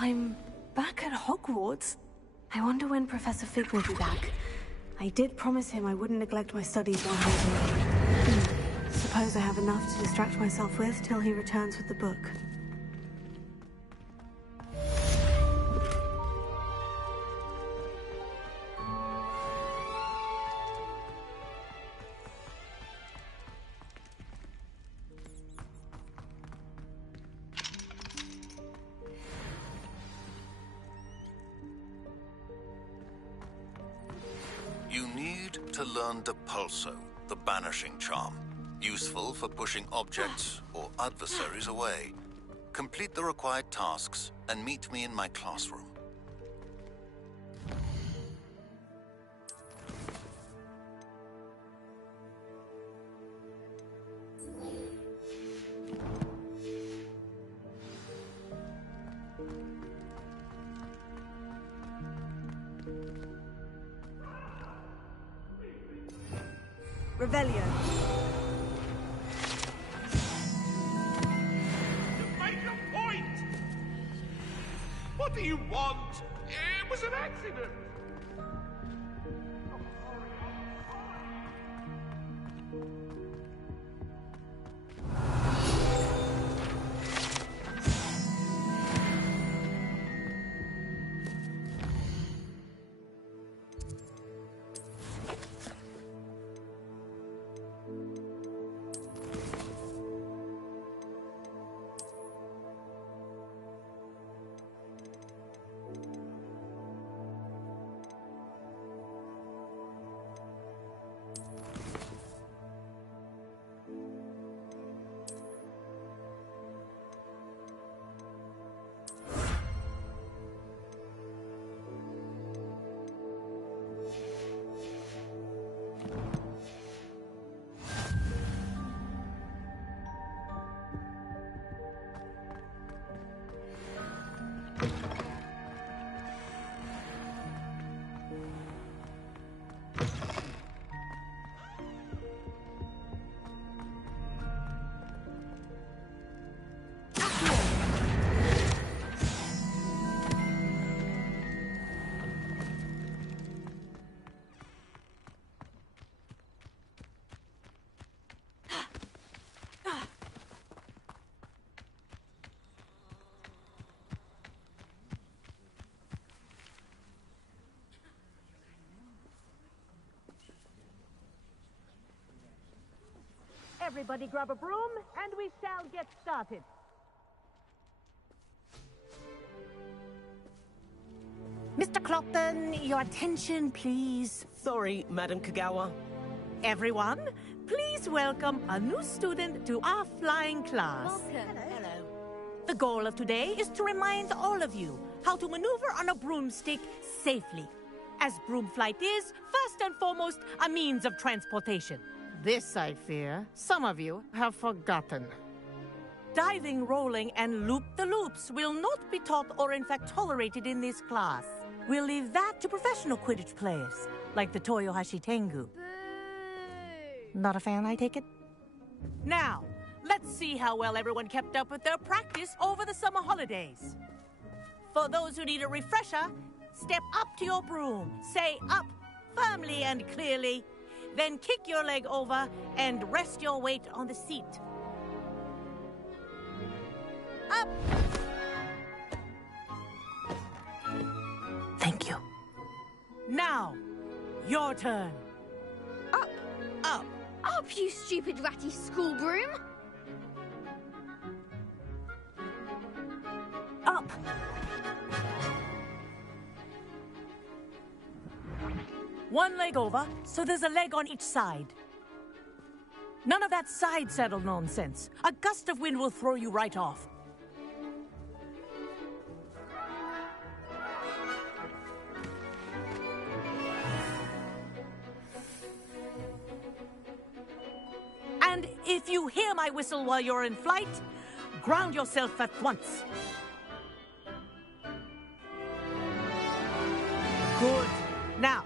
I'm back at Hogwarts. I wonder when Professor Fig will be back. I did promise him I wouldn't neglect my studies while he was away. Suppose I have enough to distract myself with till he returns with the book. You need to learn Depulso, the banishing charm. Useful for pushing objects or adversaries away. Complete the required tasks and meet me in my classroom. Revelio. Make a point! What do you want? It was an accident. Everybody grab a broom, and we shall get started. Mr. Clopton, your attention, please. Sorry, Madam Kagawa. Everyone, please welcome a new student to our flying class. Welcome. Hello. The goal of today is to remind all of you how to maneuver on a broomstick safely, as broom flight is, first and foremost, a means of transportation. This, I fear, some of you have forgotten. Diving, rolling, and loop-the-loops will not be taught or in fact tolerated in this class. We'll leave that to professional Quidditch players, like the Toyohashi Tengu. Boo! Not a fan, I take it? Now, let's see how well everyone kept up with their practice over the summer holidays. For those who need a refresher, step up to your broom, say up firmly and clearly, then kick your leg over and rest your weight on the seat. Up! Now, your turn. Up! Up! Up, you stupid ratty school broom! Up! One leg over, so there's a leg on each side. None of that side saddle nonsense. A gust of wind will throw you right off. And if you hear my whistle while you're in flight, ground yourself at once. Good. Now,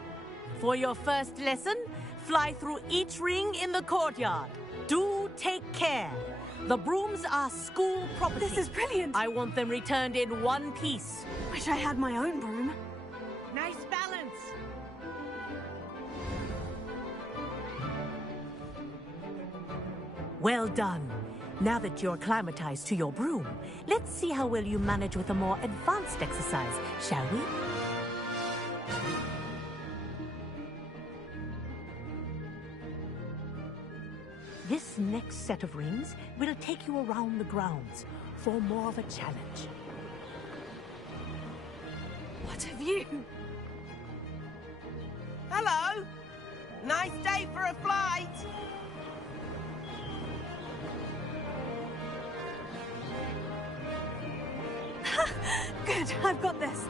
for your first lesson, fly through each ring in the courtyard. Do take care. The brooms are school property. This is brilliant. I want them returned in one piece. Wish I had my own broom. Nice balance. Well done. Now that you're acclimatized to your broom, let's see how well you manage with a more advanced exercise, shall we? This next set of rings will take you around the grounds for more of a challenge. What have you? Hello! Nice day for a flight! Good, I've got this.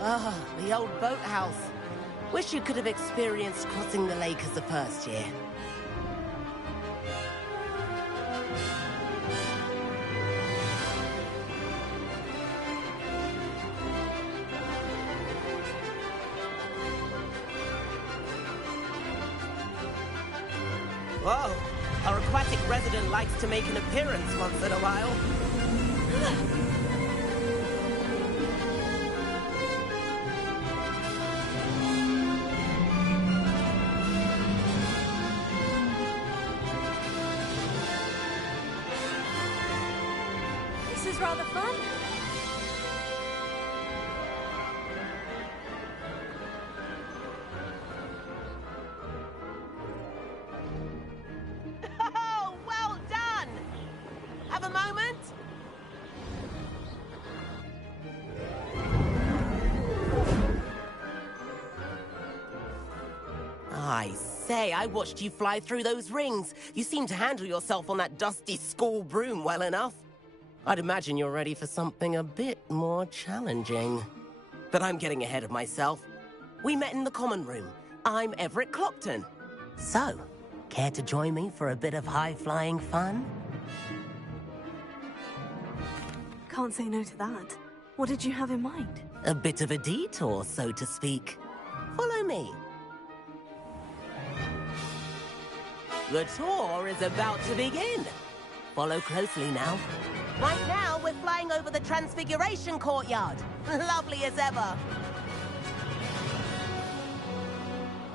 Ah, the old boathouse. Wish you could have experienced crossing the lake as the first year. Whoa, our aquatic resident likes to make an appearance once in a while. This is rather fun. Oh, well done! Have a moment? I say, I watched you fly through those rings. You seem to handle yourself on that dusty school broom well enough. I'd imagine you're ready for something a bit more challenging. But I'm getting ahead of myself. We met in the common room. I'm Everett Clockton. So, care to join me for a bit of high-flying fun? Can't say no to that. What did you have in mind? A bit of a detour, so to speak. Follow me. The tour is about to begin. Follow closely now. Right now, we're flying over the Transfiguration Courtyard. Lovely as ever.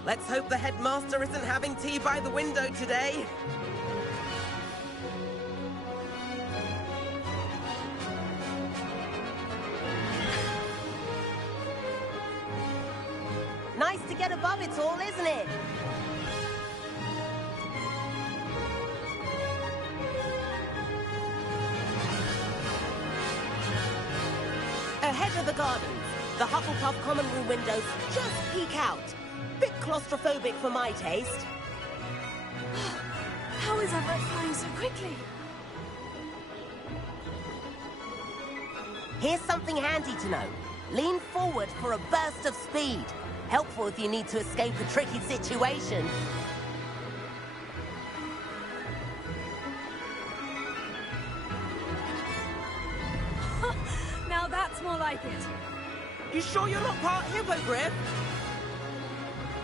Let's hope the headmaster isn't having tea by the window today. Nice to get above it all, isn't it? Ahead of the gardens, the Hufflepuff common room windows just peek out. Bit claustrophobic for my taste. How is Everett flying so quickly? Here's something handy to know. Lean forward for a burst of speed. Helpful if you need to escape a tricky situation. Now that's more like it. You sure you're not part hippogriff?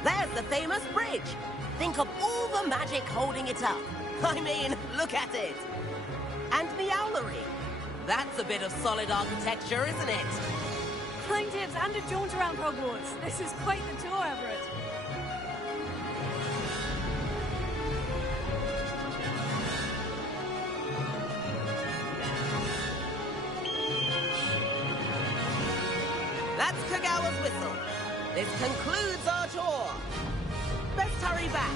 There's the famous bridge. Think of all the magic holding it up. I mean, look at it. And the owlery. That's a bit of solid architecture, isn't it? Flying tips and a jaunt around Hogwarts. This is quite the tour, Everett. That's Kagawa's whistle. This concludes our tour. Let's hurry back.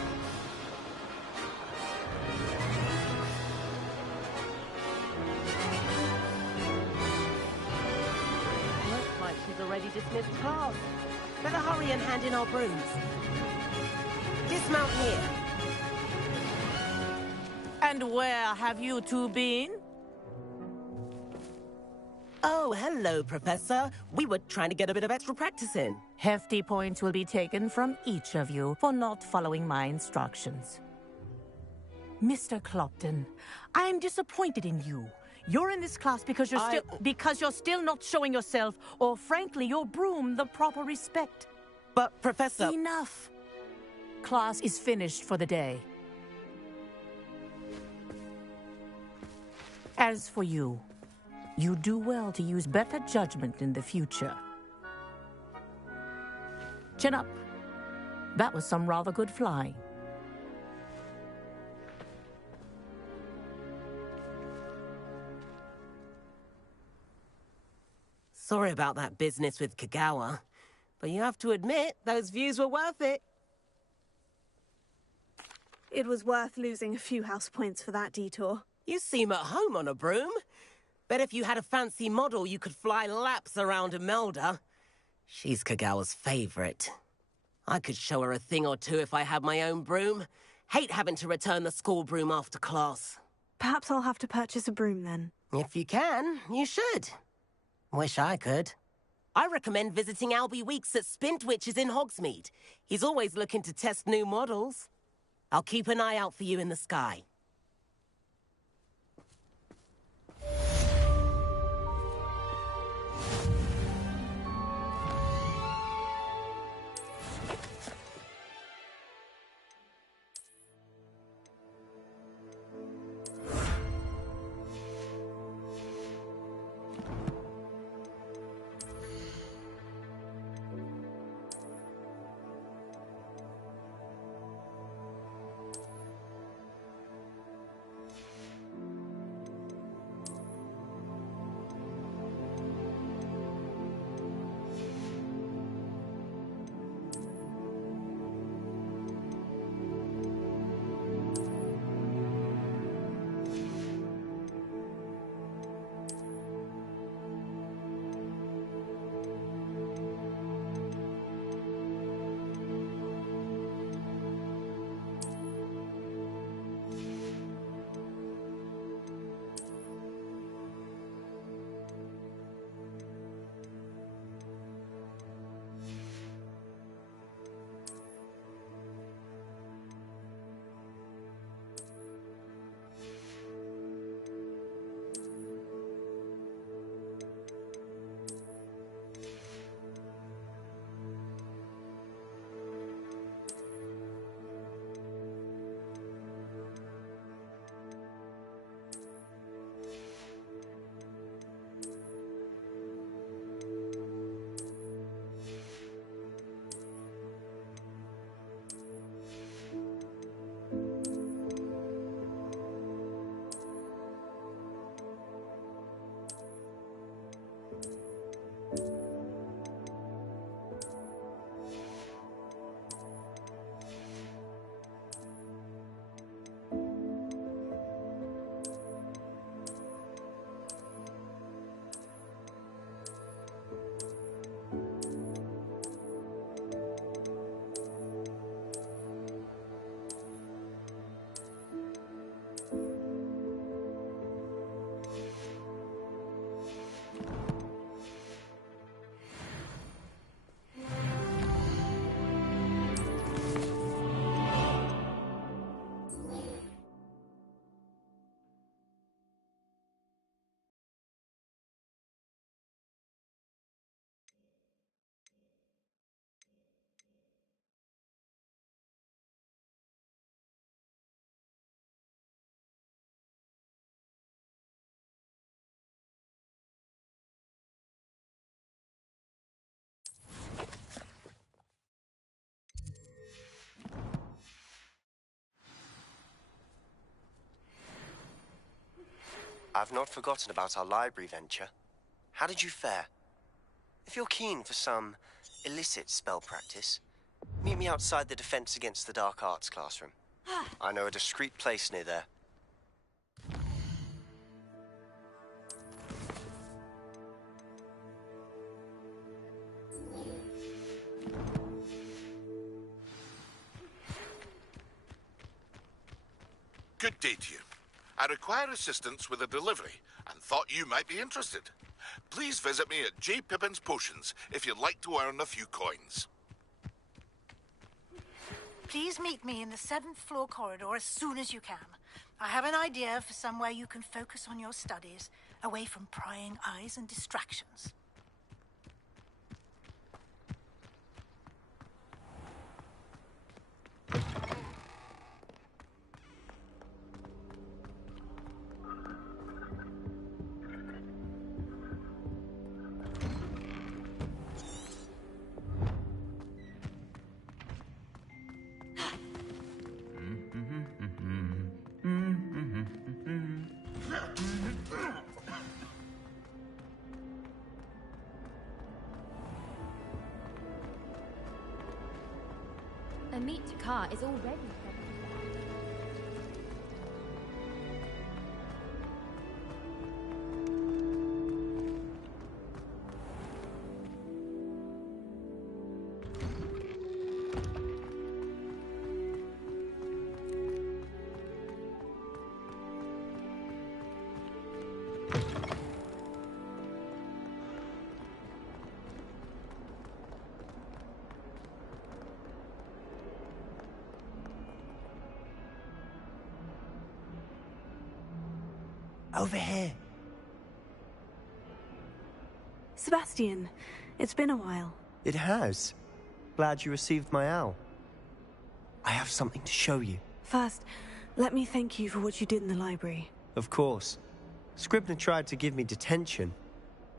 Looks like she's already dismissed class. Better hurry and hand in our brooms. Dismount here. And where have you two been? Oh, hello, Professor. We were trying to get a bit of extra practice in. Hefty points will be taken from each of you for not following my instructions. Mr. Clopton, I'm disappointed in you. You're in this class because you're still not showing yourself, or frankly, your broom the proper respect. But, Professor... Enough. Class is finished for the day. As for you, you do well to use better judgment in the future. Chin up. That was some rather good flying. Sorry about that business with Kagawa, but you have to admit, those views were worth it. It was worth losing a few house points for that detour. You seem at home on a broom. Bet if you had a fancy model, you could fly laps around Imelda. She's Kagawa's favorite. I could show her a thing or two if I had my own broom. Hate having to return the school broom after class. Perhaps I'll have to purchase a broom then. If you can, you should. Wish I could. I recommend visiting Albie Weeks at Spintwitches in Hogsmeade. He's always looking to test new models. I'll keep an eye out for you in the sky. I've not forgotten about our library venture. How did you fare? If you're keen for some illicit spell practice, meet me outside the Defense Against the Dark Arts classroom. I know a discreet place near there. Good day to you. I require assistance with a delivery and thought you might be interested. Please visit me at J. Pippin's Potions if you'd like to earn a few coins. Please meet me in the 7th floor corridor as soon as you can. I have an idea for somewhere you can focus on your studies, away from prying eyes and distractions. A meet to car is already. Over here. Sebastian, it's been a while. It has. Glad you received my owl. I have something to show you. First, let me thank you for what you did in the library. Of course. Scribner tried to give me detention,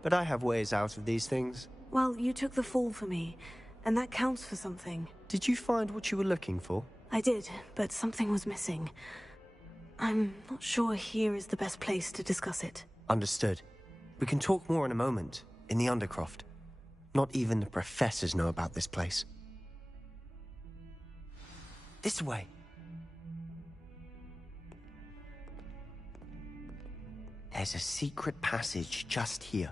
but I have ways out of these things. Well, you took the fall for me, and that counts for something. Did you find what you were looking for? I did, but something was missing. I'm not sure here is the best place to discuss it. Understood. We can talk more in a moment, in the Undercroft. Not even the professors know about this place. This way. There's a secret passage just here.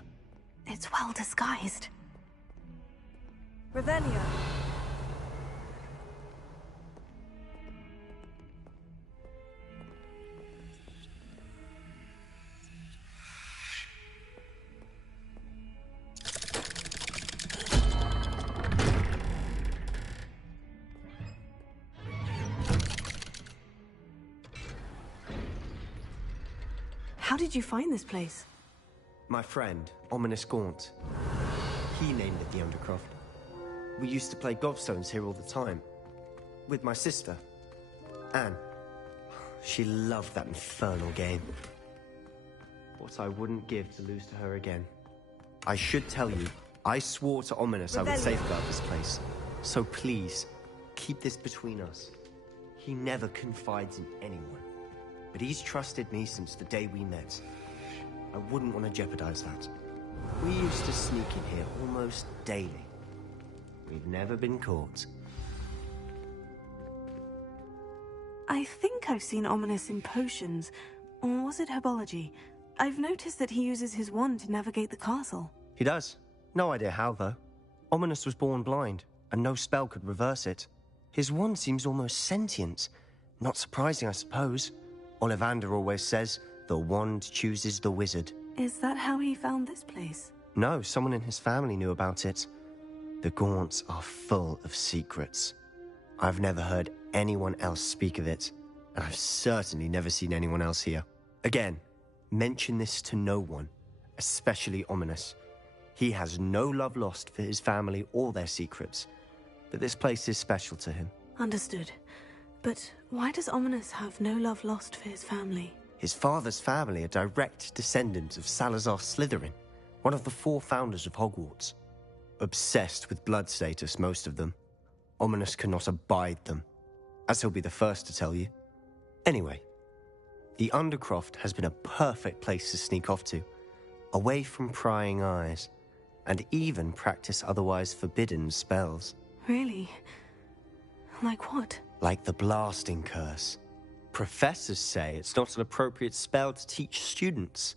It's well disguised. Revelio. How did you find this place? My friend, Ominous Gaunt. He named it the Undercroft. We used to play gobstones here all the time. With my sister, Anne. She loved that infernal game. What I wouldn't give to lose to her again. I should tell you, I swore to Ominous I would safeguard this place. So please, keep this between us. He never confides in anyone. But he's trusted me since the day we met. I wouldn't want to jeopardize that. We used to sneak in here almost daily. We've never been caught. I think I've seen Ominous in potions. Or was it herbology? I've noticed that he uses his wand to navigate the castle. He does. No idea how, though. Ominous was born blind, and no spell could reverse it. His wand seems almost sentient. Not surprising, I suppose. Ollivander always says, the wand chooses the wizard. Is that how he found this place? No, someone in his family knew about it. The Gaunts are full of secrets. I've never heard anyone else speak of it, and I've certainly never seen anyone else here. Again, mention this to no one, especially Ominous. He has no love lost for his family or their secrets, but this place is special to him. Understood. But why does Ominous have no love lost for his family? His father's family are direct descendants of Salazar Slytherin, one of the 4 founders of Hogwarts. Obsessed with blood status, most of them. Ominous cannot abide them, as he'll be the first to tell you. Anyway, the Undercroft has been a perfect place to sneak off to, away from prying eyes. and even practice otherwise forbidden spells. Really? Like what? Like the blasting curse. Professors say it's not an appropriate spell to teach students.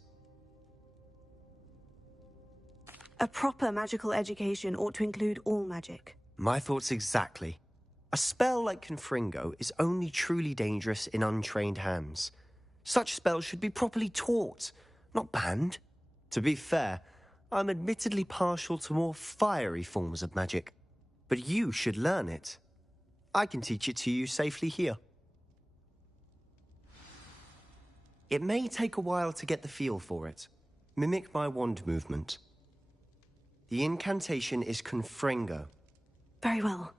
A proper magical education ought to include all magic. My thoughts exactly. A spell like Confringo is only truly dangerous in untrained hands. Such spells should be properly taught, not banned. To be fair, I'm admittedly partial to more fiery forms of magic. But you should learn it. I can teach it to you safely here. It may take a while to get the feel for it. Mimic my wand movement. The incantation is Confringo. Very well.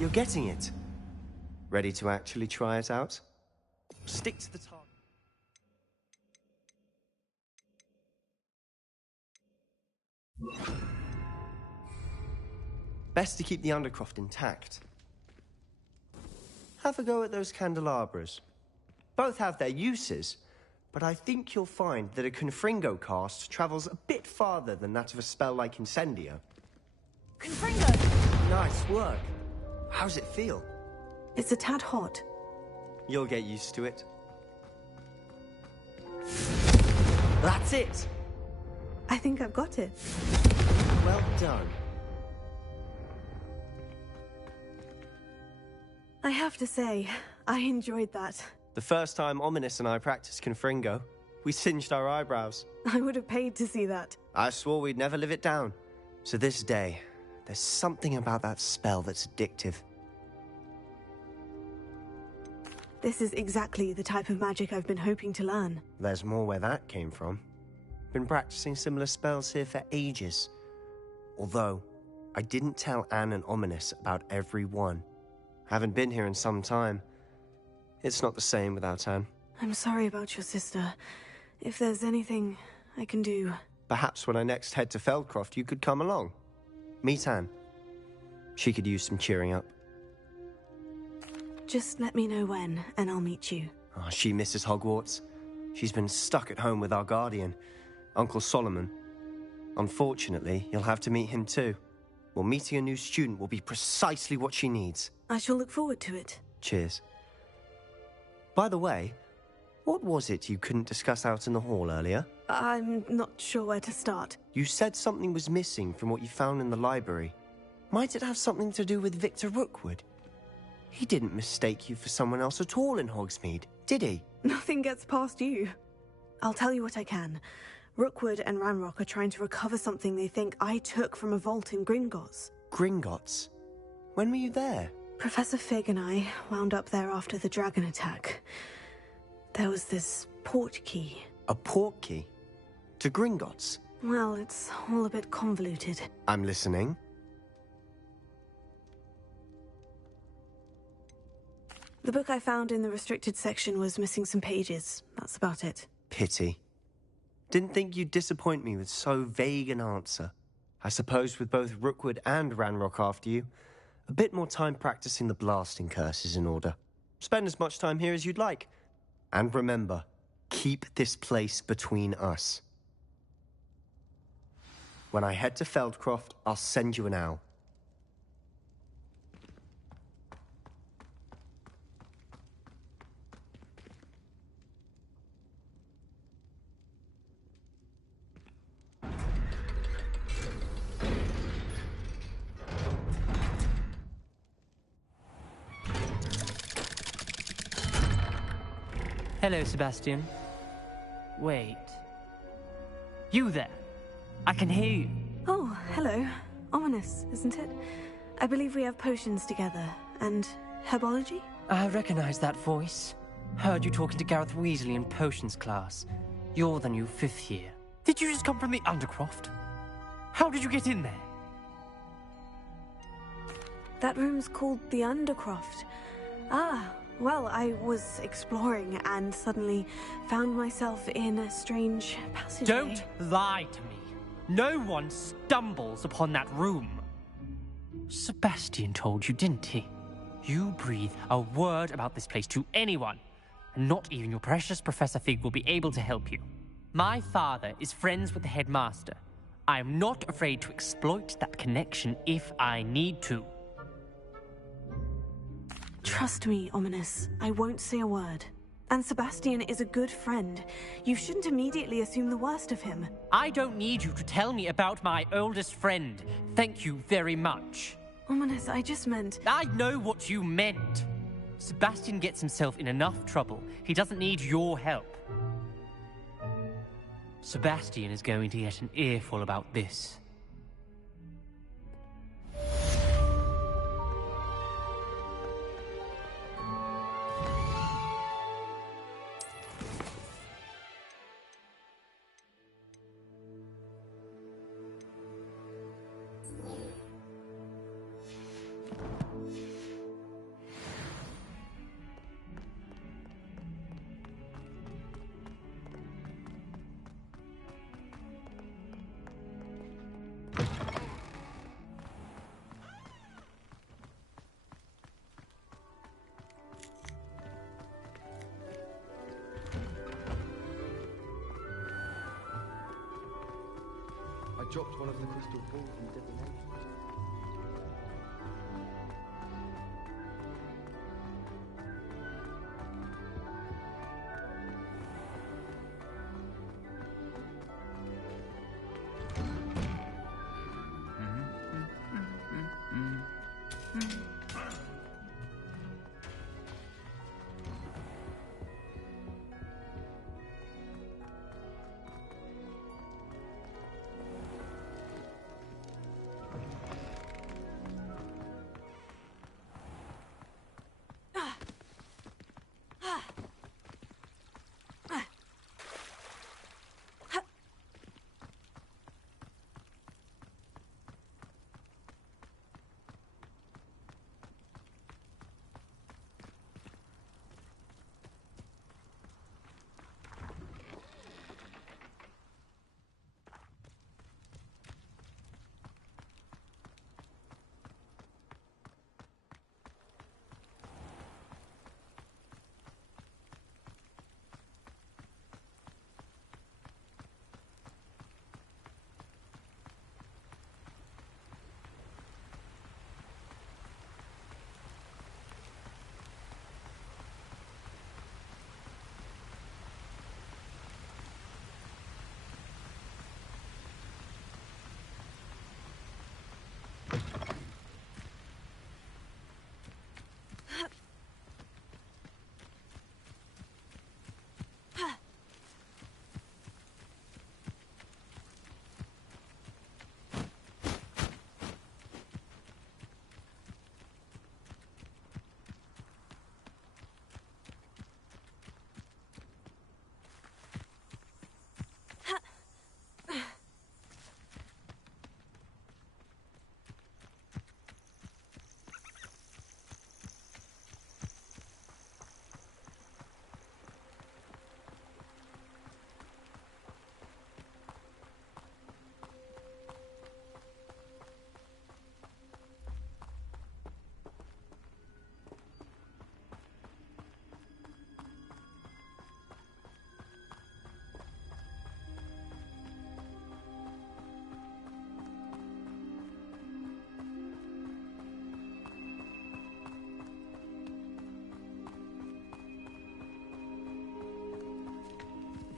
You're getting it. Ready to actually try it out? Stick to the target. Best to keep the Undercroft intact. Have a go at those candelabras. Both have their uses, but I think you'll find that a Confringo cast travels a bit farther than that of a spell like Incendio. Confringo! Nice work. How's it feel? It's a tad hot. You'll get used to it. That's it! I think I've got it. Well done. I have to say, I enjoyed that. The first time Ominous and I practiced Confringo, we singed our eyebrows. I would have paid to see that. I swore we'd never live it down. So this day, there's something about that spell that's addictive. This is exactly the type of magic I've been hoping to learn. There's more where that came from. Been practicing similar spells here for ages. Although, I didn't tell Anne and Ominous about every one. Haven't been here in some time. It's not the same without Anne. I'm sorry about your sister. If there's anything I can do... Perhaps when I next head to Feldcroft, you could come along. Meet Anne. She could use some cheering up. Just let me know when, and I'll meet you. Oh, she misses Hogwarts. She's been stuck at home with our guardian, Uncle Solomon. Unfortunately, you'll have to meet him too. Well, meeting a new student will be precisely what she needs. I shall look forward to it. Cheers. By the way, what was it you couldn't discuss out in the hall earlier? I'm not sure where to start. You said something was missing from what you found in the library. Might it have something to do with Victor Rookwood? He didn't mistake you for someone else at all in Hogsmeade, did he? Nothing gets past you. I'll tell you what I can. Rookwood and Ranrock are trying to recover something they think I took from a vault in Gringotts. Gringotts? When were you there? Professor Fig and I wound up there after the dragon attack. There was this port key. A port key? To Gringotts? Well, it's all a bit convoluted. I'm listening. The book I found in the restricted section was missing some pages. That's about it. Pity. Didn't think you'd disappoint me with so vague an answer. I suppose with both Rookwood and Ranrock after you, a bit more time practicing the blasting curse is in order. Spend as much time here as you'd like. And remember, keep this place between us. When I head to Feldcroft, I'll send you an owl. Hello, Sebastian. Wait. You there? I can hear you. Oh, hello. Ominous, isn't it? I believe we have potions together. And herbology? I recognize that voice. Heard you talking to Gareth Weasley in potions class. You're the new 5th year. Did you just come from the Undercroft? How did you get in there? That room's called the Undercroft. Ah, well, I was exploring and suddenly found myself in a strange passageway. Don't lie to me. No one stumbles upon that room. Sebastian told you, didn't he? You breathe a word about this place to anyone, and not even your precious Professor Fig will be able to help you. My father is friends with the headmaster. I am not afraid to exploit that connection if I need to. Trust me, Ominous. I won't say a word. And Sebastian is a good friend. You shouldn't immediately assume the worst of him. I don't need you to tell me about my oldest friend. Thank you very much. Ominous, I just meant... I know what you meant. Sebastian gets himself in enough trouble. He doesn't need your help. Sebastian is going to get an earful about this. I dropped one of the crystal balls in divination.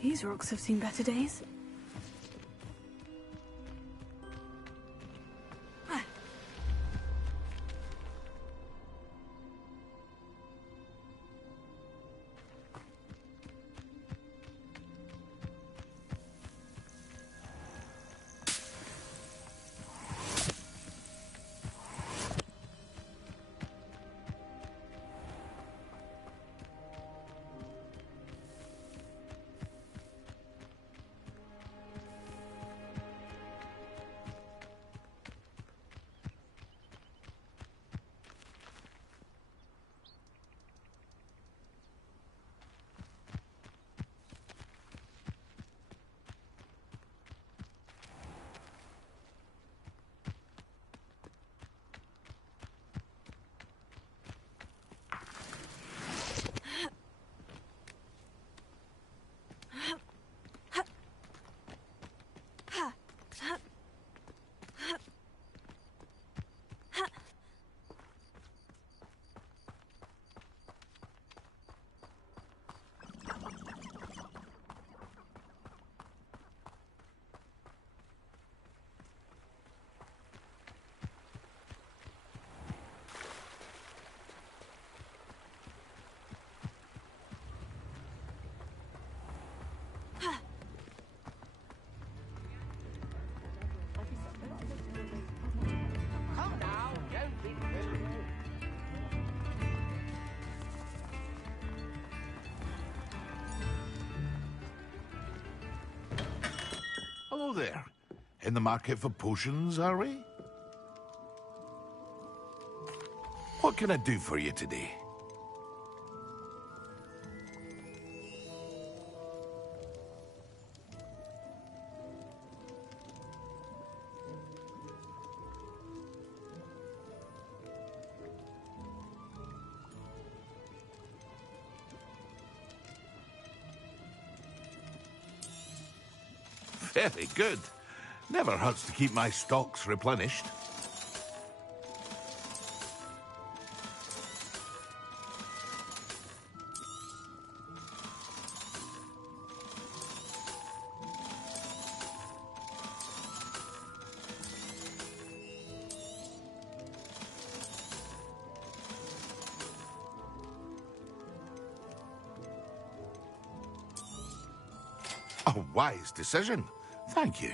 These rocks have seen better days. Hello there. In the market for potions, are we? What can I do for you today? Very good. Never hurts to keep my stocks replenished. A wise decision. Thank you.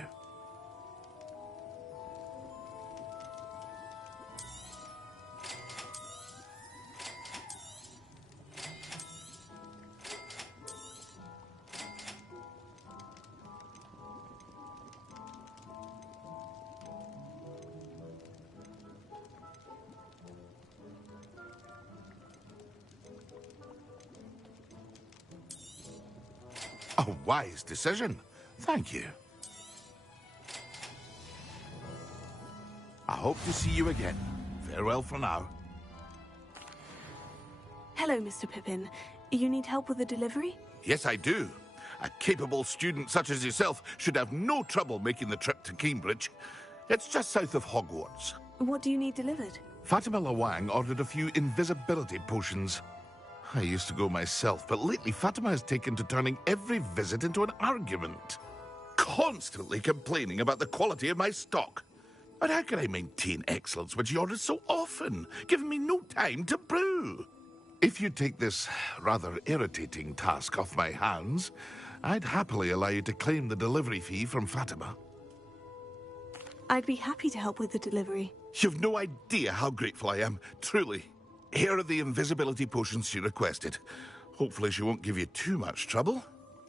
A wise decision. Thank you. I hope to see you again. Farewell for now. Hello, Mr. Pippin. You need help with the delivery? Yes, I do. A capable student such as yourself should have no trouble making the trip to Cambridge. It's just south of Hogwarts. What do you need delivered? Fatima Lawang ordered a few invisibility potions. I used to go myself, but lately Fatima has taken to turning every visit into an argument. Constantly complaining about the quality of my stock. But how can I maintain excellence when she orders so often, giving me no time to brew? If you take this rather irritating task off my hands, I'd happily allow you to claim the delivery fee from Fatima. I'd be happy to help with the delivery. You've no idea how grateful I am, truly. Here are the invisibility potions she requested. Hopefully she won't give you too much trouble.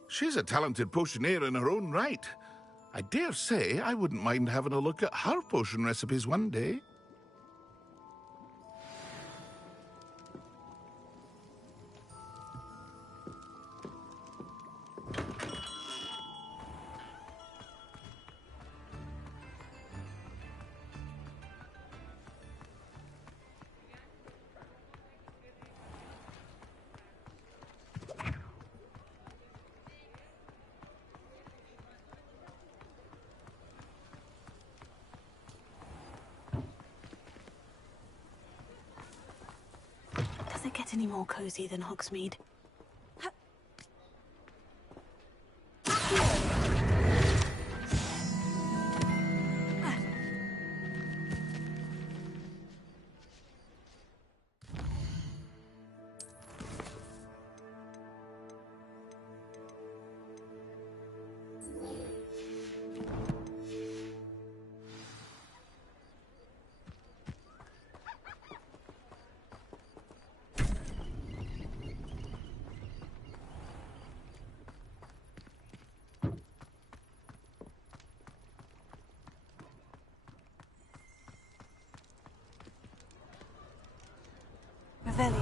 She's a talented potioneer in her own right. I dare say I wouldn't mind having a look at her potion recipes one day. Does it get any more cozy than Hogsmeade? Revelio.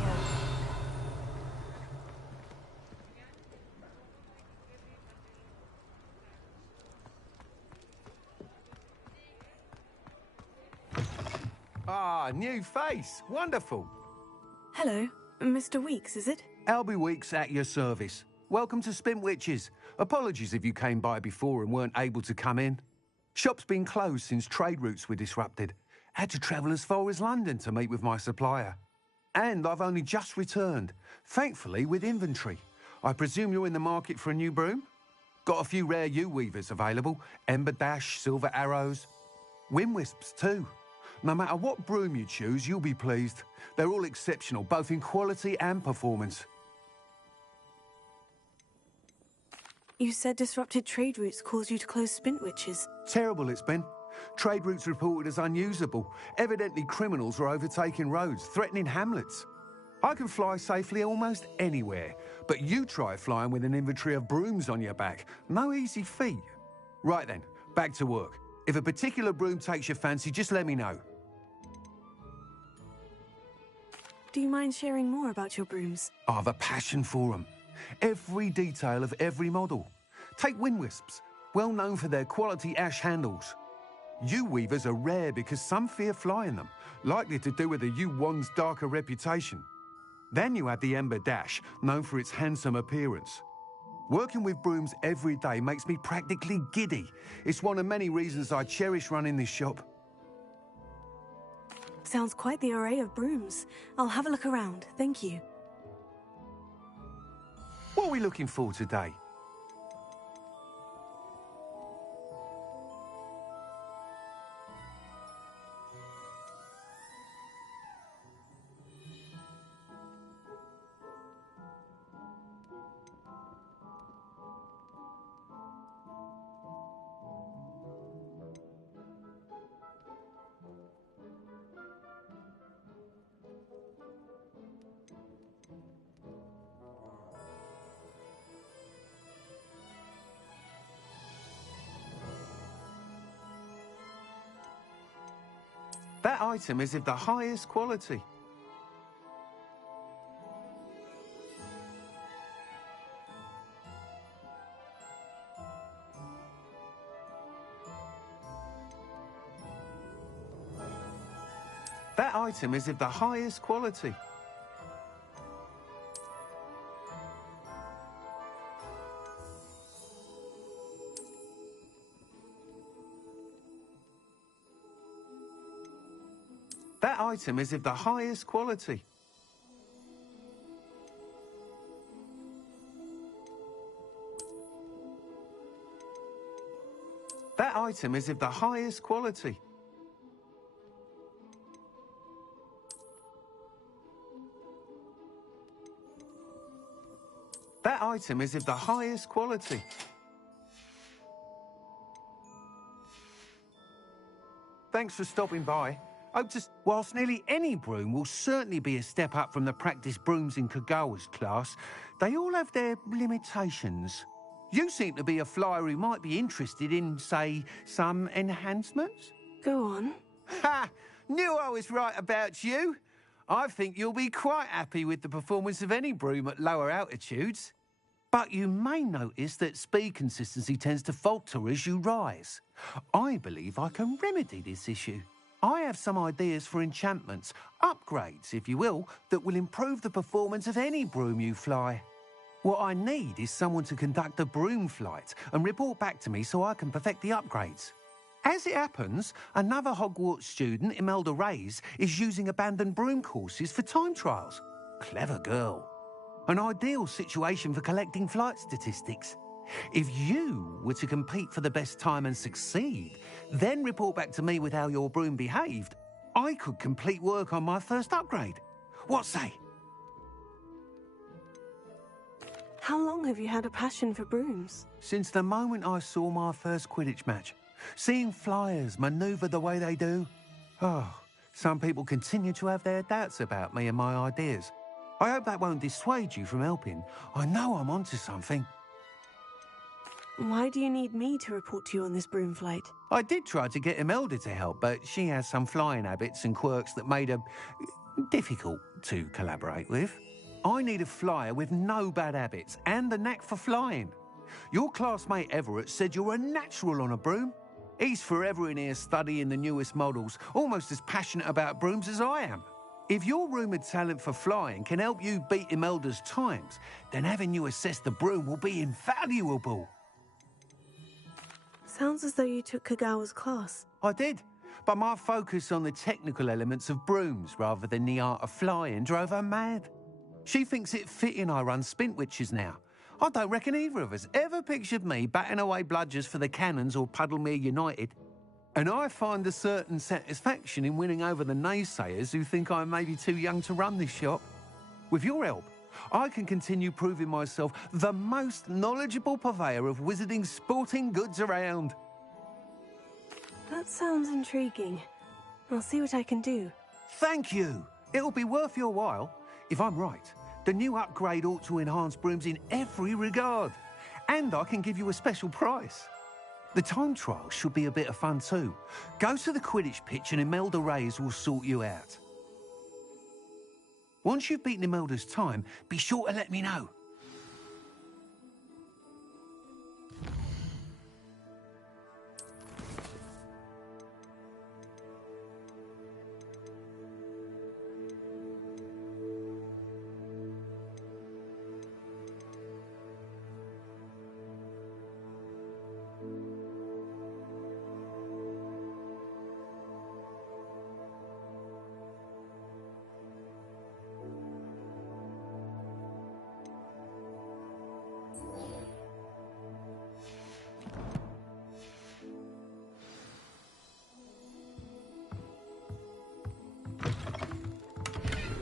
Ah, new face. Wonderful. Hello, Mr. Weeks, is it? Albie Weeks at your service. Welcome to Spintwitches. Apologies if you came by before and weren't able to come in. Shop's been closed since trade routes were disrupted. Had to travel as far as London to meet with my supplier. And I've only just returned, thankfully with inventory. I presume you're in the market for a new broom? Got a few rare yew-weavers available. Ember Dash, Silver Arrows. Wind-wisps too. No matter what broom you choose, you'll be pleased. They're all exceptional, both in quality and performance. You said disrupted trade routes caused you to close Spintwitches. Terrible it's been. Trade routes reported as unusable. Evidently criminals were overtaking roads, threatening hamlets. I can fly safely almost anywhere, but you try flying with an inventory of brooms on your back. No easy feat. Right then, back to work. If a particular broom takes your fancy, just let me know. Do you mind sharing more about your brooms? I have a passion for them. Every detail of every model. Take wind wisps, well known for their quality ash handles. Yew weavers are rare because some fear flying them, likely to do with the yew wand's darker reputation. Then you have the ember dash, known for its handsome appearance. Working with brooms every day makes me practically giddy. It's one of many reasons I cherish running this shop. Sounds quite the array of brooms. I'll have a look around, thank you. What are we looking for today? That item is of the highest quality. That item is of the highest quality. That item is of the highest quality. That item is of the highest quality. That item is of the highest quality. Thanks for stopping by. Whilst nearly any broom will certainly be a step up from the practice brooms in Kagawa's class, they all have their limitations. You seem to be a flyer who might be interested in, say, some enhancements? Go on. Ha! Knew I was right about you. I think you'll be quite happy with the performance of any broom at lower altitudes. But you may notice that speed consistency tends to falter as you rise. I believe I can remedy this issue. I have some ideas for enchantments, upgrades, if you will, that will improve the performance of any broom you fly. What I need is someone to conduct a broom flight and report back to me so I can perfect the upgrades. As it happens, another Hogwarts student, Imelda Reyes, is using abandoned broom courses for time trials. Clever girl. An ideal situation for collecting flight statistics. If you were to compete for the best time and succeed, then report back to me with how your broom behaved, I could complete work on my first upgrade. What say? How long have you had a passion for brooms? Since the moment I saw my first Quidditch match. Seeing flyers manoeuvre the way they do. Oh, some people continue to have their doubts about me and my ideas. I hope that won't dissuade you from helping. I know I'm onto something. Why do you need me to report to you on this broom flight? I did try to get Imelda to help, but she has some flying habits and quirks that made her difficult to collaborate with. I need a flyer with no bad habits and the knack for flying. Your classmate Everett said you're a natural on a broom. He's forever in here studying the newest models, almost as passionate about brooms as I am. If your rumoured talent for flying can help you beat Imelda's times, then having you assess the broom will be invaluable. Sounds as though you took Kagawa's class. I did, but my focus on the technical elements of brooms rather than the art of flying drove her mad. She thinks it fitting I run Spintwitches now. I don't reckon either of us ever pictured me batting away bludgers for the Cannons or Puddlemere United. And I find a certain satisfaction in winning over the naysayers who think I may be too young to run this shop. With your help, I can continue proving myself the most knowledgeable purveyor of wizarding sporting goods around. That sounds intriguing. I'll see what I can do. Thank you. It'll be worth your while. If I'm right, the new upgrade ought to enhance brooms in every regard. And I can give you a special price. The time trial should be a bit of fun too. Go to the Quidditch pitch and Imelda Reyes will sort you out. Once you've beaten Imelda's time, be sure to let me know.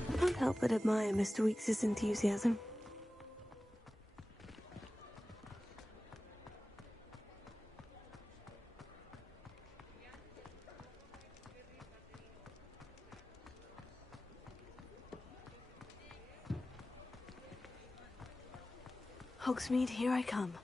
I can't help but admire Mr. Weekes' enthusiasm. Hogsmeade, here I come.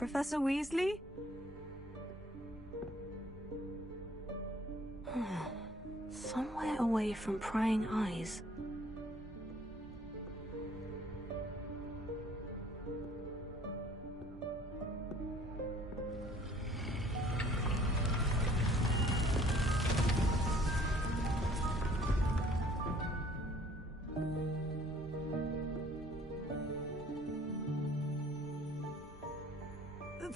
Professor Weasley? Somewhere away from prying eyes.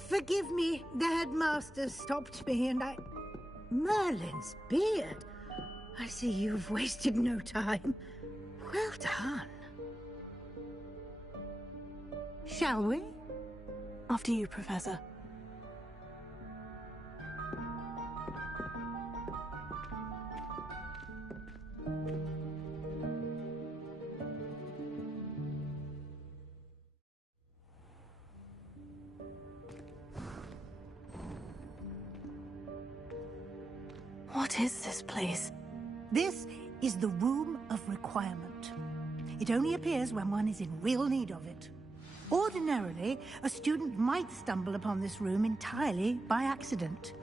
Forgive me, the headmaster stopped me and I... Merlin's beard. I see you've wasted no time. Well done. Shall we? After you, Professor. What is this place? This is the Room of Requirement. It only appears when one is in real need of it. Ordinarily, a student might stumble upon this room entirely by accident.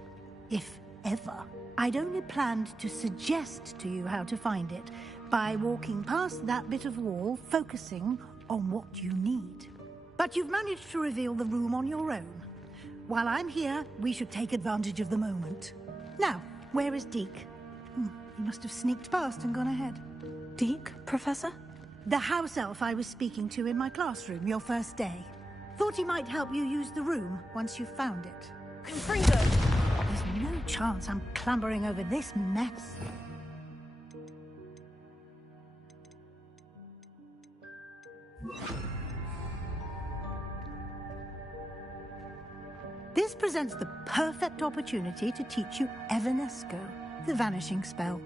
If ever. I'd only planned to suggest to you how to find it by walking past that bit of wall, focusing on what you need. But you've managed to reveal the room on your own. While I'm here, we should take advantage of the moment. Now, where is Deke? He must have sneaked past and gone ahead. Deke, Professor? The house elf I was speaking to in my classroom your first day. Thought he might help you use the room once you've found it. Confringo! There's no chance I'm clambering over this mess. This presents the perfect opportunity to teach you Evanesco, the vanishing spell.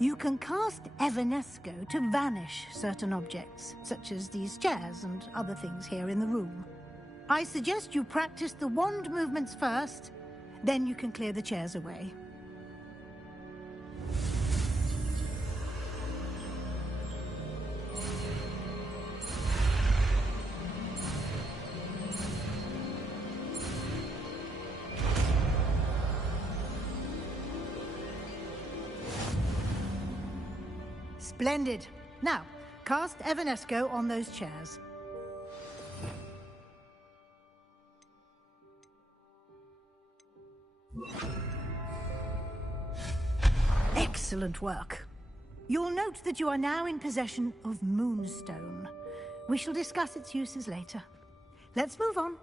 You can cast Evanesco to vanish certain objects, such as these chairs and other things here in the room. I suggest you practice the wand movements first, then you can clear the chairs away. Splendid. Now, cast Evanesco on those chairs. Excellent work. You'll note that you are now in possession of Moonstone. We shall discuss its uses later. Let's move on.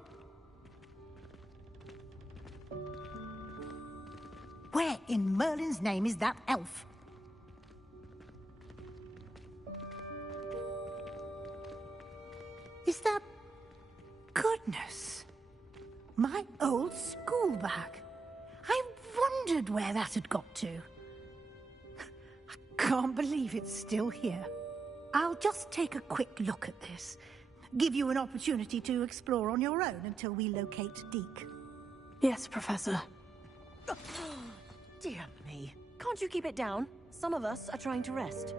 Where in Merlin's name is that elf? Is that... Goodness! My old school bag. I wondered where that had got to. I can't believe it's still here. I'll just take a quick look at this. Give you an opportunity to explore on your own until we locate Deke. Yes, Professor. Dear me. Can't you keep it down? Some of us are trying to rest.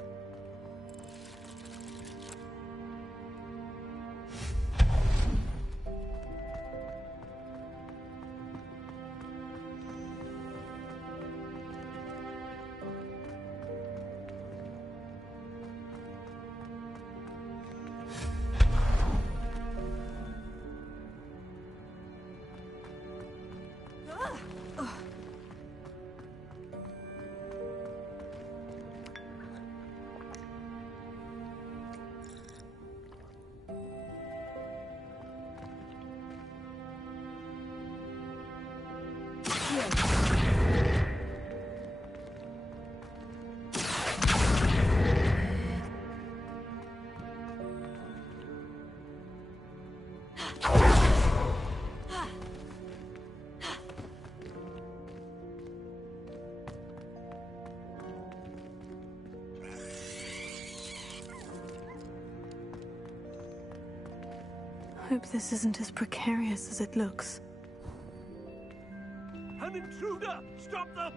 Hope this isn't as precarious as it looks. An intruder! Stop them!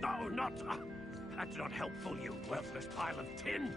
No, not... that's not helpful, you worthless pile of tin!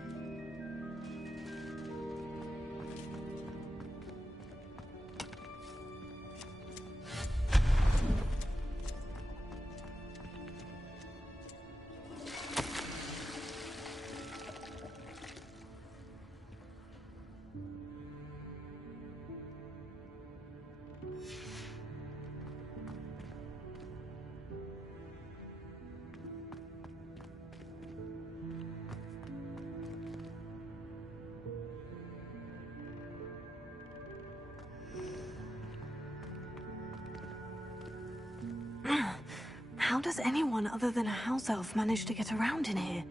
How does anyone other than a house elf manage to get around in here?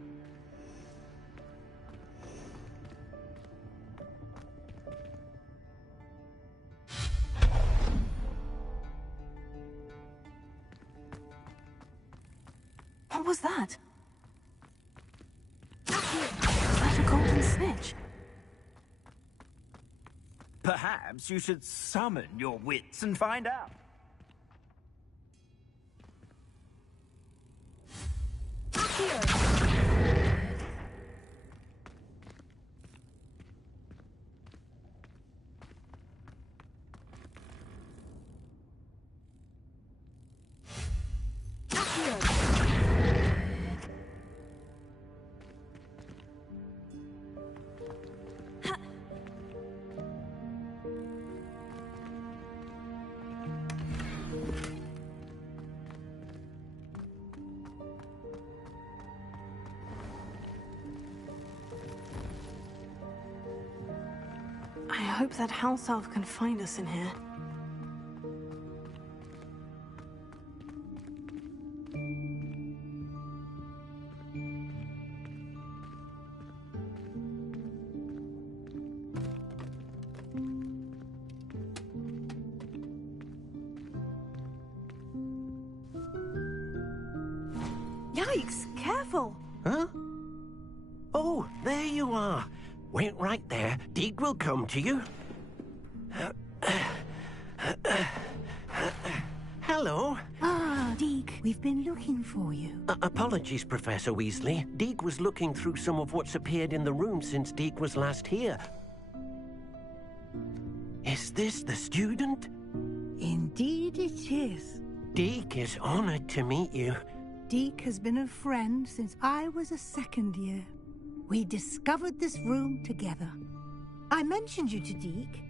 What was that? Was that a golden snitch? Perhaps you should summon your wits and find out. hope that house elf can find us in here. Yikes! Careful! Huh? Oh, there you are. Wait right there. Deek will come to you. Hello. Ah, Deke, we've been looking for you. Apologies, Professor Weasley. Deek was looking through some of what's appeared in the room since Deek was last here. Is this the student? Indeed it is. Deek is honored to meet you. Deke has been a friend since I was a second year. We discovered this room together. I mentioned you to Deke.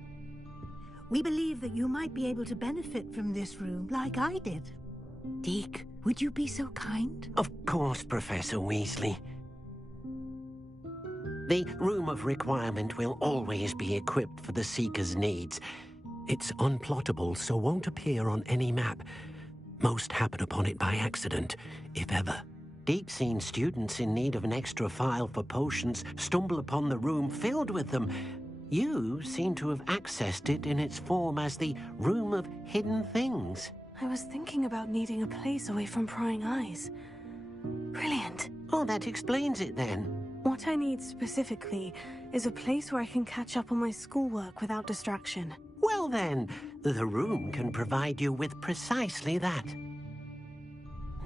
We believe that you might be able to benefit from this room like I did. Deke, would you be so kind? Of course, Professor Weasley. The Room of Requirement will always be equipped for the Seeker's needs. It's unplottable, so won't appear on any map. Most happen upon it by accident, if ever. Deke's seen students in need of an extra file for potions stumble upon the room filled with them. You seem to have accessed it in its form as the Room of Hidden Things. I was thinking about needing a place away from prying eyes. Brilliant. Oh, that explains it then. What I need specifically is a place where I can catch up on my schoolwork without distraction. Well then, the room can provide you with precisely that.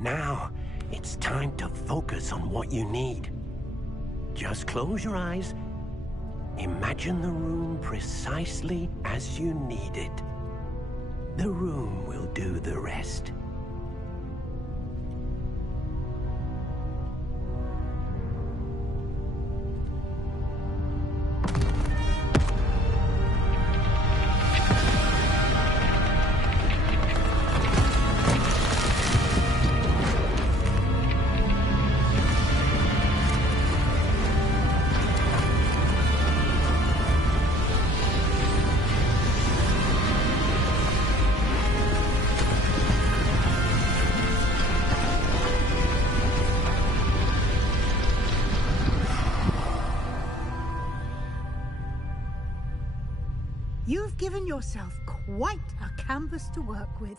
Now, it's time to focus on what you need. Just close your eyes. Imagine the room precisely as you need it. The room will do the rest. You've given yourself quite a canvas to work with.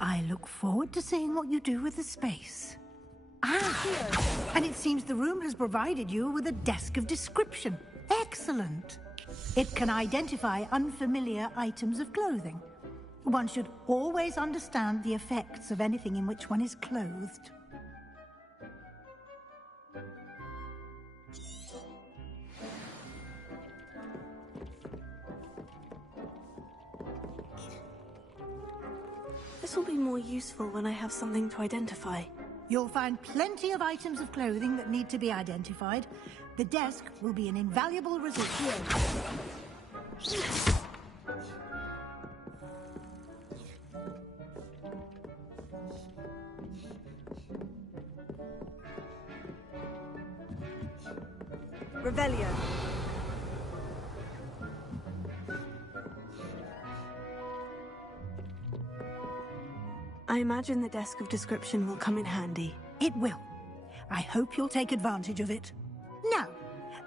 I look forward to seeing what you do with the space. And it seems the room has provided you with a desk of description. Excellent. It can identify unfamiliar items of clothing. One should always understand the effects of anything in which one is clothed. This will be more useful when I have something to identify. You'll find plenty of items of clothing that need to be identified. The desk will be an invaluable resource. Revelio. I imagine the desk of description will come in handy. It will. I hope you'll take advantage of it. Now,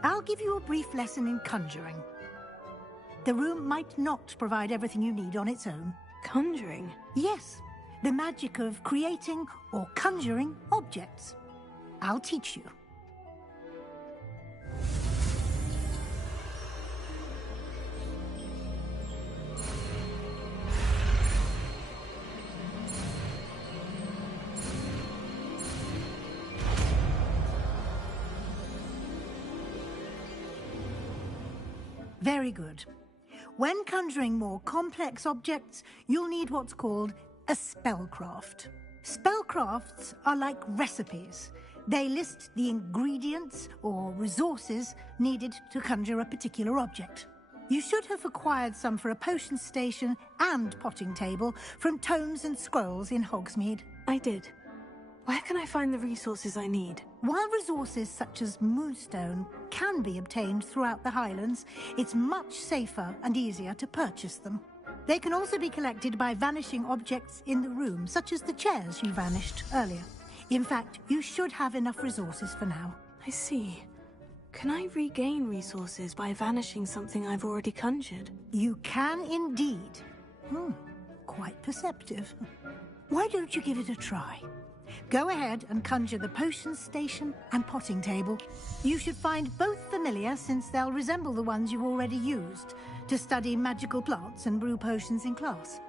I'll give you a brief lesson in conjuring. The room might not provide everything you need on its own. Conjuring? Yes, the magic of creating or conjuring objects. I'll teach you. Very good. When conjuring more complex objects, you'll need what's called a spellcraft. Spellcrafts are like recipes. They list the ingredients or resources needed to conjure a particular object. You should have acquired some for a potion station and potting table from tomes and scrolls in Hogsmeade. I did. Where can I find the resources I need? While resources such as moonstone can be obtained throughout the Highlands, it's much safer and easier to purchase them. They can also be collected by vanishing objects in the room, such as the chairs you vanished earlier. In fact, you should have enough resources for now. I see. Can I regain resources by vanishing something I've already conjured? You can indeed. Quite perceptive. Why don't you give it a try? Go ahead and conjure the potion station and potting table. You should find both familiar, since they'll resemble the ones you've already used to study magical plants and brew potions in class.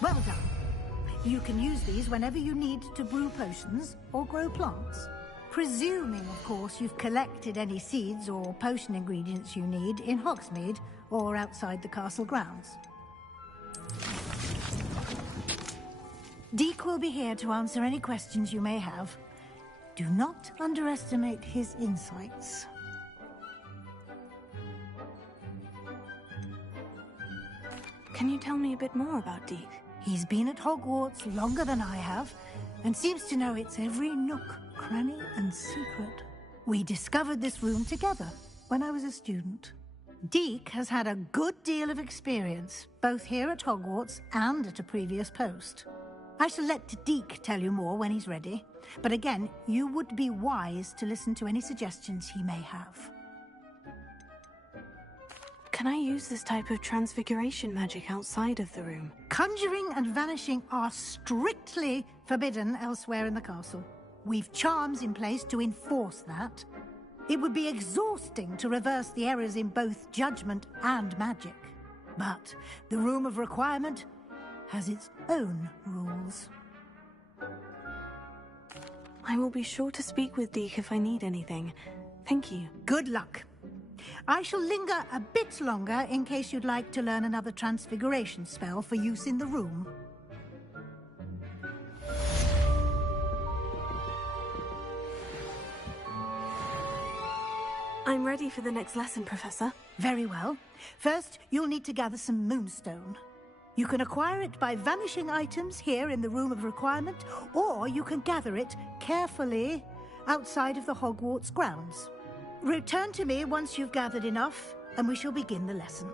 Well done. You can use these whenever you need to brew potions or grow plants. Presuming, of course, you've collected any seeds or potion ingredients you need in Hogsmeade or outside the castle grounds. Deek will be here to answer any questions you may have. Do not underestimate his insights. Can you tell me a bit more about Deek? He's been at Hogwarts longer than I have, and seems to know its every nook, cranny, and secret. We discovered this room together when I was a student. Deek has had a good deal of experience, both here at Hogwarts and at a previous post. I shall let Deek tell you more when he's ready, but again, you would be wise to listen to any suggestions he may have. Can I use this type of transfiguration magic outside of the room? Conjuring and vanishing are strictly forbidden elsewhere in the castle. We've charms in place to enforce that. It would be exhausting to reverse the errors in both judgment and magic. But the Room of Requirement has its own rules. I will be sure to speak with Deek if I need anything. Thank you. Good luck. I shall linger a bit longer in case you'd like to learn another transfiguration spell for use in the room. I'm ready for the next lesson, Professor. Very well. First, you'll need to gather some moonstone. You can acquire it by vanishing items here in the Room of Requirement, or you can gather it carefully outside of the Hogwarts grounds. Return to me once you've gathered enough, and we shall begin the lesson.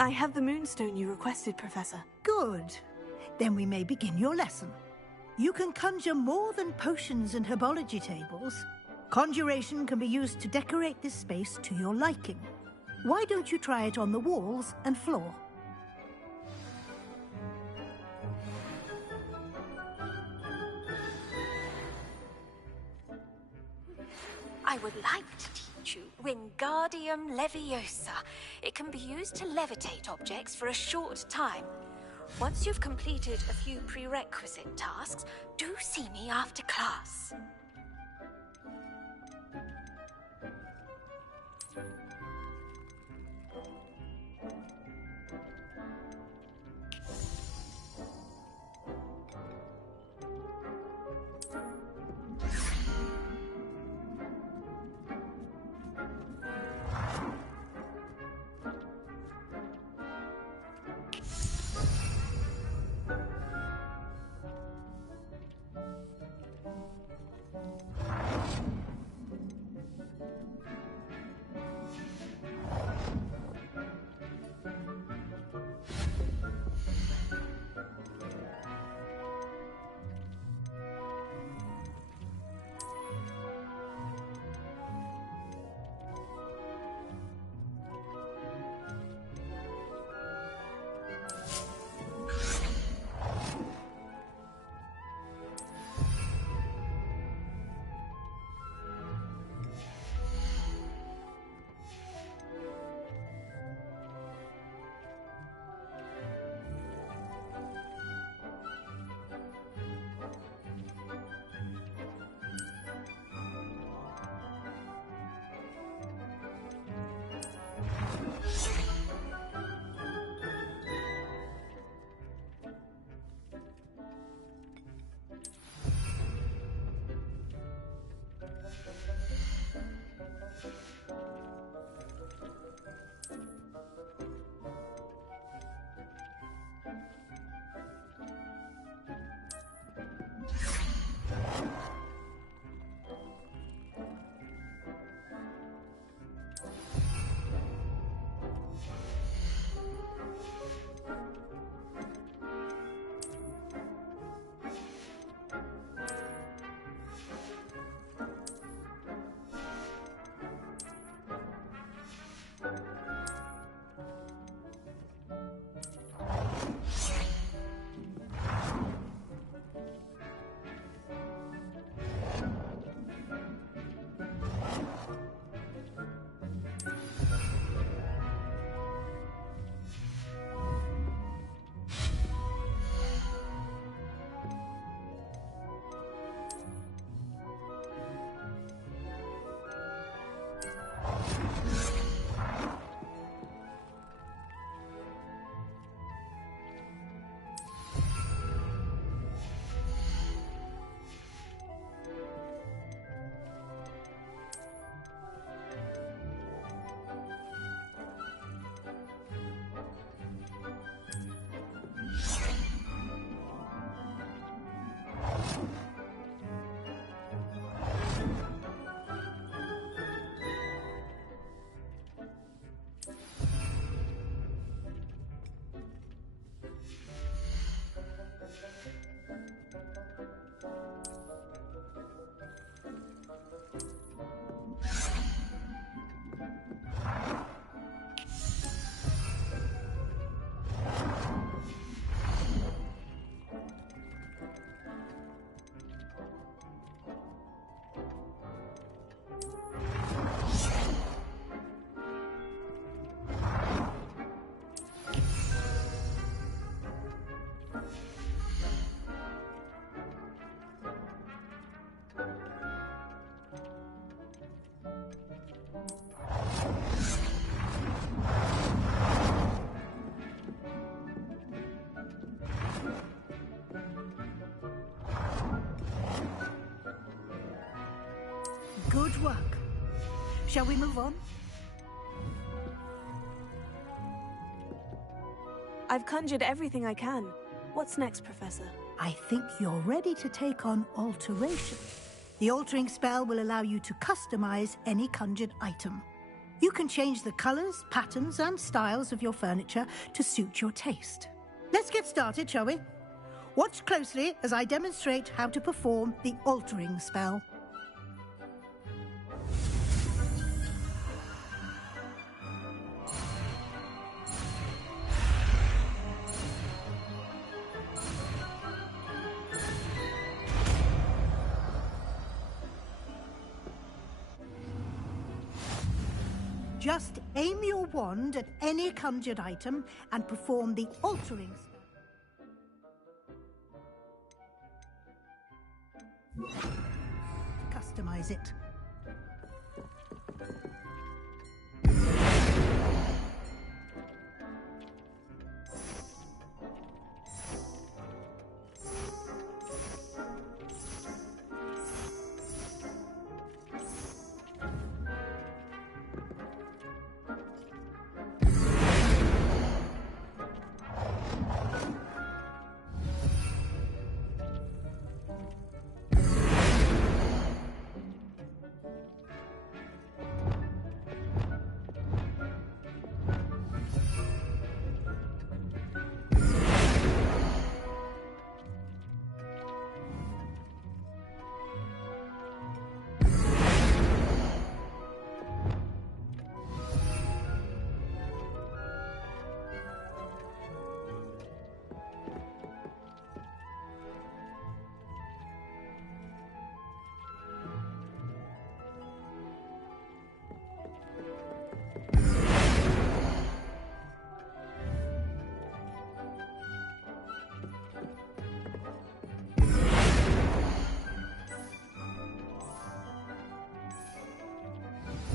I have the moonstone you requested, Professor. Good. Then we may begin your lesson. You can conjure more than potions and herbology tables. Conjuration can be used to decorate this space to your liking. Why don't you try it on the walls and floor? I would like to teach you Wingardium Leviosa. It can be used to levitate objects for a short time. Once you've completed a few prerequisite tasks, do see me after class. Shall we move on? I've conjured everything I can. What's next, Professor? I think you're ready to take on alteration. The altering spell will allow you to customize any conjured item. You can change the colors, patterns, and styles of your furniture to suit your taste. Let's get started, shall we? Watch closely as I demonstrate how to perform the altering spell. Just aim your wand at any conjured item and perform the altering spell. Customize it.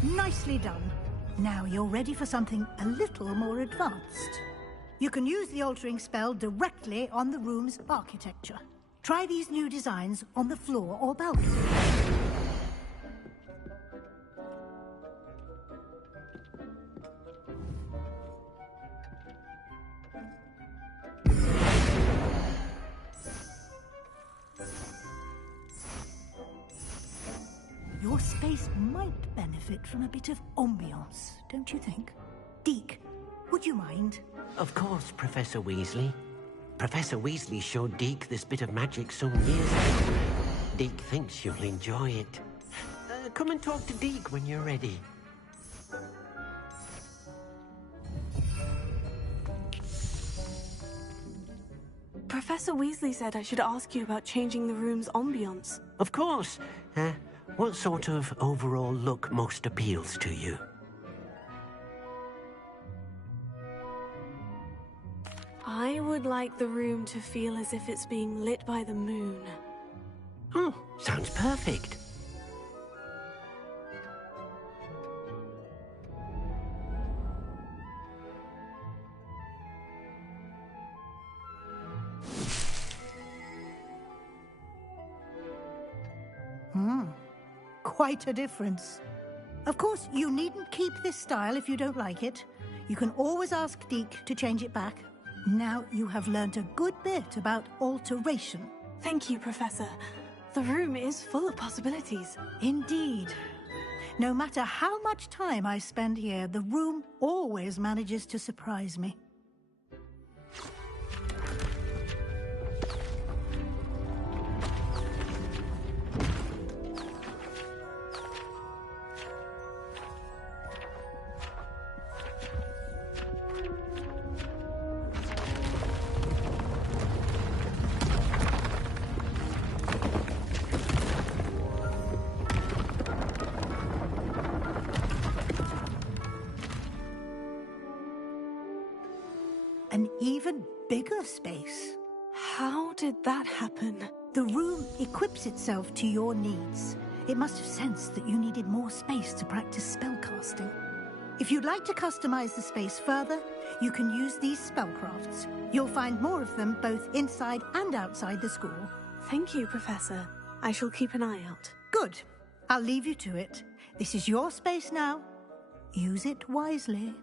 Nicely done. Now you're ready for something a little more advanced. You can use the altering spell directly on the room's architecture. Try these new designs on the floor or balcony. Your space might benefit from a bit of ambiance, don't you think? Deke, would you mind? Of course, Professor Weasley. Professor Weasley showed Deke this bit of magic some years ago. Deke thinks you'll enjoy it. Come and talk to Deke when you're ready. Professor Weasley said I should ask you about changing the room's ambiance. Of course. What sort of overall look most appeals to you? I would like the room to feel as if it's being lit by the moon. Oh, sounds perfect. Quite a difference. Of course, you needn't keep this style if you don't like it. You can always ask Deke to change it back. Now you have learnt a good bit about alteration. Thank you, Professor. The room is full of possibilities. Indeed. No matter how much time I spend here, the room always manages to surprise me. An even bigger space. How did that happen? The room equips itself to your needs. It must have sensed that you needed more space to practice spellcasting. If you'd like to customize the space further, you can use these spellcrafts. You'll find more of them both inside and outside the school. Thank you, Professor. I shall keep an eye out. Good. I'll leave you to it. This is your space now. Use it wisely.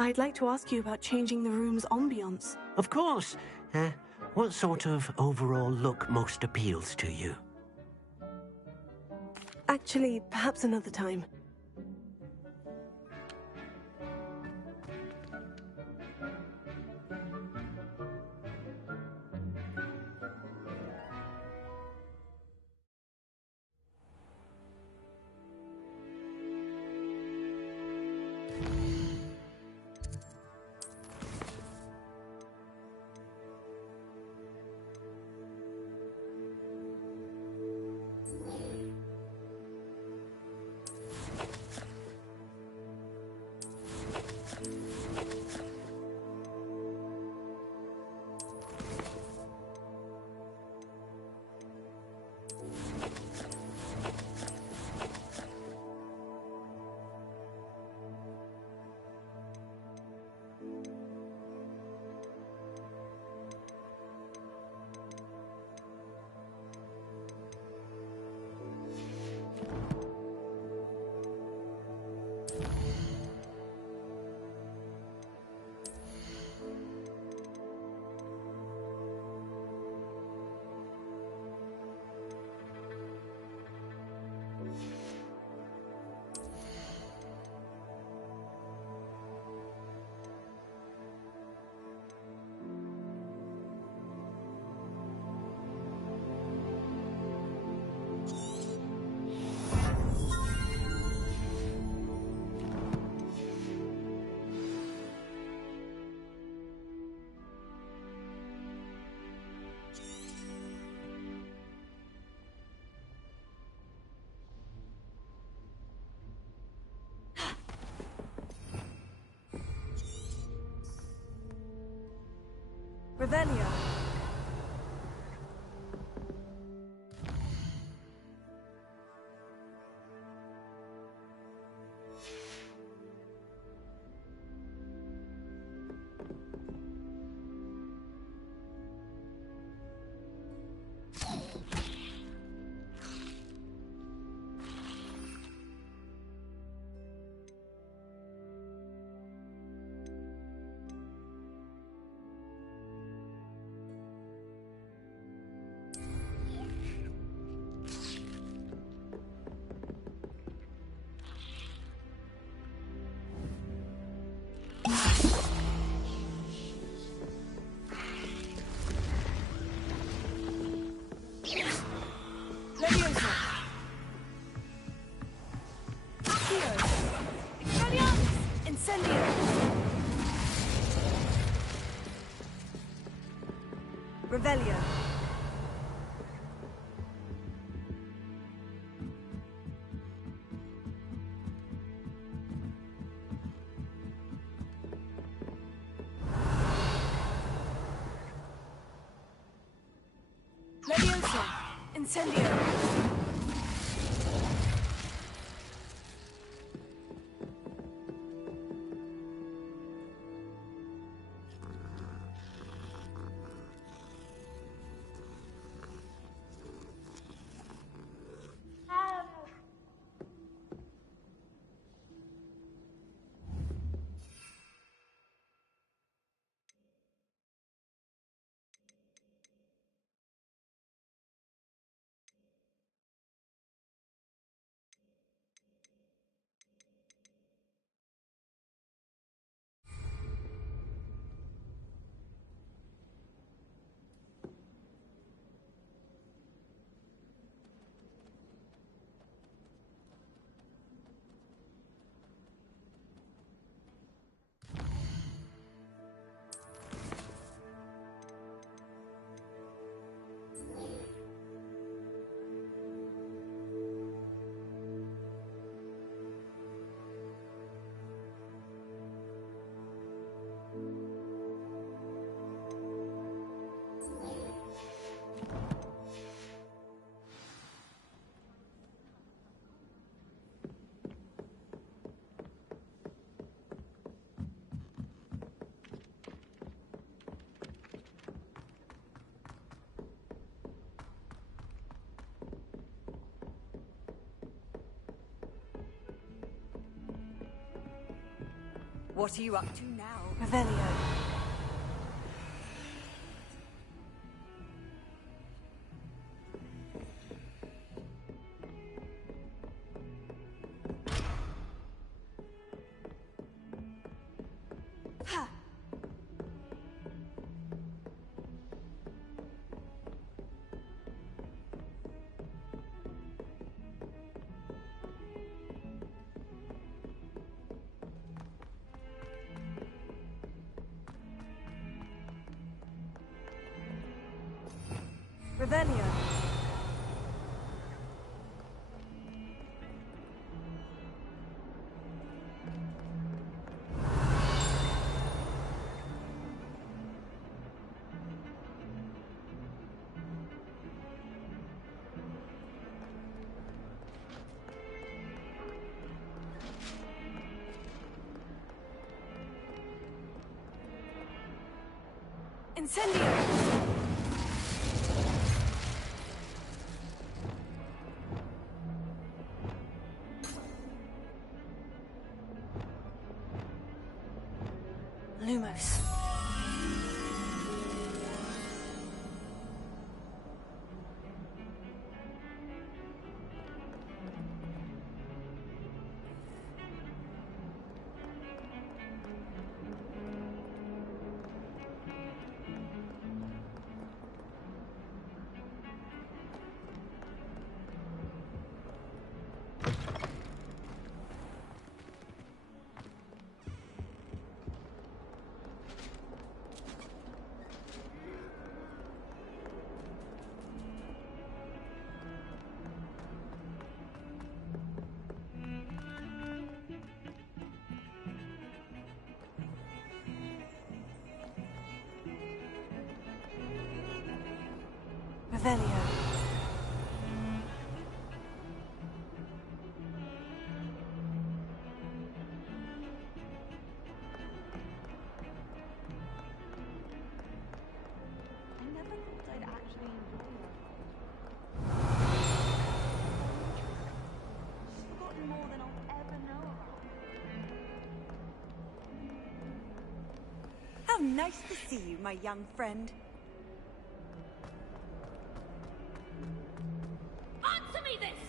I'd like to ask you about changing the room's ambiance. Of course. What sort of overall look most appeals to you? Actually, perhaps another time. Revelio. Leviosa. Accio. Expelliarmus. Incendio. Revelio. Leviosa. Incendio. What are you up to now? Revelio. Revelio. Incendio! Lumos. Revelio. I never thought I'd actually enjoy her. She's forgotten more than I'll ever know about. How nice to see you, my young friend. Answer me this!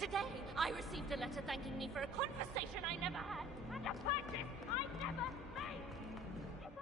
Today, I received a letter thanking me for a conversation I never had and a purchase I never made! If I...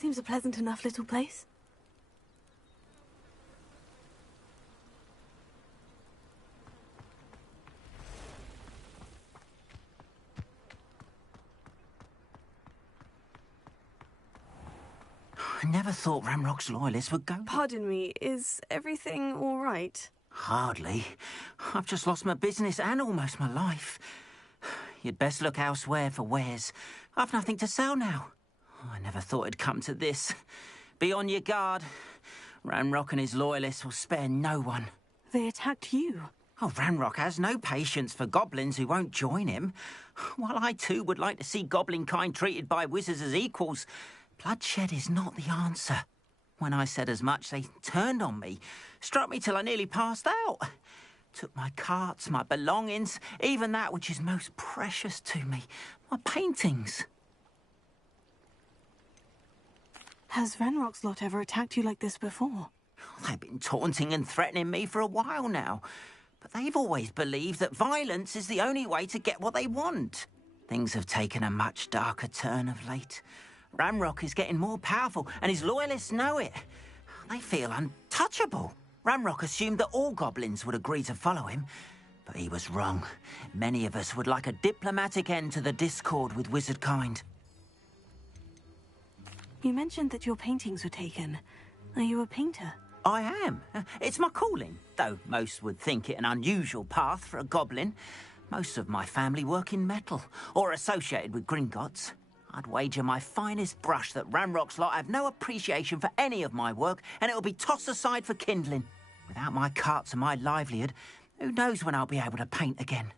Seems a pleasant enough little place. I never thought Ramrock's loyalists would go... Pardon me, is everything all right? Hardly. I've just lost my business and almost my life. You'd best look elsewhere for wares. I've nothing to sell now. I never thought it'd come to this. Be on your guard. Ranrock and his loyalists will spare no one. They attacked you? Oh, Ranrock has no patience for goblins who won't join him. While I too would like to see goblin kind treated by wizards as equals, bloodshed is not the answer. When I said as much, they turned on me, struck me till I nearly passed out. Took my carts, my belongings, even that which is most precious to me, my paintings. Has Ranrock's lot ever attacked you like this before? They've been taunting and threatening me for a while now. But they've always believed that violence is the only way to get what they want. Things have taken a much darker turn of late. Ranrock is getting more powerful, and his loyalists know it. They feel untouchable. Ranrock assumed that all goblins would agree to follow him, but he was wrong. Many of us would like a diplomatic end to the discord with wizard kind. You mentioned that your paintings were taken. Are you a painter? I am. It's my calling, though most would think it an unusual path for a goblin. Most of my family work in metal, or associated with Gringotts. I'd wager my finest brush that Ranrock's lot have no appreciation for any of my work, and it'll be tossed aside for kindling. Without my carts and my livelihood, who knows when I'll be able to paint again?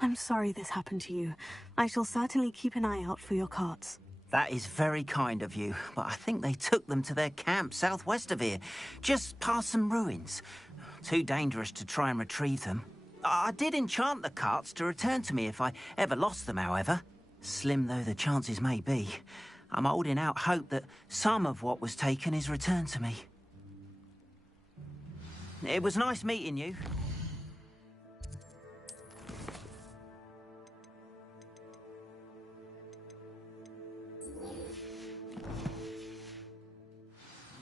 I'm sorry this happened to you. I shall certainly keep an eye out for your carts. That is very kind of you, but I think they took them to their camp southwest of here, just past some ruins. Too dangerous to try and retrieve them. I did enchant the carts to return to me if I ever lost them, however. Slim though the chances may be, I'm holding out hope that some of what was taken is returned to me. It was nice meeting you.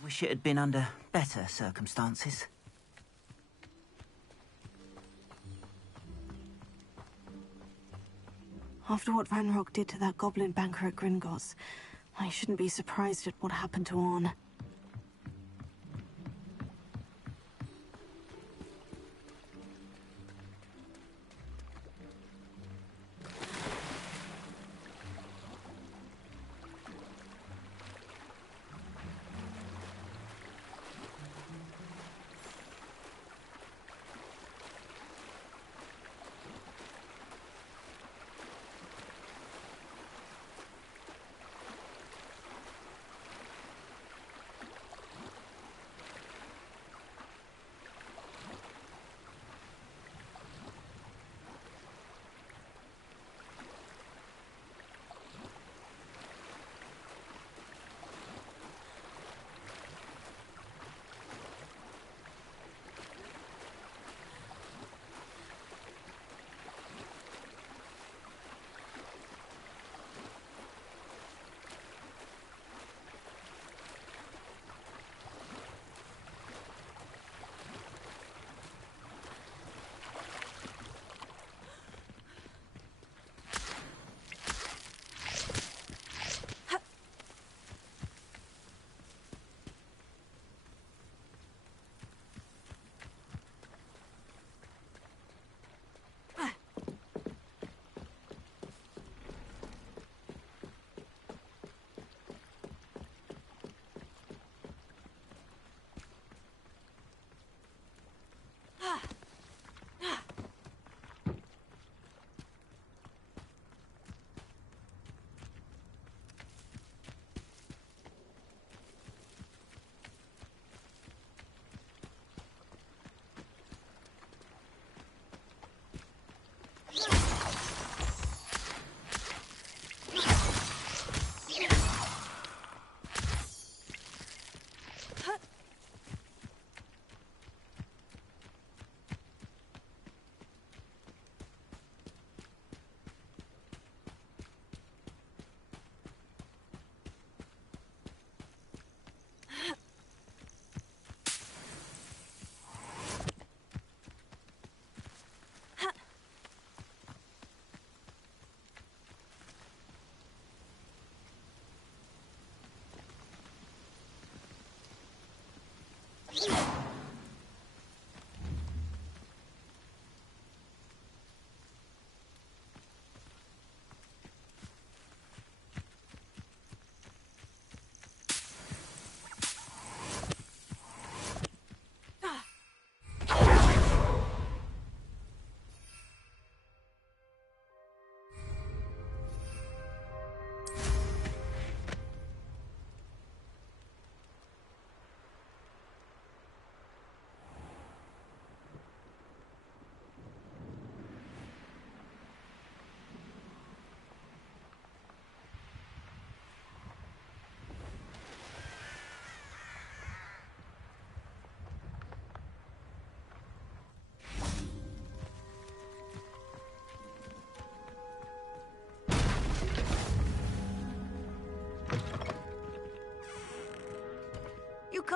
Wish it had been under better circumstances. After what Ranrock did to that goblin banker at Gringotts, I shouldn't be surprised at what happened to Orn.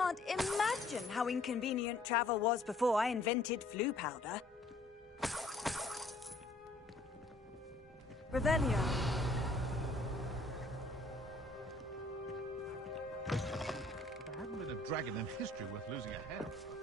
can't imagine how inconvenient travel was before I invented flu powder. Revelio. There hadn't been a dragon in history worth losing a hand over.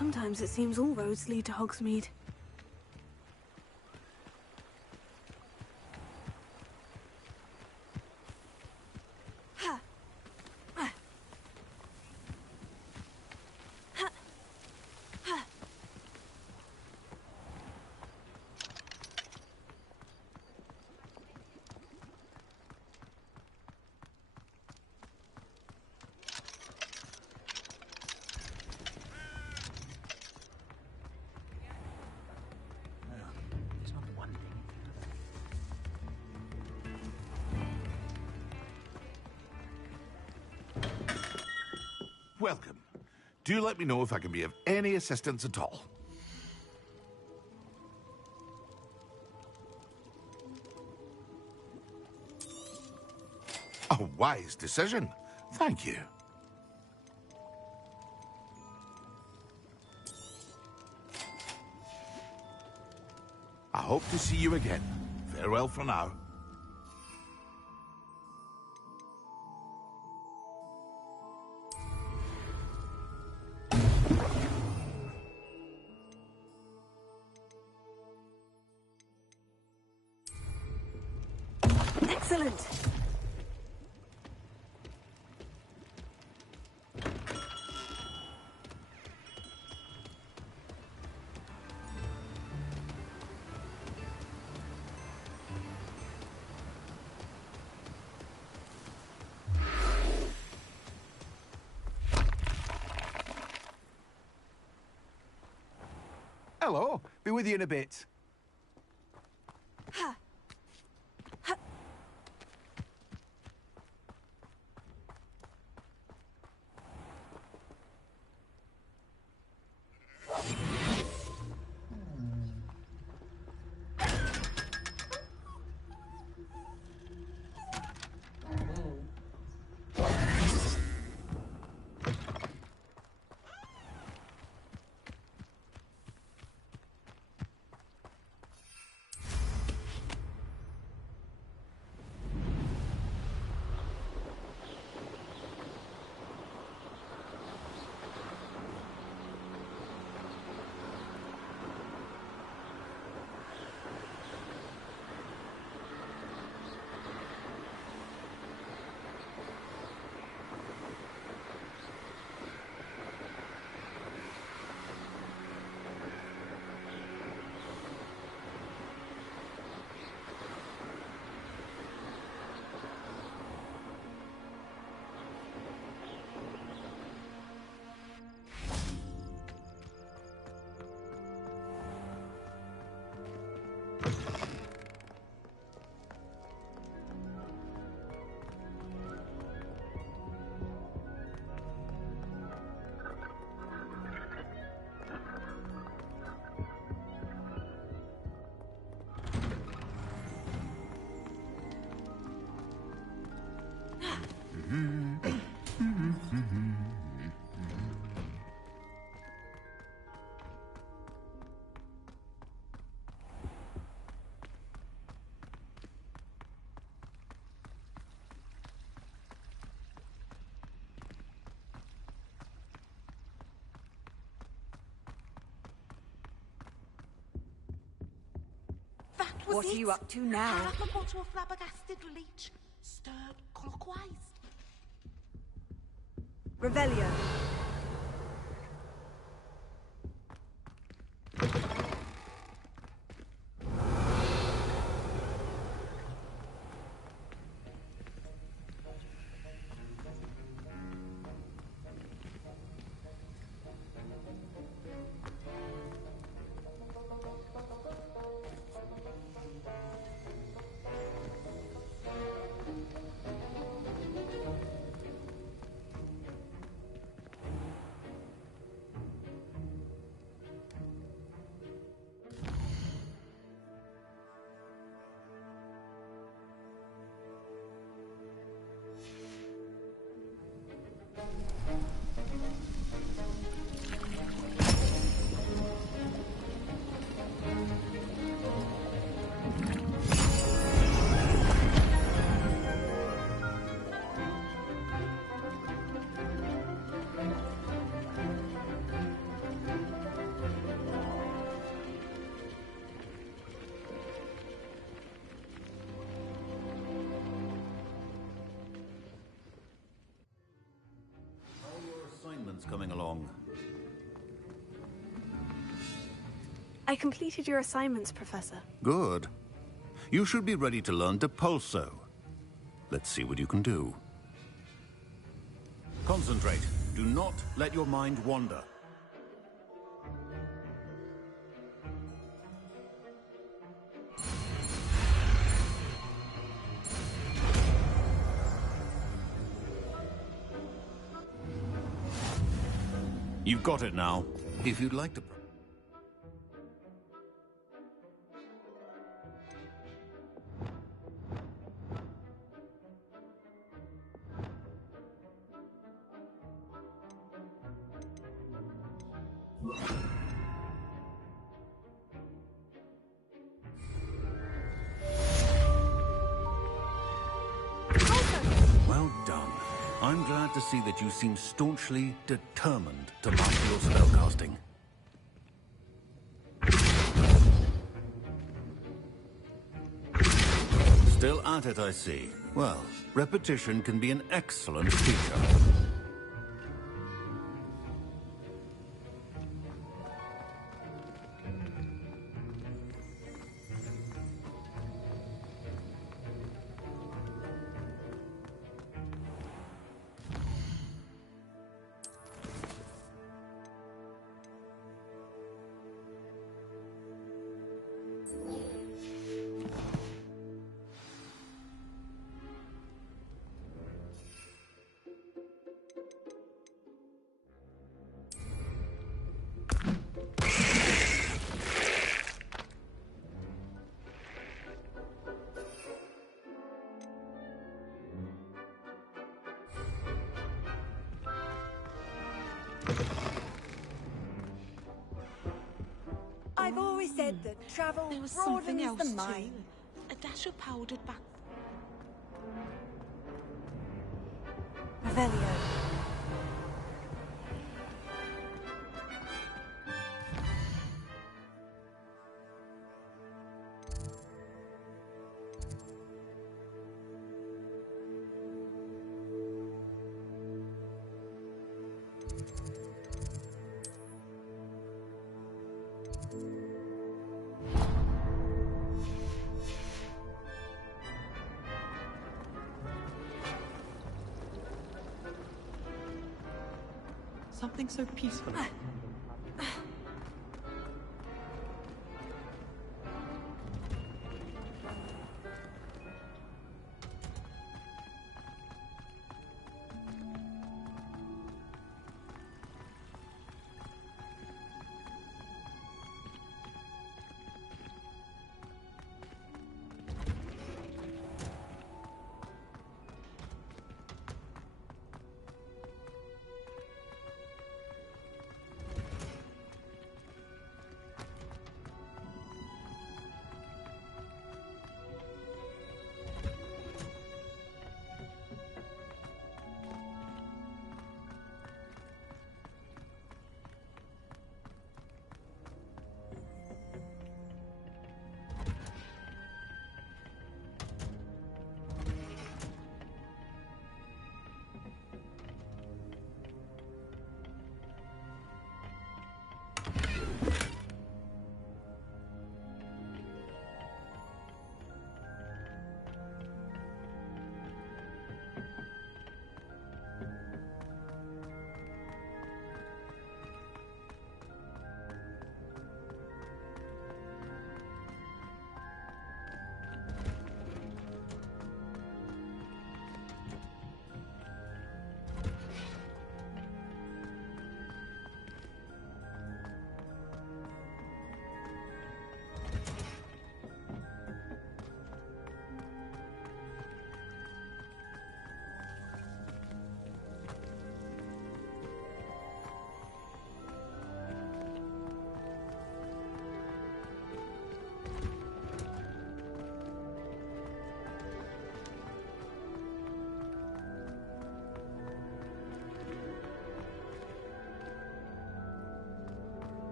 Sometimes it seems all roads lead to Hogsmeade. Welcome. Do let me know if I can be of any assistance at all. A wise decision. Thank you. I hope to see you again. Farewell for now. Excellent. Hello. Be with you in a bit. What are you up to now? Half a bottle of flabbergasted leech, stirred clockwise. Revelio. I completed your assignments, Professor. Good. You should be ready to learn Depulso. Let's see what you can do. Concentrate. Do not let your mind wander. You've got it now. If you'd like to... Well done. I'm glad to see that you seem staunchly determined to master your spellcasting. Still at it, I see. Well, repetition can be an excellent teacher. I've always said that travel There was something broadens else the too. mind. A dash of powdered back. Revelio. Something so peaceful.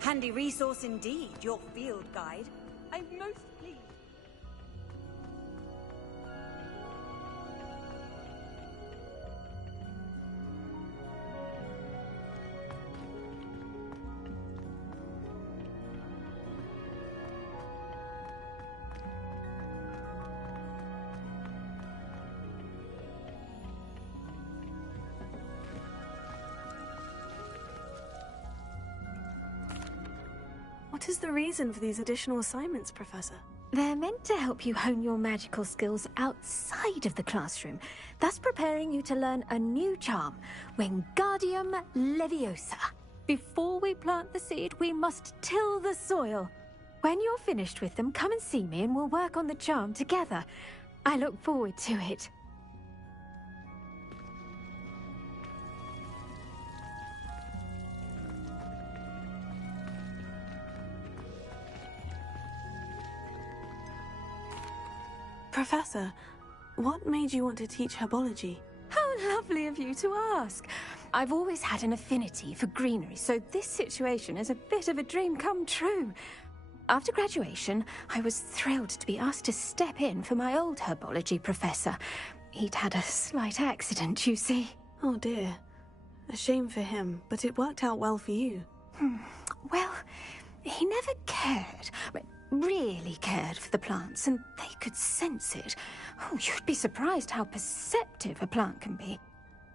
Handy resource indeed, your field guide. I'm most pleased. What is the reason for these additional assignments, Professor? They're meant to help you hone your magical skills outside of the classroom, thus preparing you to learn a new charm, Wingardium Leviosa. Before we plant the seed, we must till the soil. When you're finished with them, come and see me and we'll work on the charm together. I look forward to it. Professor, what made you want to teach herbology? How lovely of you to ask. I've always had an affinity for greenery, so this situation is a bit of a dream come true. After graduation, I was thrilled to be asked to step in for my old herbology professor. He'd had a slight accident, you see. Oh dear. A shame for him, but it worked out well for you. Well, he never cared. Really cared for the plants, and they could sense it. Oh, you'd be surprised how perceptive a plant can be.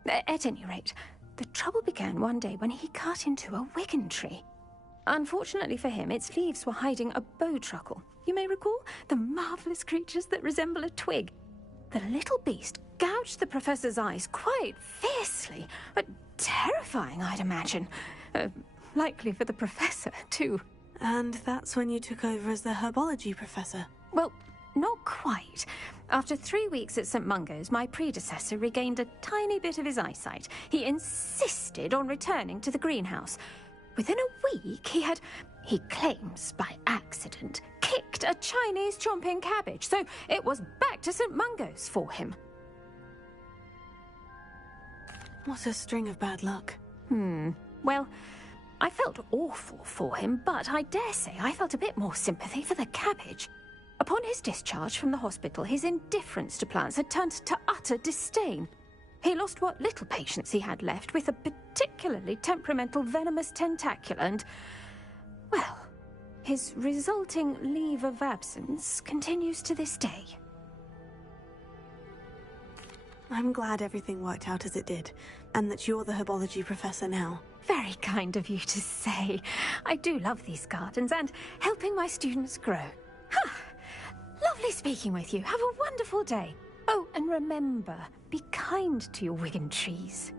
At any rate, the trouble began one day when he cut into a wigan tree. Unfortunately for him, its leaves were hiding a bowtruckle. You may recall the marvellous creatures that resemble a twig. The little beast gouged the professor's eyes quite fiercely, but terrifying, I'd imagine. Likely for the professor, too. And that's when you took over as the herbology professor? Well, not quite. After 3 weeks at St. Mungo's, my predecessor regained a tiny bit of his eyesight. He insisted on returning to the greenhouse. Within a week, he claims by accident, kicked a Chinese chomping cabbage, so it was back to St. Mungo's for him. What a string of bad luck. Well, I felt awful for him, but I dare say I felt a bit more sympathy for the cabbage. Upon his discharge from the hospital, his indifference to plants had turned to utter disdain. He lost what little patience he had left with a particularly temperamental venomous tentacula and, well, his resulting leave of absence continues to this day. I'm glad everything worked out as it did, and that you're the herbology professor now. Very kind of you to say. I do love these gardens and helping my students grow. Lovely speaking with you. Have a wonderful day. Oh, and remember, be kind to your wigan trees.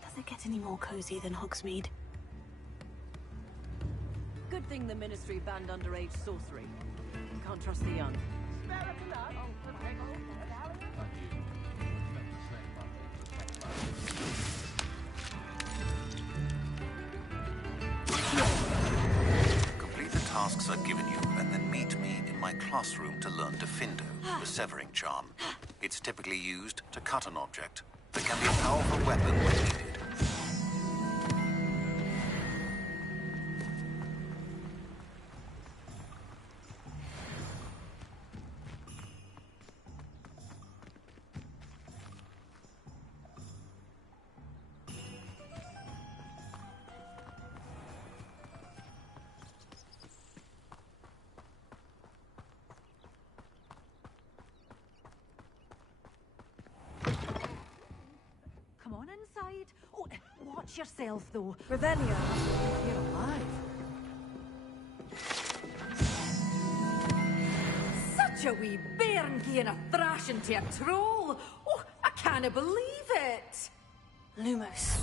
Does it get any more cozy than Hogsmeade? Good thing the Ministry banned underage sorcery. Can't trust the young. Complete the tasks I've given you, and then meet me in my classroom to learn Defindo, the severing charm. It's typically used to cut an object, but can be a powerful weapon when needed. Come on inside. Oh, watch yourself, though. Revelio. You're alive. Such a wee bairn gieing a thrashing to a troll. Oh, I can't believe it. Lumos.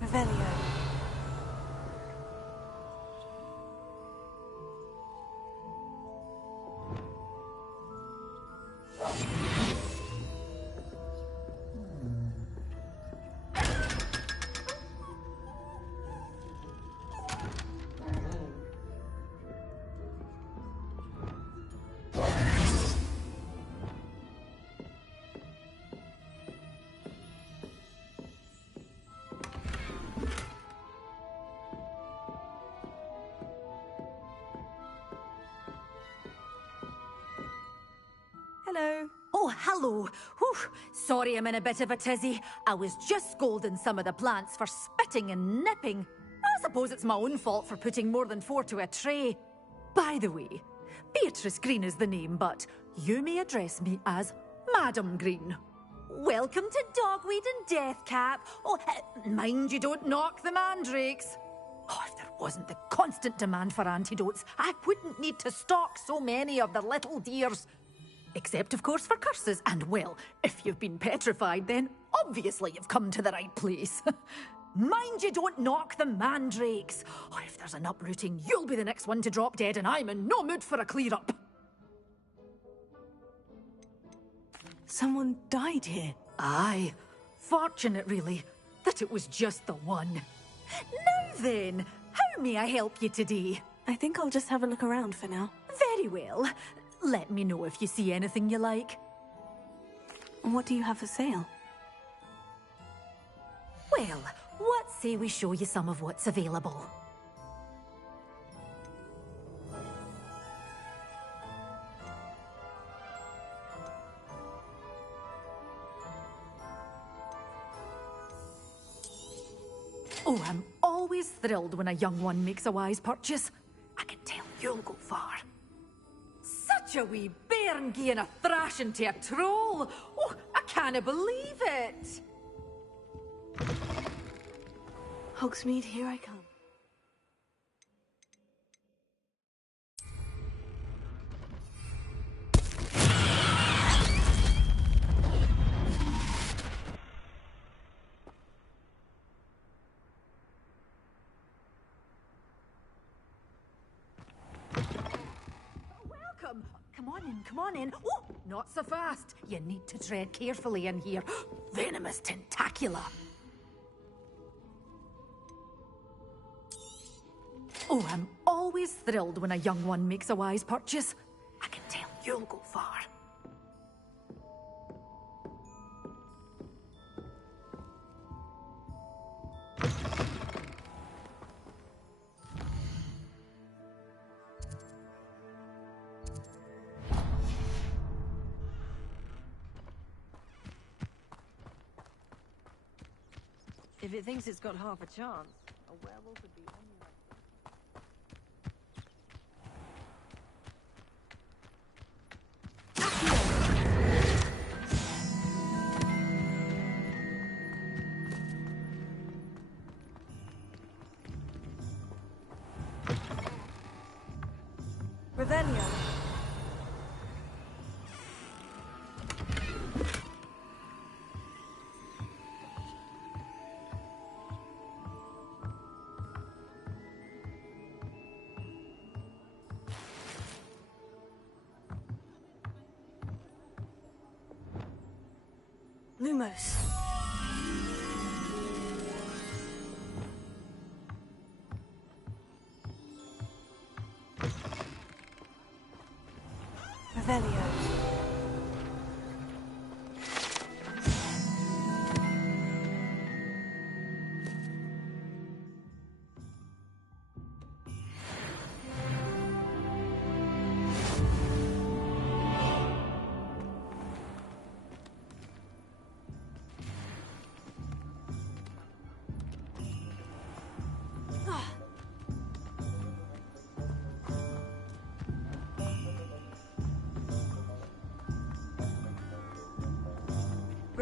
Revelio. Hello. Oh, hello. Whew. Sorry I'm in a bit of a tizzy. I was just scolding some of the plants for spitting and nipping. I suppose it's my own fault for putting more than 4 to a tray. By the way, Beatrice Green is the name, but you may address me as Madam Green. Welcome to Dogweed and Deathcap. Oh, mind you don't knock the mandrakes. Oh, if there wasn't the constant demand for antidotes, I wouldn't need to stock so many of the little dears. Except, of course, for curses. And, well, if you've been petrified, then obviously you've come to the right place. Mind you don't knock the mandrakes. Oh, if there's an uprooting, you'll be the next one to drop dead, and I'm in no mood for a clear-up. Someone died here. Aye. Fortunate, really, that it was just the one. Now then, how may I help you today? I think I'll just have a look around for now. Very well. Let me know if you see anything you like. And what do you have for sale? Well, what say we show you some of what's available? Oh, I'm always thrilled when a young one makes a wise purchase. I can tell you'll go far. Such a wee bairn gieing a thrashing to a troll. Oh, I can't believe it. Hogsmeade, here I come. Come on in. Oh, not so fast. You need to tread carefully in here. Venomous tentacula. Oh, I'm always thrilled when a young one makes a wise purchase. I can tell you'll go far. If it thinks it's got half a chance, a werewolf would be on you like Revelio. Lumos. Revelio.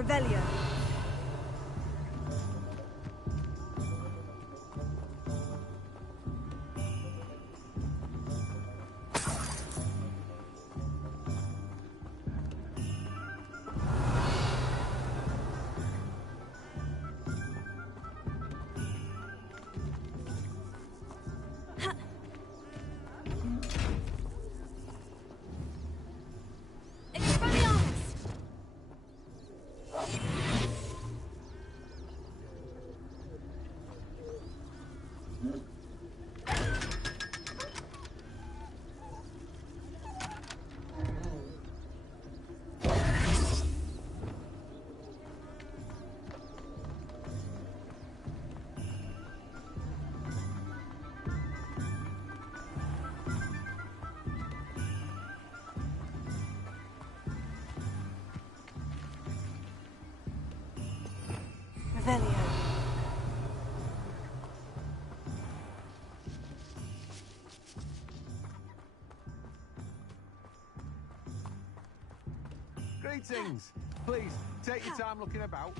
Revelio. Revelio. Greetings. Please, take your time looking about.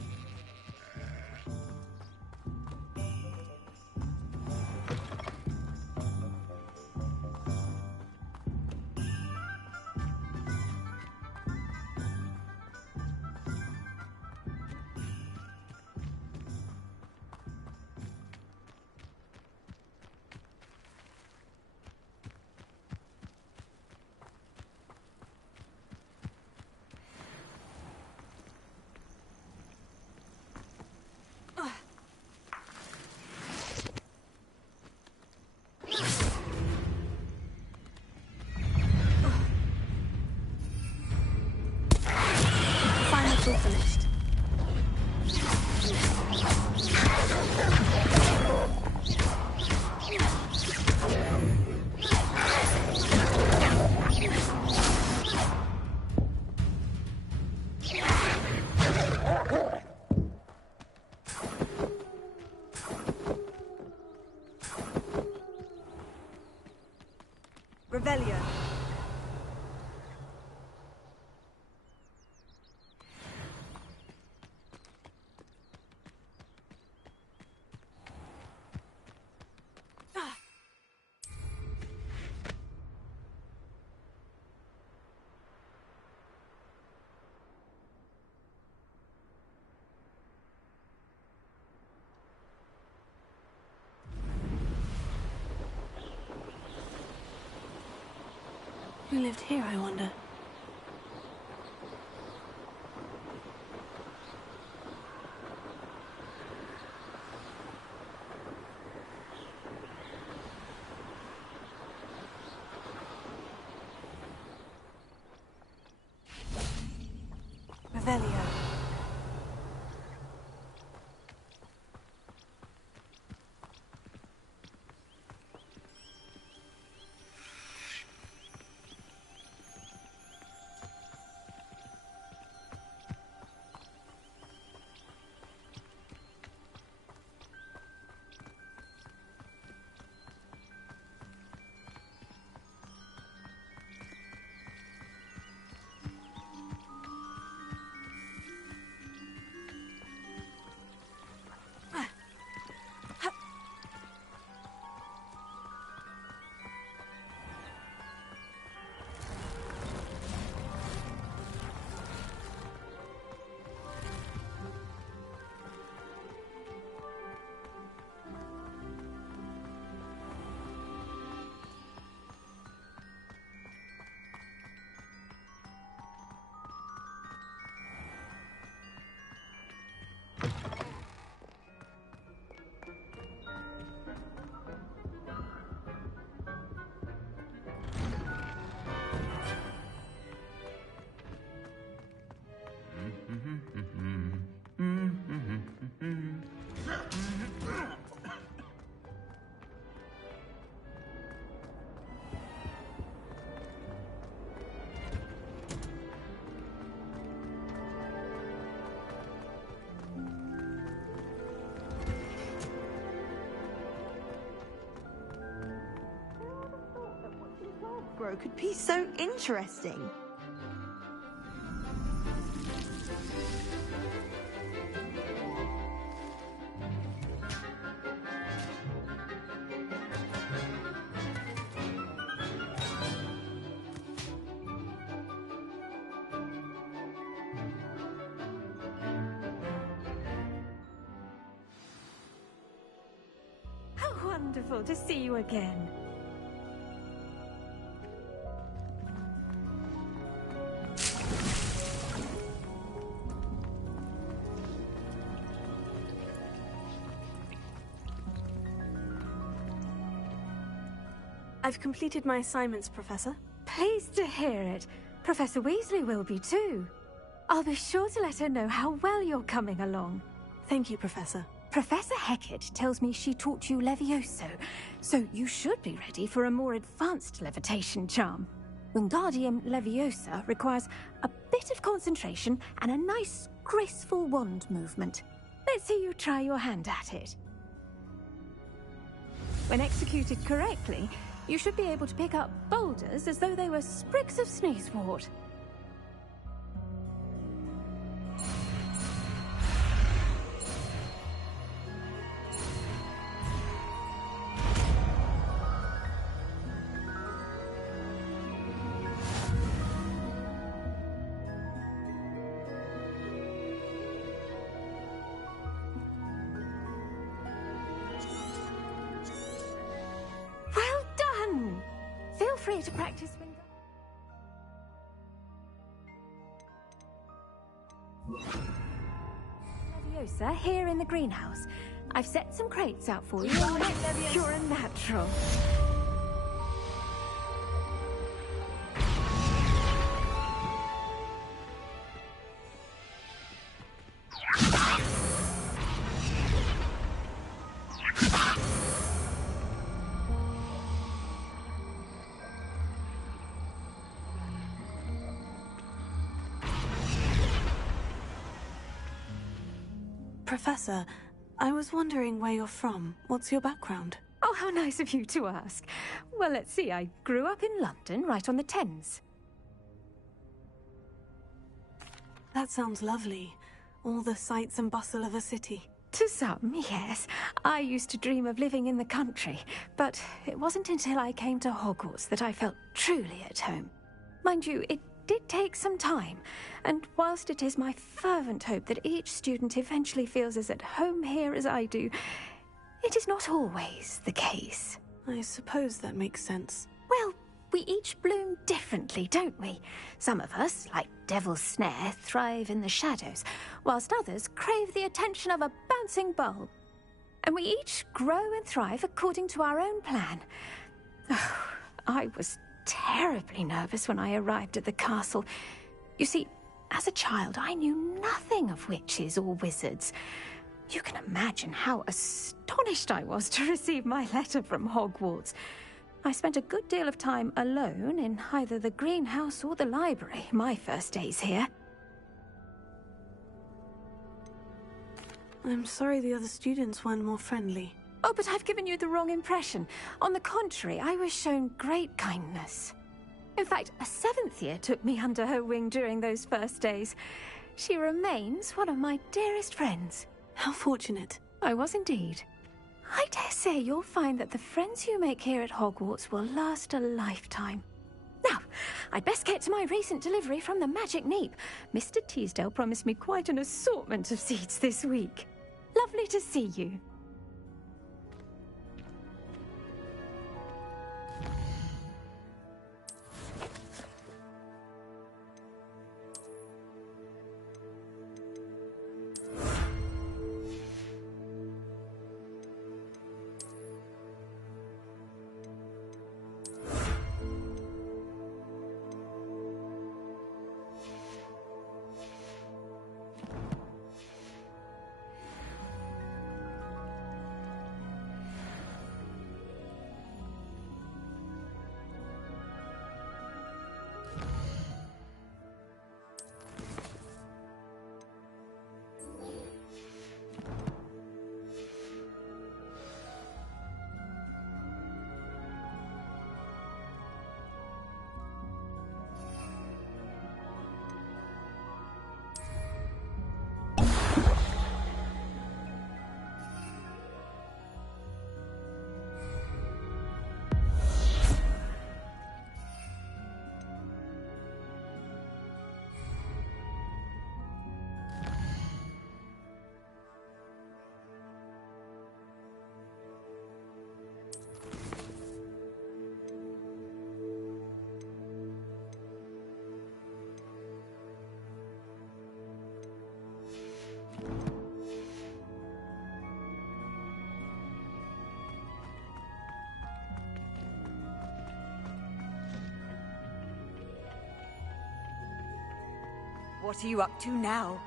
Finally all finished. Revelio. Who lived here, I wonder? Revelio. Bro could be so interesting. wonderful to see you again. I've completed my assignments, Professor. Pleased to hear it. Professor Weasley will be too. I'll be sure to let her know how well you're coming along. Thank you, Professor. Professor Hecat tells me she taught you Levioso, so you should be ready for a more advanced levitation charm. Wingardium Leviosa requires a bit of concentration and a nice, graceful wand movement. Let's see you try your hand at it. When executed correctly, you should be able to pick up boulders as though they were sprigs of sneezewort. Feel free to practice Leviosa here in the greenhouse. I've set some crates out for you. You're a natural. Professor, I was wondering where you're from. What's your background? Oh, how nice of you to ask. Well, let's see. I grew up in London, right on the Thames. That sounds lovely. All the sights and bustle of a city. To some, yes. I used to dream of living in the country, but it wasn't until I came to Hogwarts that I felt truly at home. Mind you, it did take some time, and whilst it is my fervent hope that each student eventually feels as at home here as I do, it is not always the case. I suppose that makes sense. Well, we each bloom differently, don't we? Some of us, like Devil's Snare, thrive in the shadows, whilst others crave the attention of a bouncing bulb. And we each grow and thrive according to our own plan. Oh, I was terribly nervous when I arrived at the castle. You see, as a child, I knew nothing of witches or wizards. You can imagine how astonished I was to receive my letter from Hogwarts. I spent a good deal of time alone in either the greenhouse or the library my first days here. I'm sorry the other students weren't more friendly. Oh, but I've given you the wrong impression. On the contrary, I was shown great kindness. In fact, a 7th year took me under her wing during those first days. She remains one of my dearest friends. How fortunate. I was indeed. I dare say you'll find that the friends you make here at Hogwarts will last a lifetime. Now, I'd best get to my recent delivery from the Magic Neep. Mr. Teasdale promised me quite an assortment of seeds this week. Lovely to see you. What are you up to now?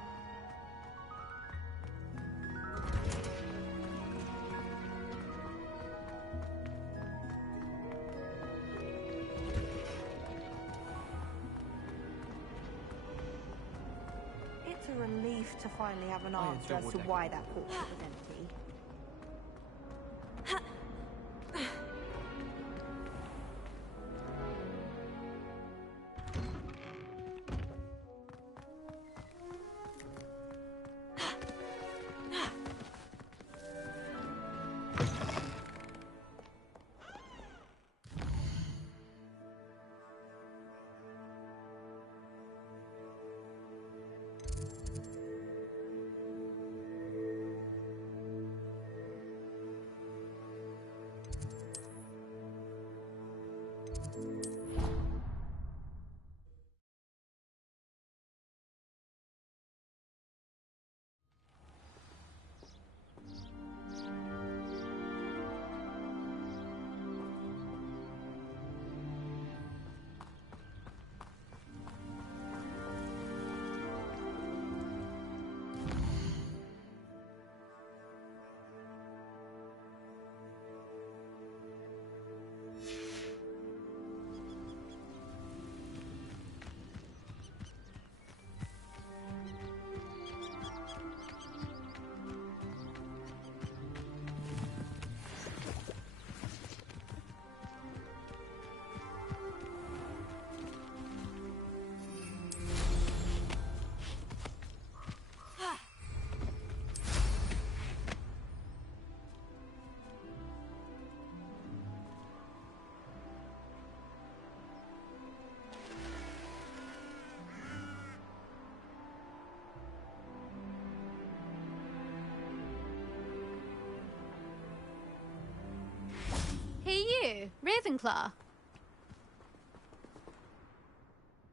It's a relief to finally have an answer as to why that portrait was empty. Hey you, Ravenclaw.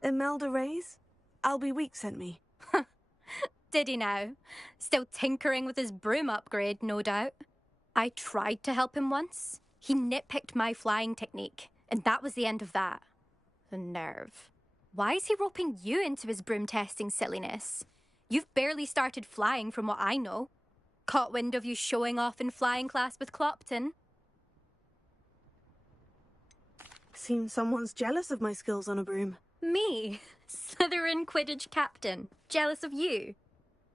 Imelda Reyes? Albie Week sent me. Did he now? Still tinkering with his broom upgrade, no doubt. I tried to help him once. He nitpicked my flying technique, and that was the end of that. The nerve. Why is he roping you into his broom testing silliness? You've barely started flying from what I know. Caught wind of you showing off in flying class with Clopton. Seems someone's jealous of my skills on a broom. Me? Slytherin Quidditch captain. Jealous of you?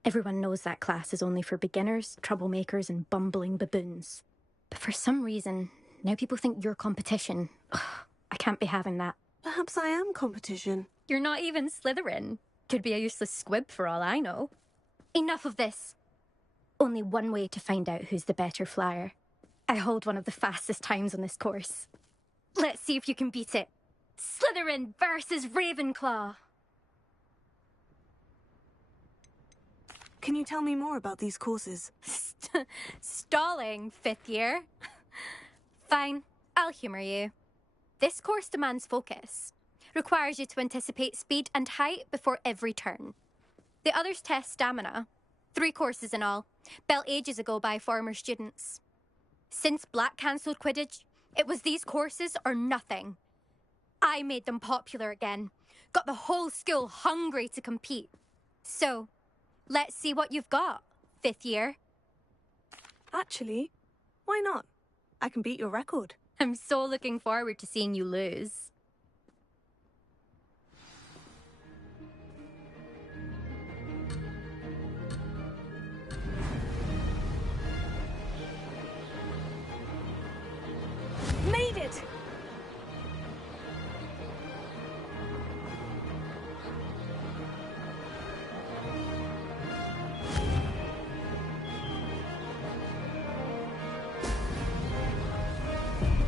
Everyone knows that class is only for beginners, troublemakers, and bumbling baboons. But for some reason, now people think you're competition. Ugh, I can't be having that. Perhaps I am competition. You're not even Slytherin. Could be a useless squib for all I know. Enough of this. Only one way to find out who's the better flyer. I hold one of the fastest times on this course. Let's see if you can beat it. Slytherin versus Ravenclaw. Can you tell me more about these courses? Stalling, fifth year. Fine, I'll humour you. This course demands focus. Requires you to anticipate speed and height before every turn. The others test stamina. 3 courses in all, built ages ago by former students. Since Black cancelled Quidditch, it was these courses or nothing. I made them popular again. Got the whole school hungry to compete. So, let's see what you've got, fifth year. Actually, why not? I can beat your record. I'm so looking forward to seeing you lose. Made it!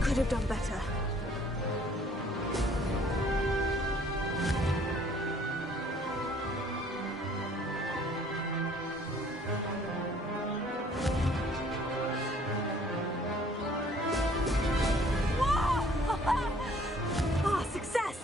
Could have done better. Ah, success!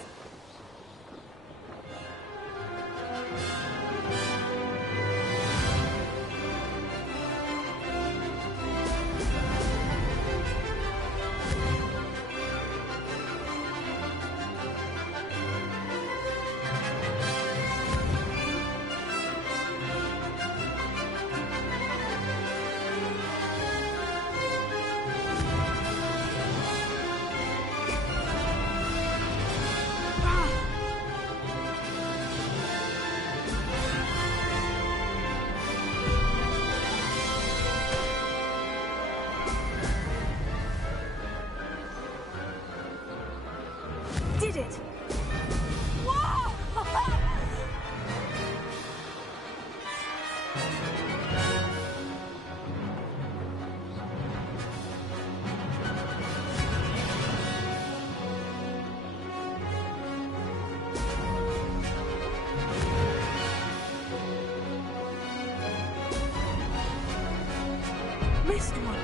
it! Whoa! Missed one.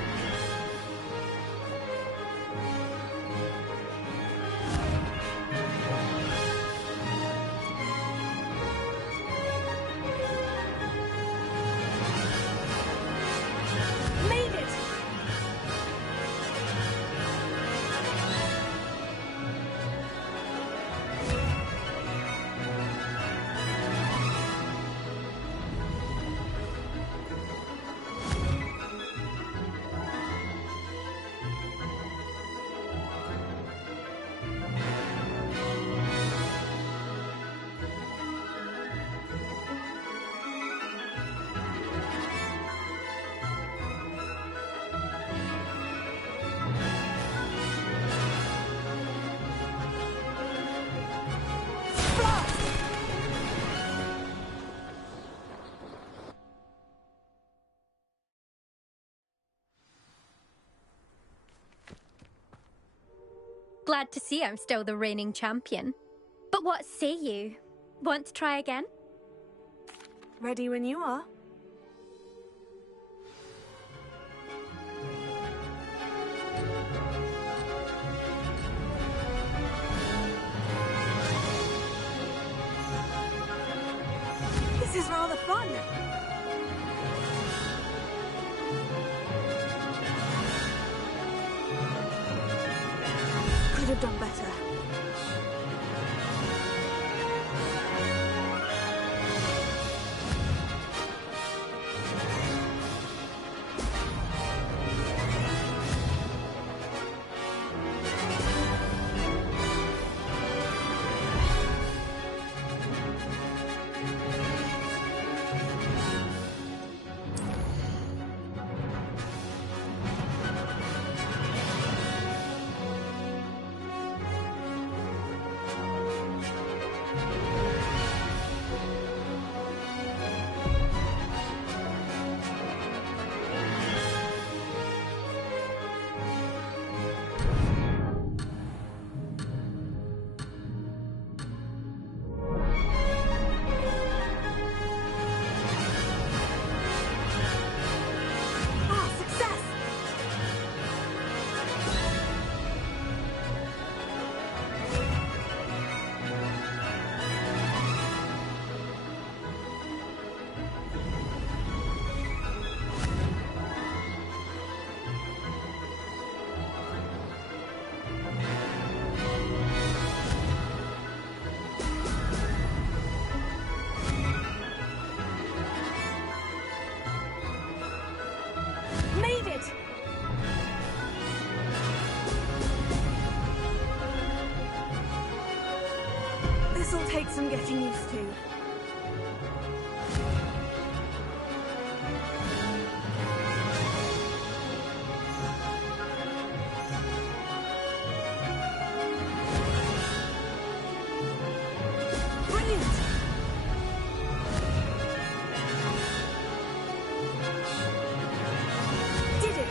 Made it! Glad to see I'm still the reigning champion. But what say you? Want to try again? Ready when you are. This is rather fun. Could have done better. Made it! This'll take some getting used to. Brilliant! Did it!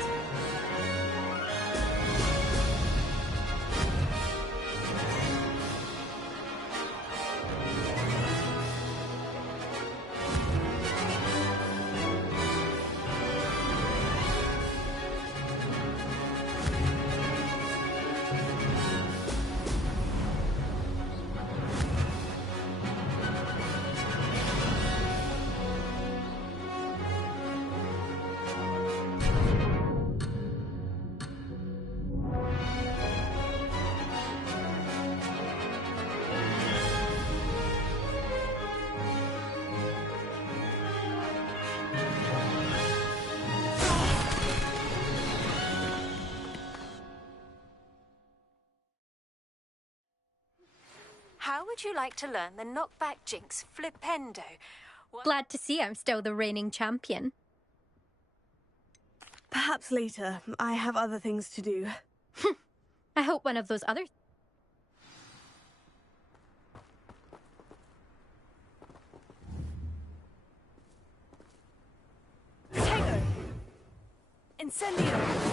How would you like to learn the knockback jinx flipendo? Glad to see I'm still the reigning champion. Perhaps later. I have other things to do. I hope one of those other... Incendio!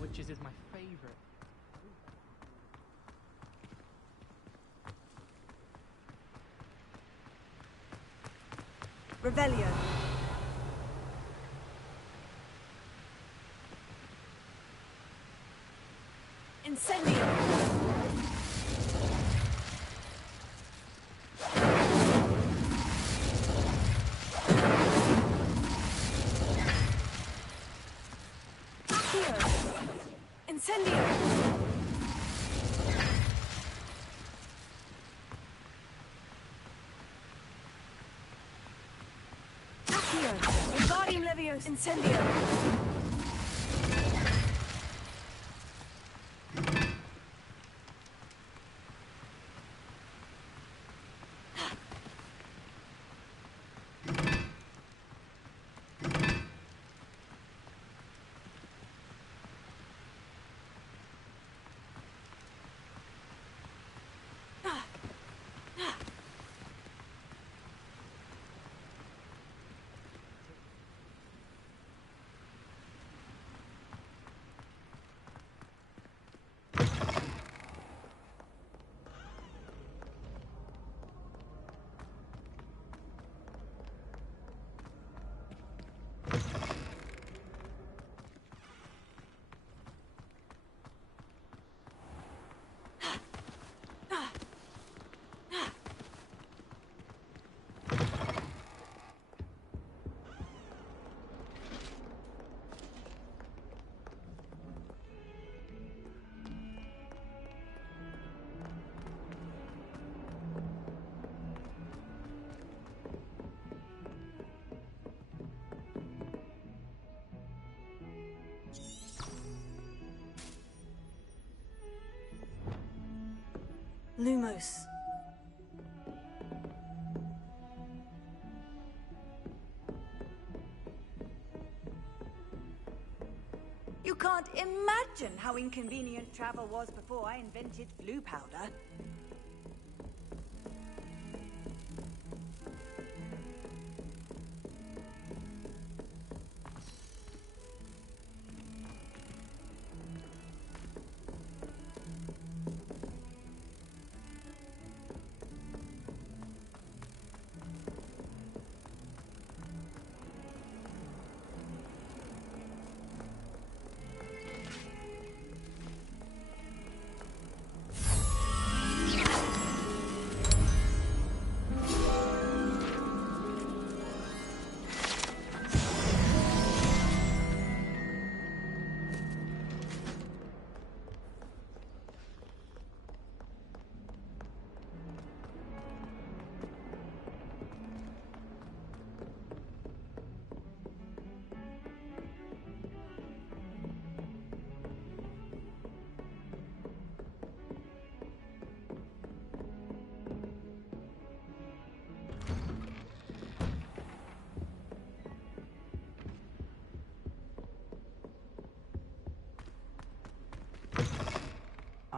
Witches is my favorite. Revelio. Incendio. Incendio! Accio! Wingardium Leviosa! Incendio! Lumos. You can't imagine how inconvenient travel was before I invented blue powder.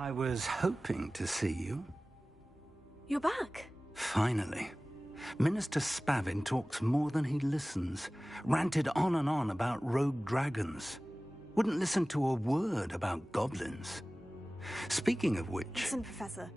I was hoping to see you. You're back. Finally. Minister Spavin talks more than he listens. Ranted on and on about rogue dragons. Wouldn't listen to a word about goblins. Speaking of which... Listen, Professor.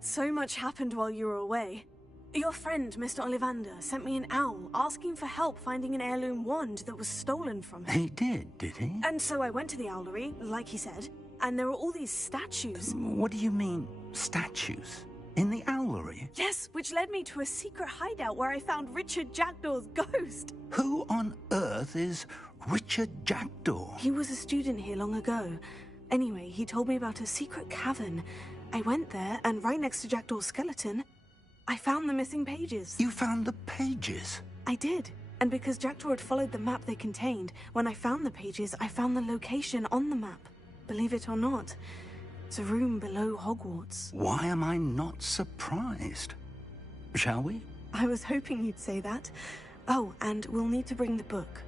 So much happened while you were away. Your friend, Mr. Ollivander, sent me an owl asking for help finding an heirloom wand that was stolen from him. He did he? And so I went to the owlery, like he said, and there were all these statues. What do you mean, statues? In the owlery? Yes, which led me to a secret hideout where I found Richard Jackdaw's ghost. Who on earth is Richard Jackdaw? He was a student here long ago. Anyway, he told me about a secret cavern. I went there, and right next to Jackdaw's skeleton, I found the missing pages. You found the pages? I did. And because Jackdaw had followed the map they contained, when I found the pages, I found the location on the map. Believe it or not, it's a room below Hogwarts. Why am I not surprised? Shall we? I was hoping you'd say that. Oh, and we'll need to bring the book.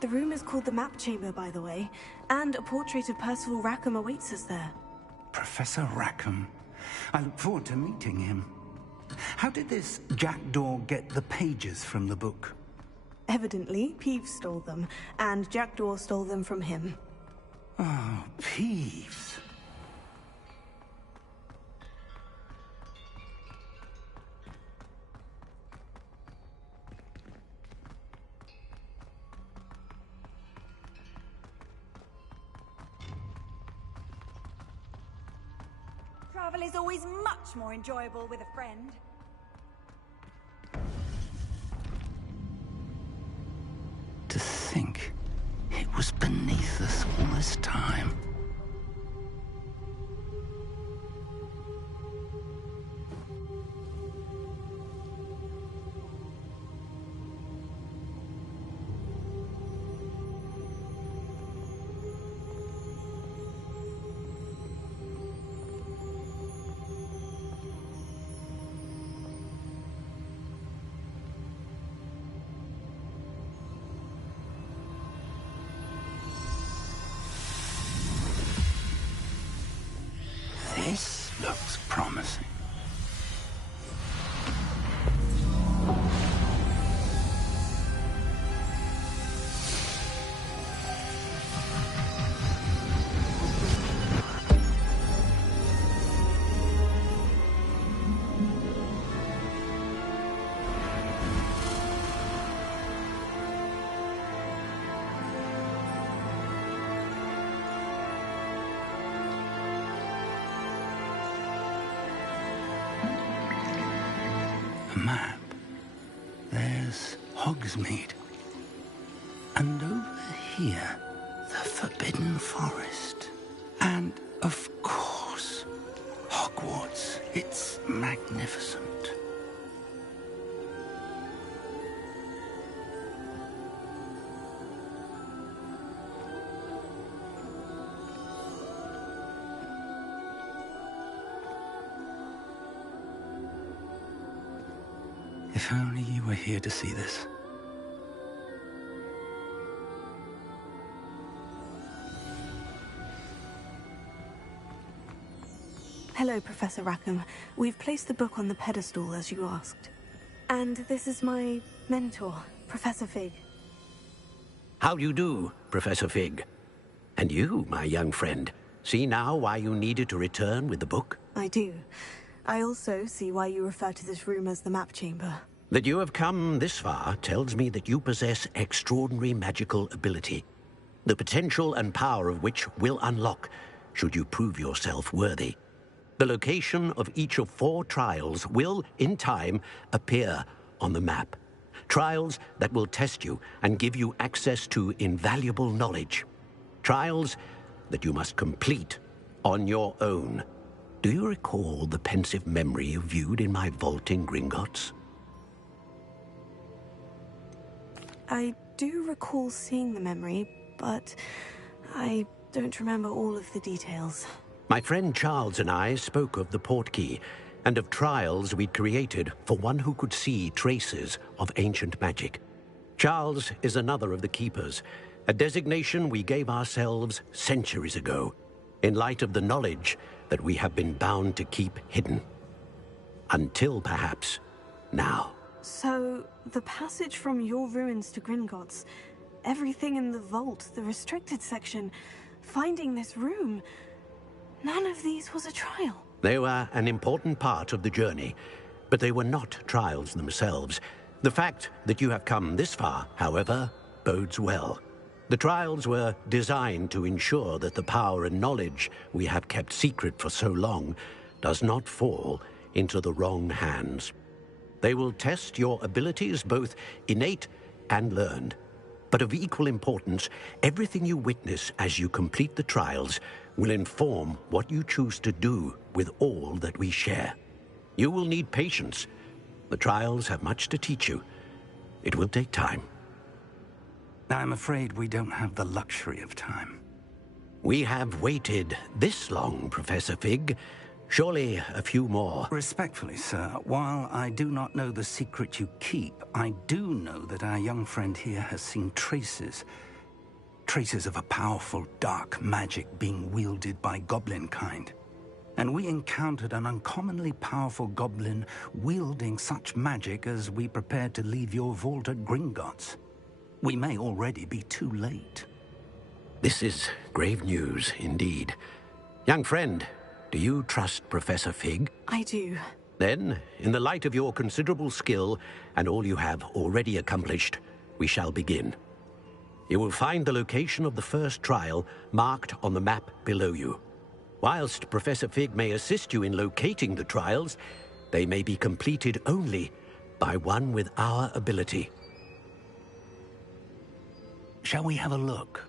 The room is called the Map Chamber, by the way, and a portrait of Percival Rackham awaits us there. Professor Rackham. I look forward to meeting him. How did this Jackdaw get the pages from the book? Evidently, Peeves stole them, and Jackdaw stole them from him. Oh, Peeves. Travel is always much more enjoyable with a friend. To think it was beneath us all this time. This looks promising. A map. There's Hogsmeade. And over here, the Forbidden Forest. And, of course, Hogwarts. It's magnificent. If only you were here to see this. Hello, Professor Rackham. We've placed the book on the pedestal, as you asked. And this is my mentor, Professor Fig. How do you do, Professor Fig? And you, my young friend, see now why you needed to return with the book? I do. I also see why you refer to this room as the Map Chamber. That you have come this far tells me that you possess extraordinary magical ability, the potential and power of which will unlock, should you prove yourself worthy. The location of each of 4 trials will, in time, appear on the map. Trials that will test you and give you access to invaluable knowledge. Trials that you must complete on your own. Do you recall the pensive memory you viewed in my vault in Gringotts? I do recall seeing the memory, but I don't remember all of the details. My friend Charles and I spoke of the portkey and of trials we'd created for one who could see traces of ancient magic. Charles is another of the keepers, a designation we gave ourselves centuries ago, in light of the knowledge that we have been bound to keep hidden. Until, perhaps, now. So, the passage from your ruins to Gringotts, everything in the vault, the restricted section, finding this room, none of these was a trial. They were an important part of the journey, but they were not trials themselves. The fact that you have come this far, however, bodes well. The trials were designed to ensure that the power and knowledge we have kept secret for so long does not fall into the wrong hands. They will test your abilities, both innate and learned. But of equal importance, everything you witness as you complete the trials will inform what you choose to do with all that we share. You will need patience. The trials have much to teach you. It will take time. I'm afraid we don't have the luxury of time. We have waited this long, Professor Fig. Surely a few more. Respectfully, sir, while I do not know the secret you keep, I do know that our young friend here has seen traces of a powerful dark magic being wielded by goblin kind. And we encountered an uncommonly powerful goblin wielding such magic as we prepared to leave your vault at Gringotts. We may already be too late. This is grave news indeed. Young friend, do you trust Professor Fig? I do. Then, in the light of your considerable skill and all you have already accomplished, we shall begin. You will find the location of the first trial marked on the map below you. Whilst Professor Fig may assist you in locating the trials, they may be completed only by one with our ability. Shall we have a look?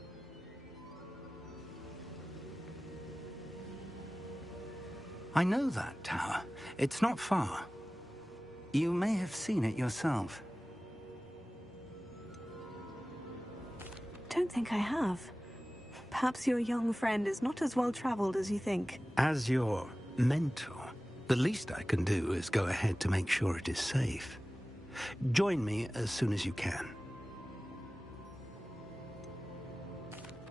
I know that tower. It's not far. You may have seen it yourself. Don't think I have. Perhaps your young friend is not as well-traveled as you think. As your mentor, the least I can do is go ahead to make sure it is safe. Join me as soon as you can.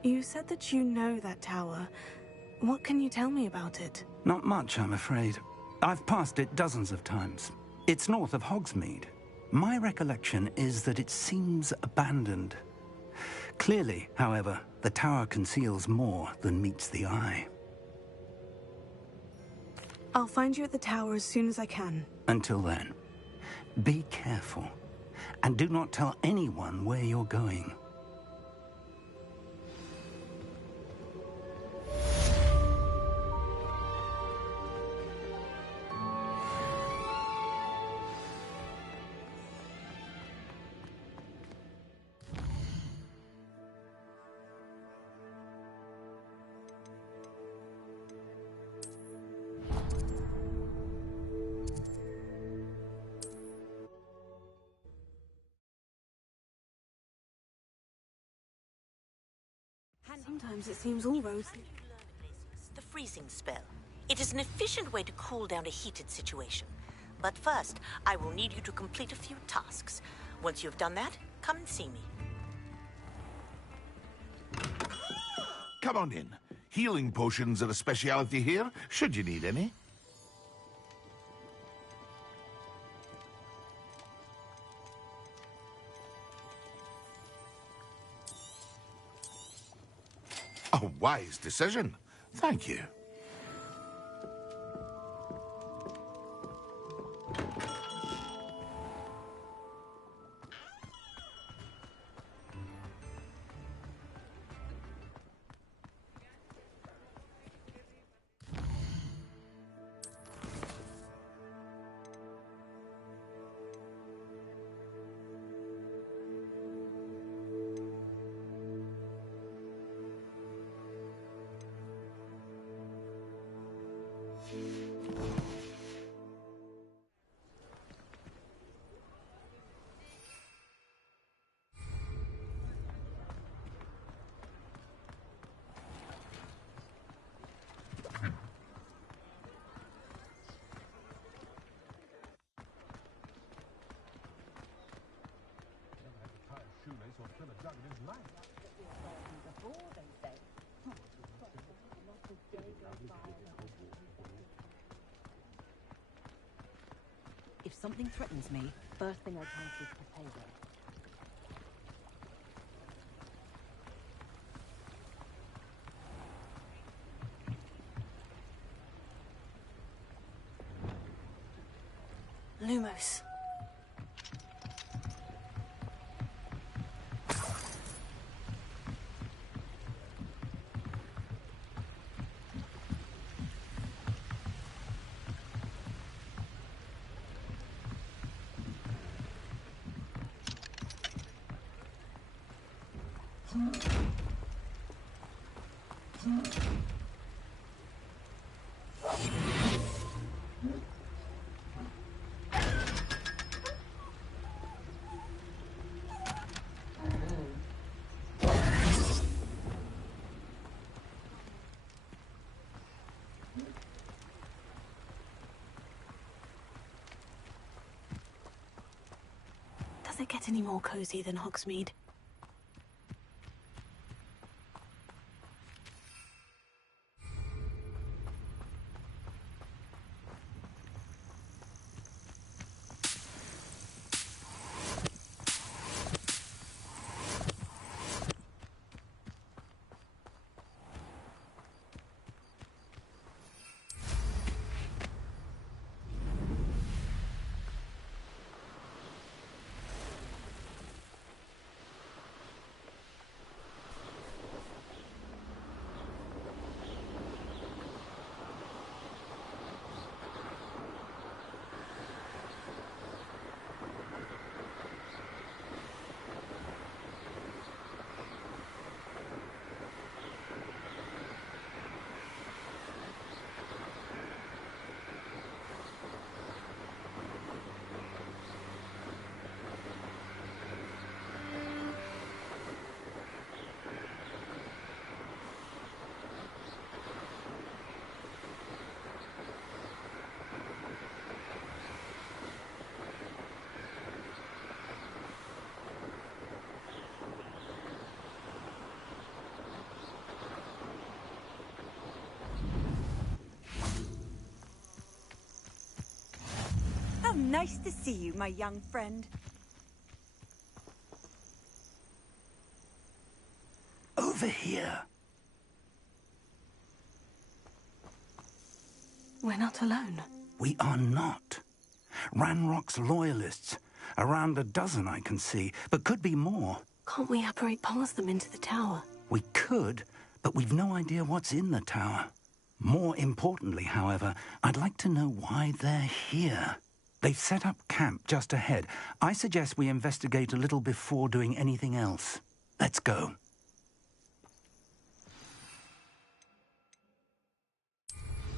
You said that you know that tower. What can you tell me about it? Not much, I'm afraid. I've passed it dozens of times. It's north of Hogsmeade. My recollection is that it seems abandoned. Clearly, however, the tower conceals more than meets the eye. I'll find you at the tower as soon as I can. Until then, be careful, and do not tell anyone where you're going. Sometimes it seems all rosy. The freezing spell. It is an efficient way to cool down a heated situation. But first, I will need you to complete a few tasks. Once you've done that, come and see me. Come on in. Healing potions are a speciality here, should you need any. A wise decision. Thank you. If something threatens me, first thing I can do is prepare it. Lumos. Does it get any more cozy than Hogsmeade? How nice to see you, my young friend. Over here. We're not alone. We are not. Ranrock's loyalists. Around a dozen I can see, but could be more. Can't we apparate past them into the tower? We could, but we've no idea what's in the tower. More importantly, however, I'd like to know why they're here. They've set up camp just ahead. I suggest we investigate a little before doing anything else. Let's go.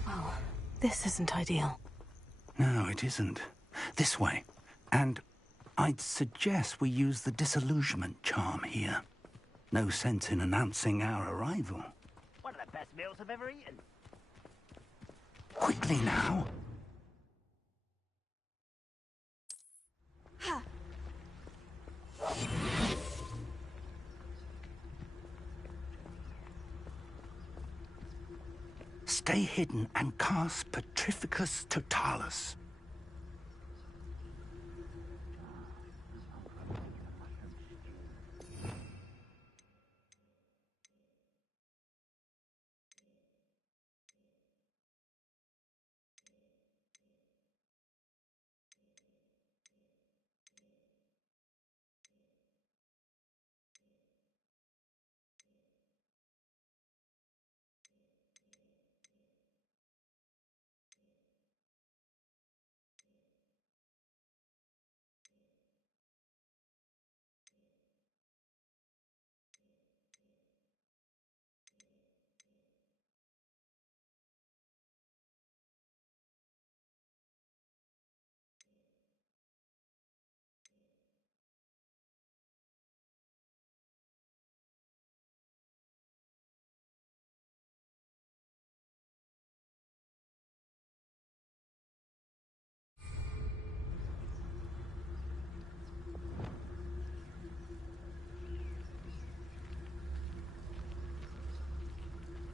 Well, this isn't ideal. No, it isn't. This way. And I'd suggest we use the disillusionment charm here. No sense in announcing our arrival. One of the best meals I've ever eaten. Quickly now. Stay hidden and cast Petrificus Totalis.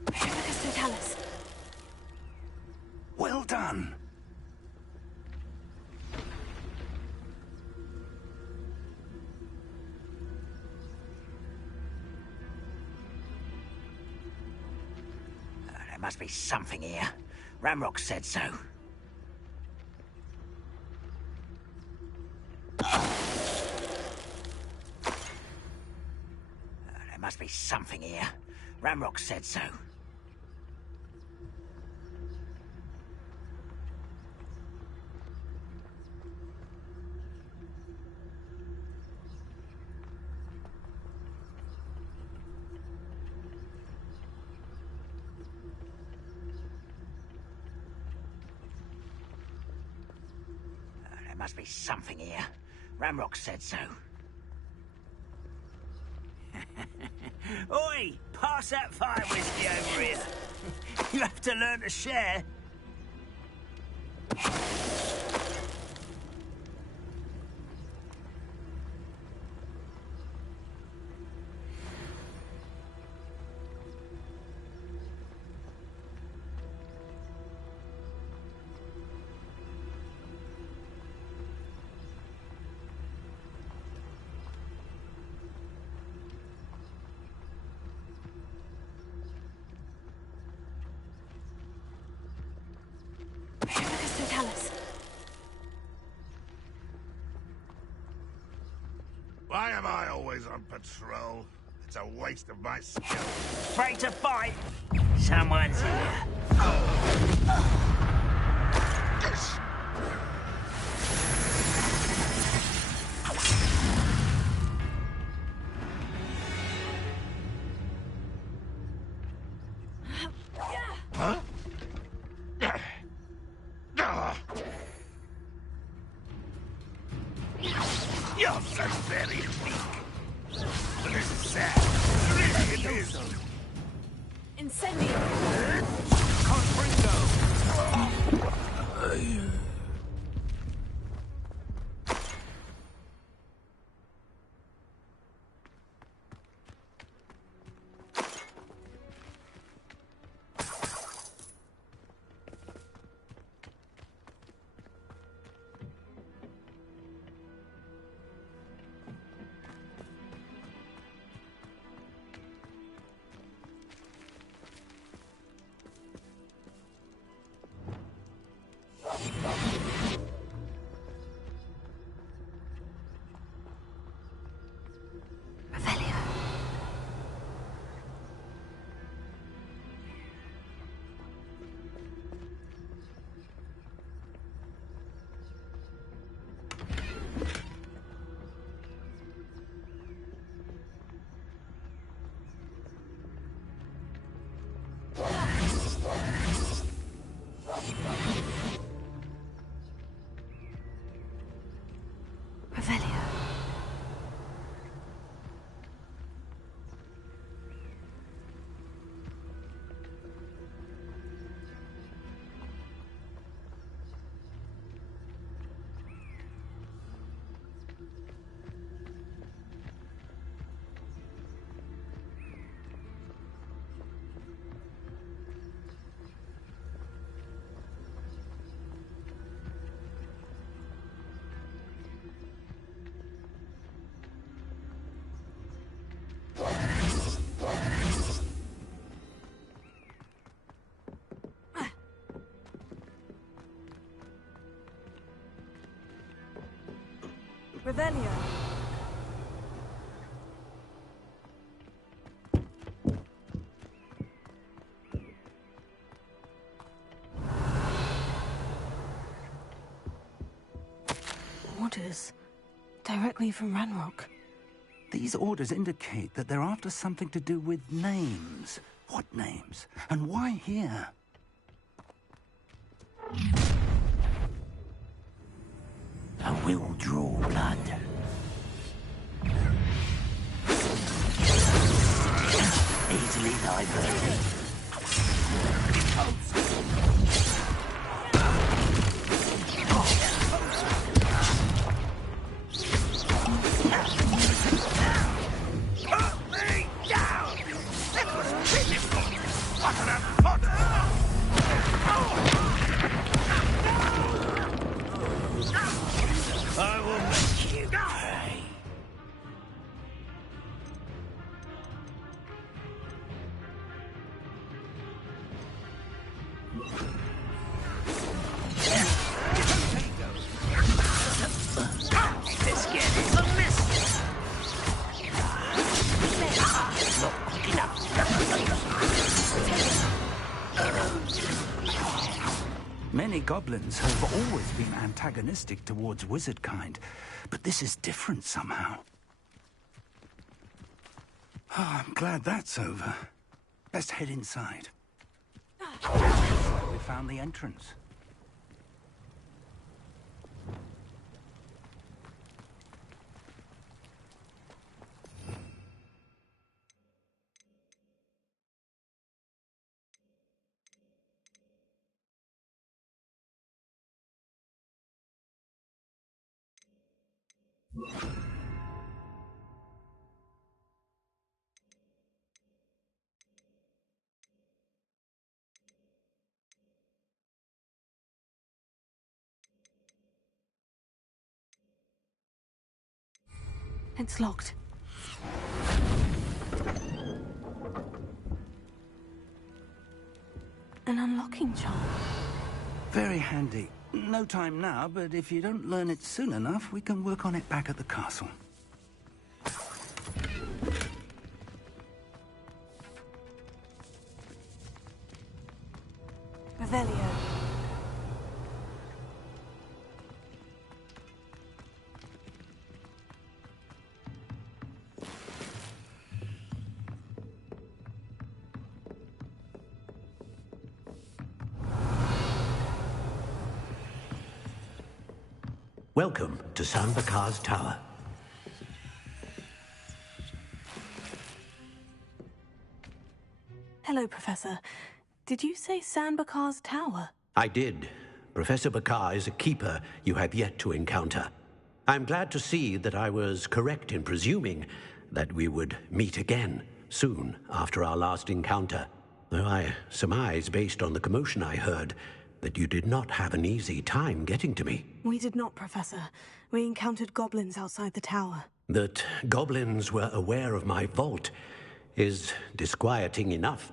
Petrificus Totalis. Well done. must be something here. Ramrock said so. There must be something here. Ramrock said so. There must be something here. Ramrock said so. Oi! Pass that fire whiskey over here. You have to learn to share. Tell us. Why am I always on patrol? It's a waste of my skill. Afraid to fight? Someone's here. Huh? You're so very weak. But this is sad. Really, it is. Incendio! Revelio. Orders. Directly from Ranrock. These orders indicate that they're after something to do with names. What names? And why here? I will draw blood. Easily diverted. Many goblins have always been antagonistic towards wizard kind, but this is different somehow. Oh, I'm glad that's over. Let's head inside. Looks like we found the entrance. It's locked. An unlocking charm. Very handy. No time now, but if you don't learn it soon enough, we can work on it back at the castle. Revelio. Welcome to San Bakar's Tower. Hello, Professor. Did you say San Bakar's Tower? I did. Professor Bakar is a keeper you have yet to encounter. I'm glad to see that I was correct in presuming that we would meet again soon after our last encounter. Though I surmise, based on the commotion I heard, that you did not have an easy time getting to me. We did not, Professor. We encountered goblins outside the tower. That goblins were aware of my vault is disquieting enough.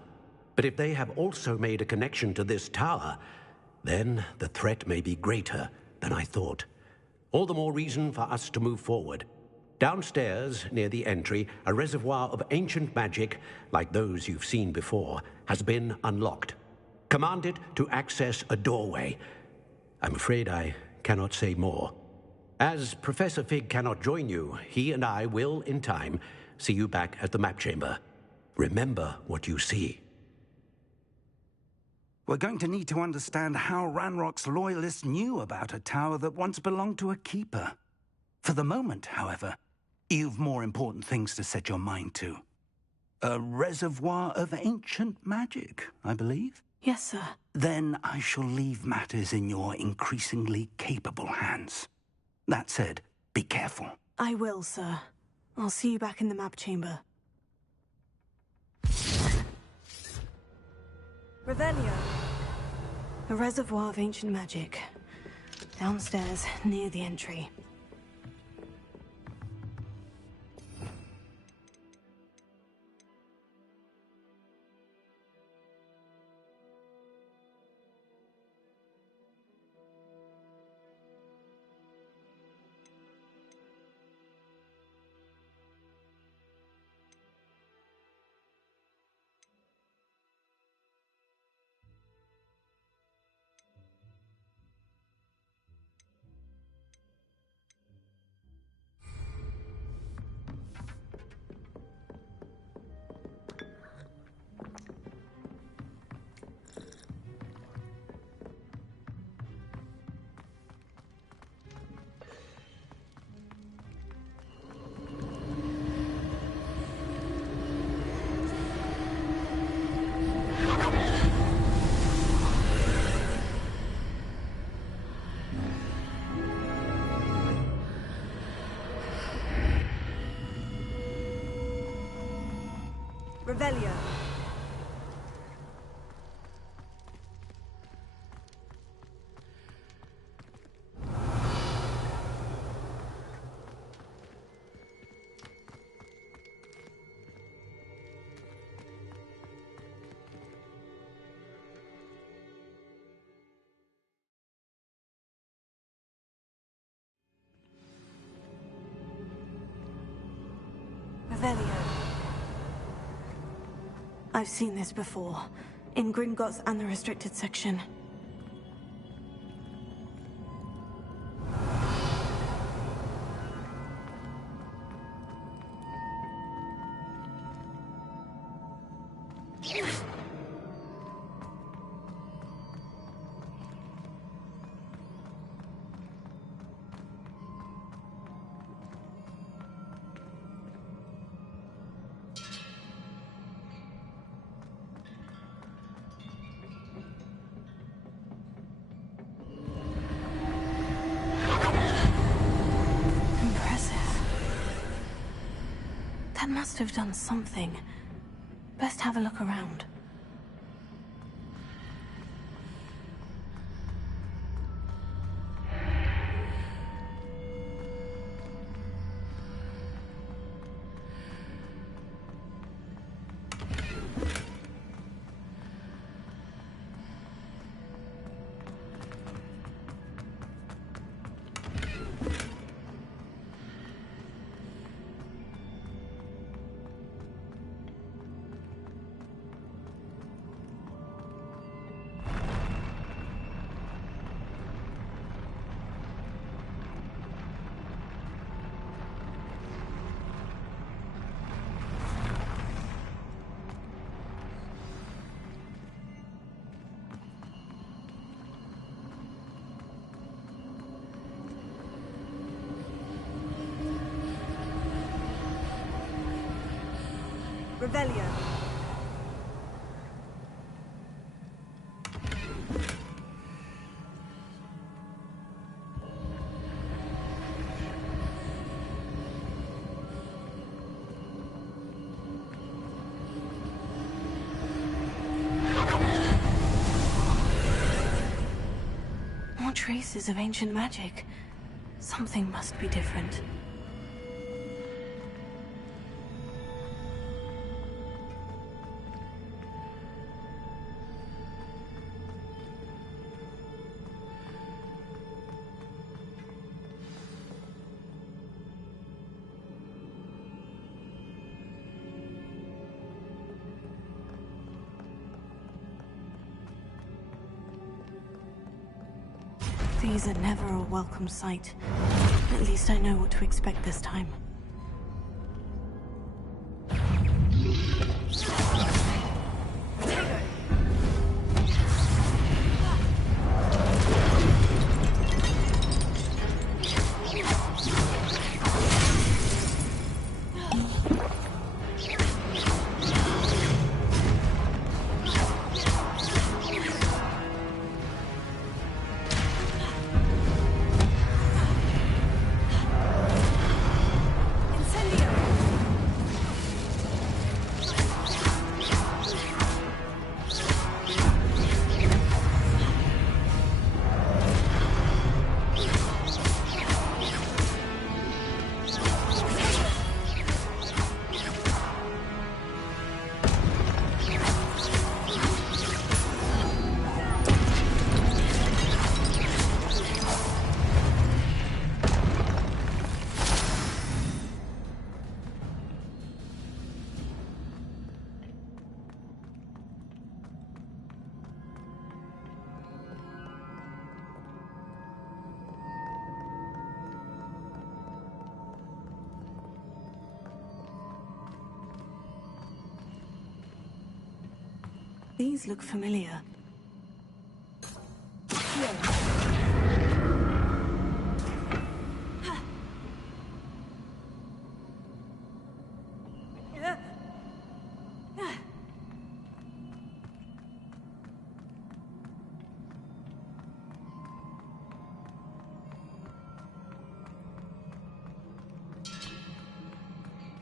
But if they have also made a connection to this tower, then the threat may be greater than I thought. All the more reason for us to move forward. Downstairs, near the entry, a reservoir of ancient magic, like those you've seen before, has been unlocked. Commanded to access a doorway. I'm afraid I cannot say more. As Professor Fig cannot join you, he and I will, in time, see you back at the map chamber. Remember what you see. We're going to need to understand how Ranrock's loyalists knew about a tower that once belonged to a keeper. For the moment, however, you've more important things to set your mind to. A reservoir of ancient magic, I believe? Yes, sir. Then I shall leave matters in your increasingly capable hands. That said, be careful. I will, sir. I'll see you back in the map chamber. Revelio. A reservoir of ancient magic. Downstairs, near the entry. Revelio. Revelio. I've seen this before, in Gringotts and the restricted section. Dad must have done something. Best have a look around. Revelio. More traces of ancient magic. Something must be different. These are never a welcome sight. At least I know what to expect this time. These look familiar.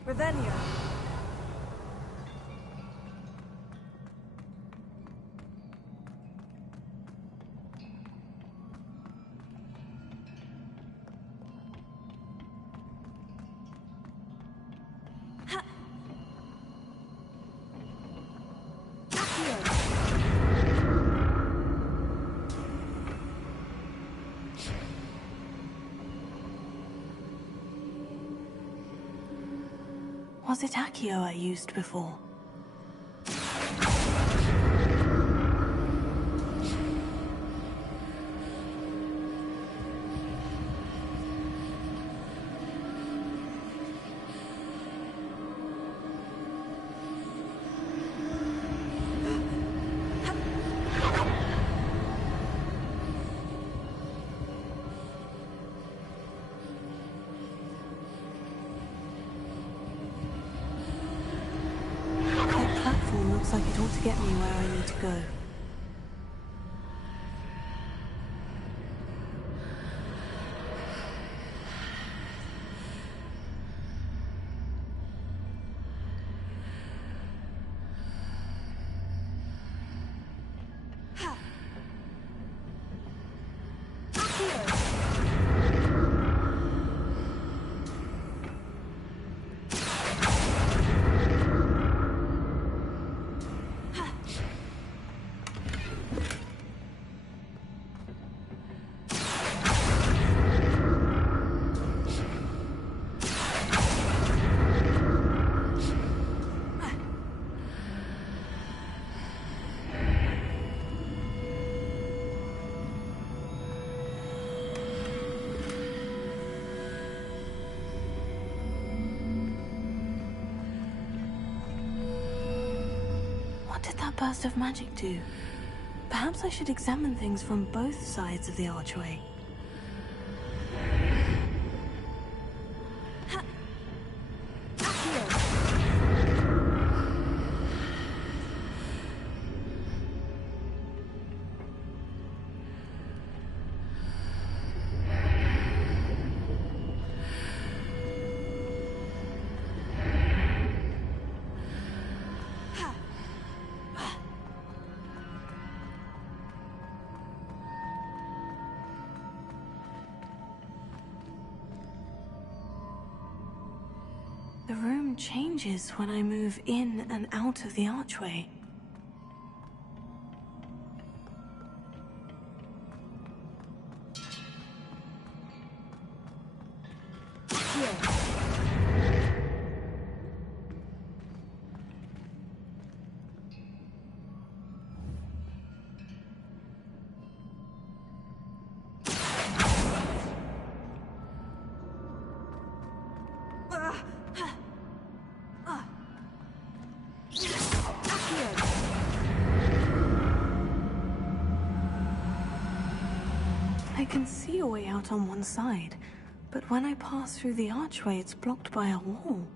Revelio. Was it Accio I used before? Looks like it ought to get me where I need to go. did that burst of magic do? Perhaps I should examine things from both sides of the archway. The room changes when I move in and out of the archway. I can see a way out on one side, but when I pass through the archway, it's blocked by a wall.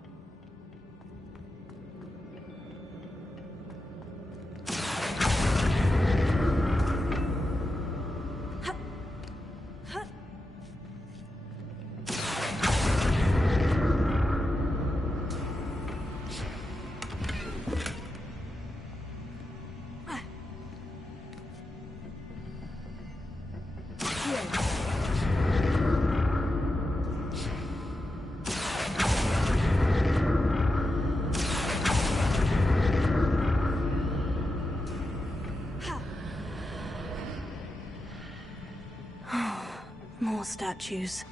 More statues.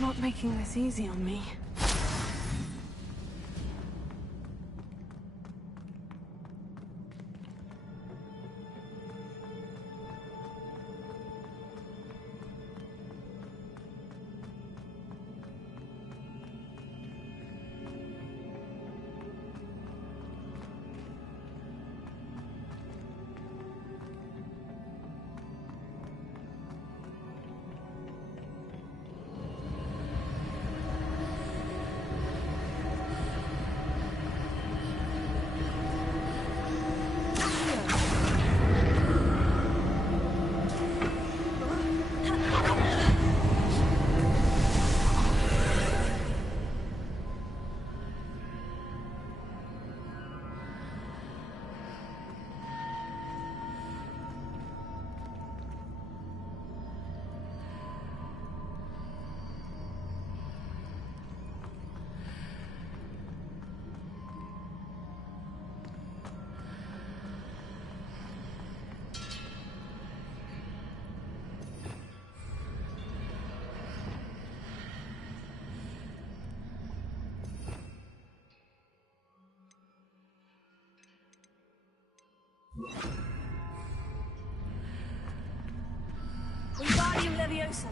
Not making this easy on me. Wingardium Leviosa.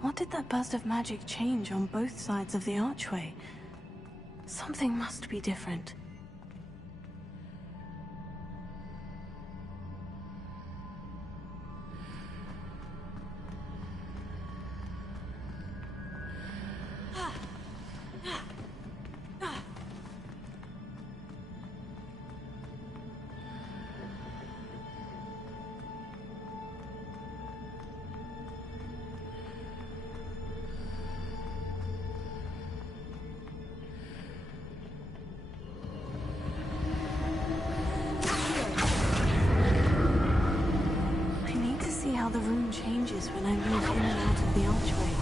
What did that burst of magic change on both sides of the archway? Something must be different. How the room changes when I move in and out of the archway.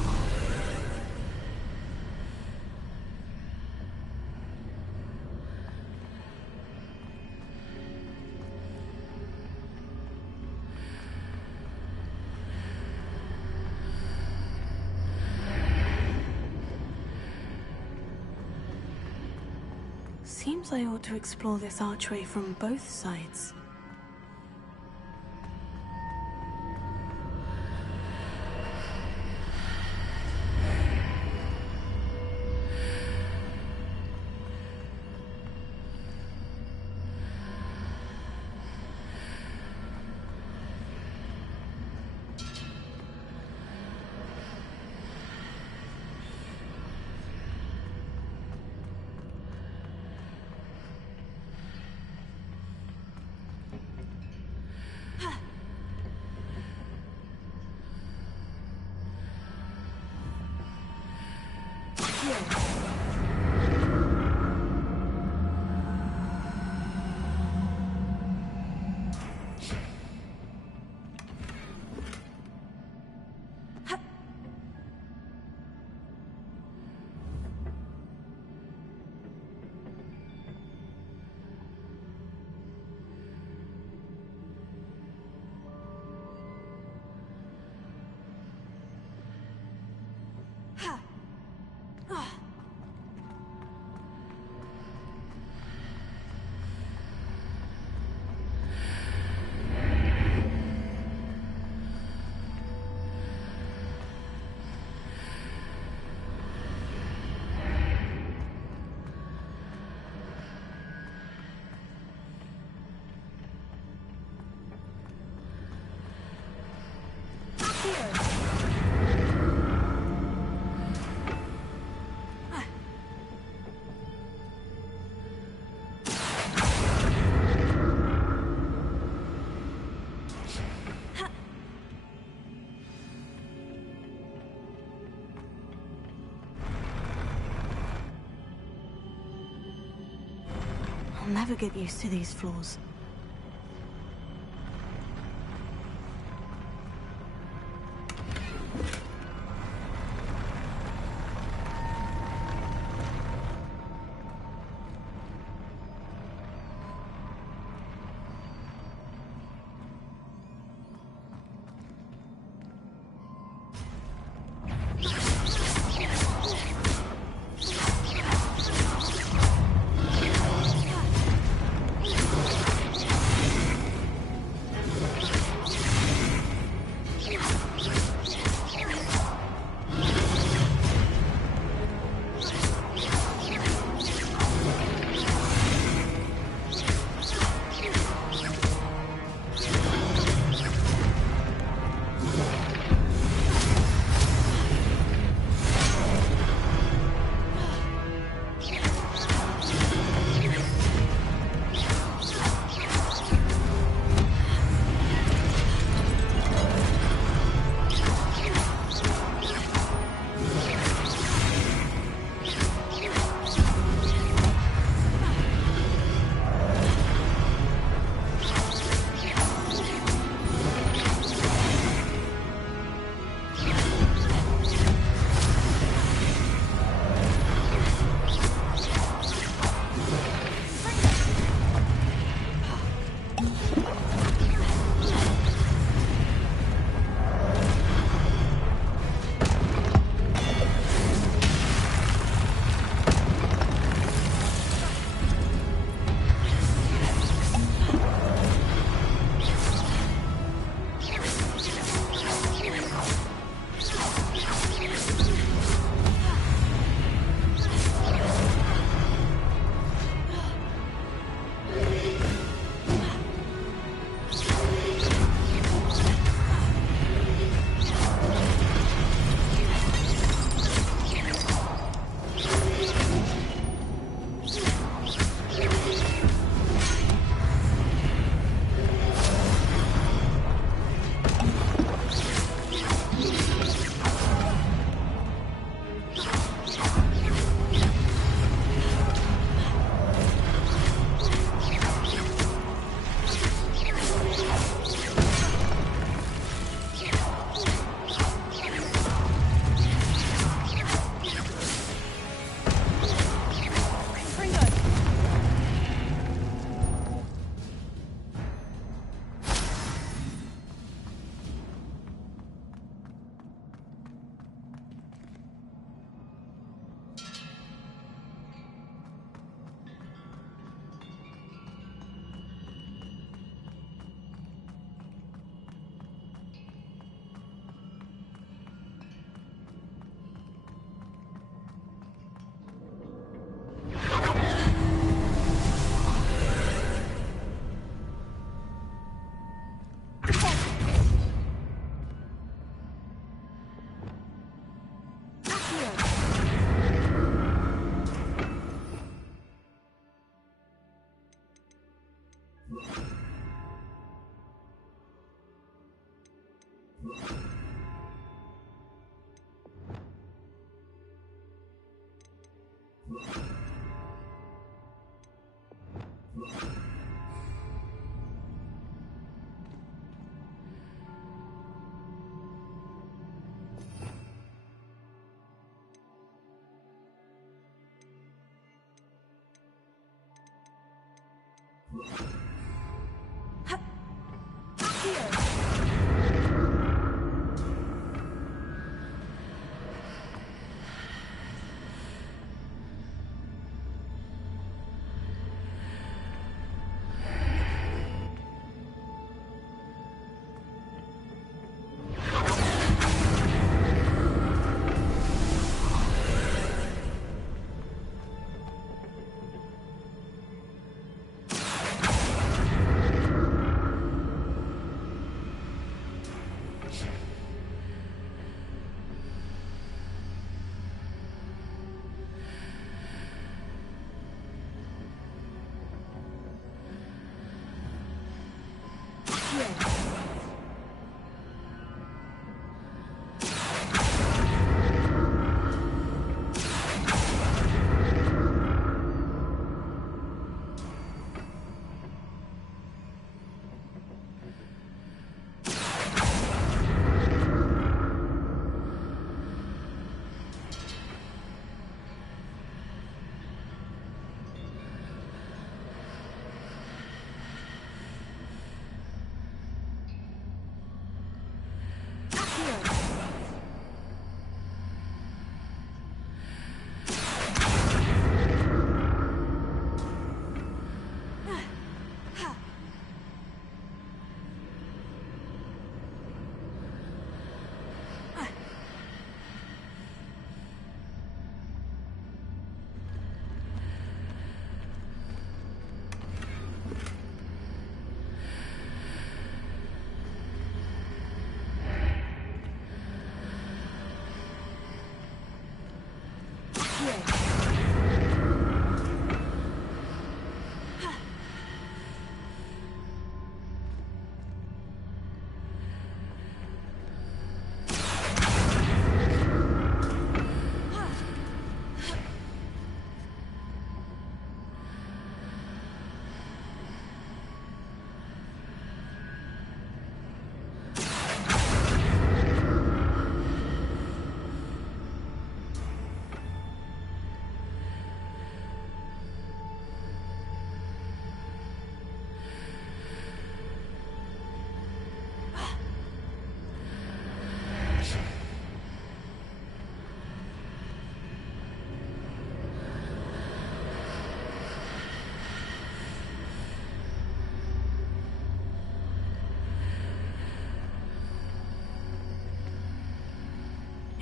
Seems I ought to explore this archway from both sides. I'll never get used to these floors.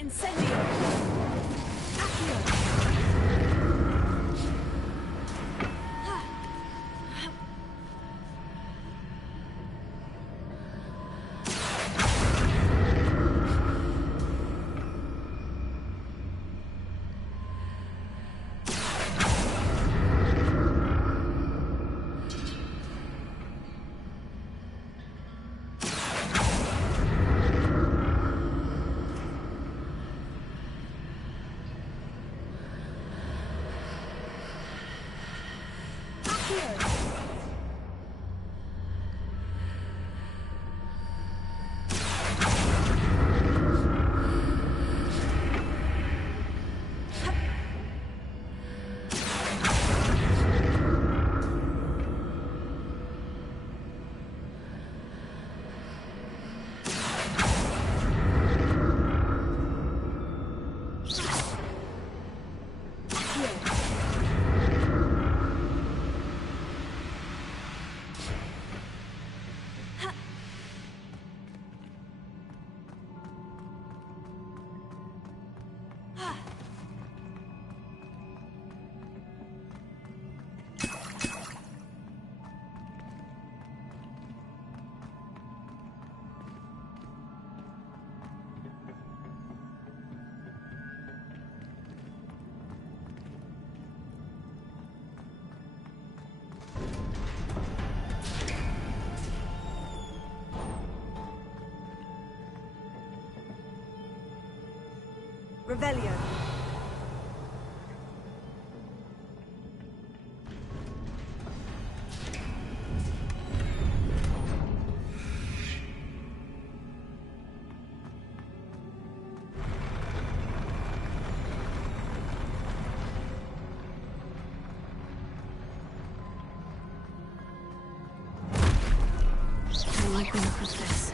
Incendio! Revelio. I like the look of this.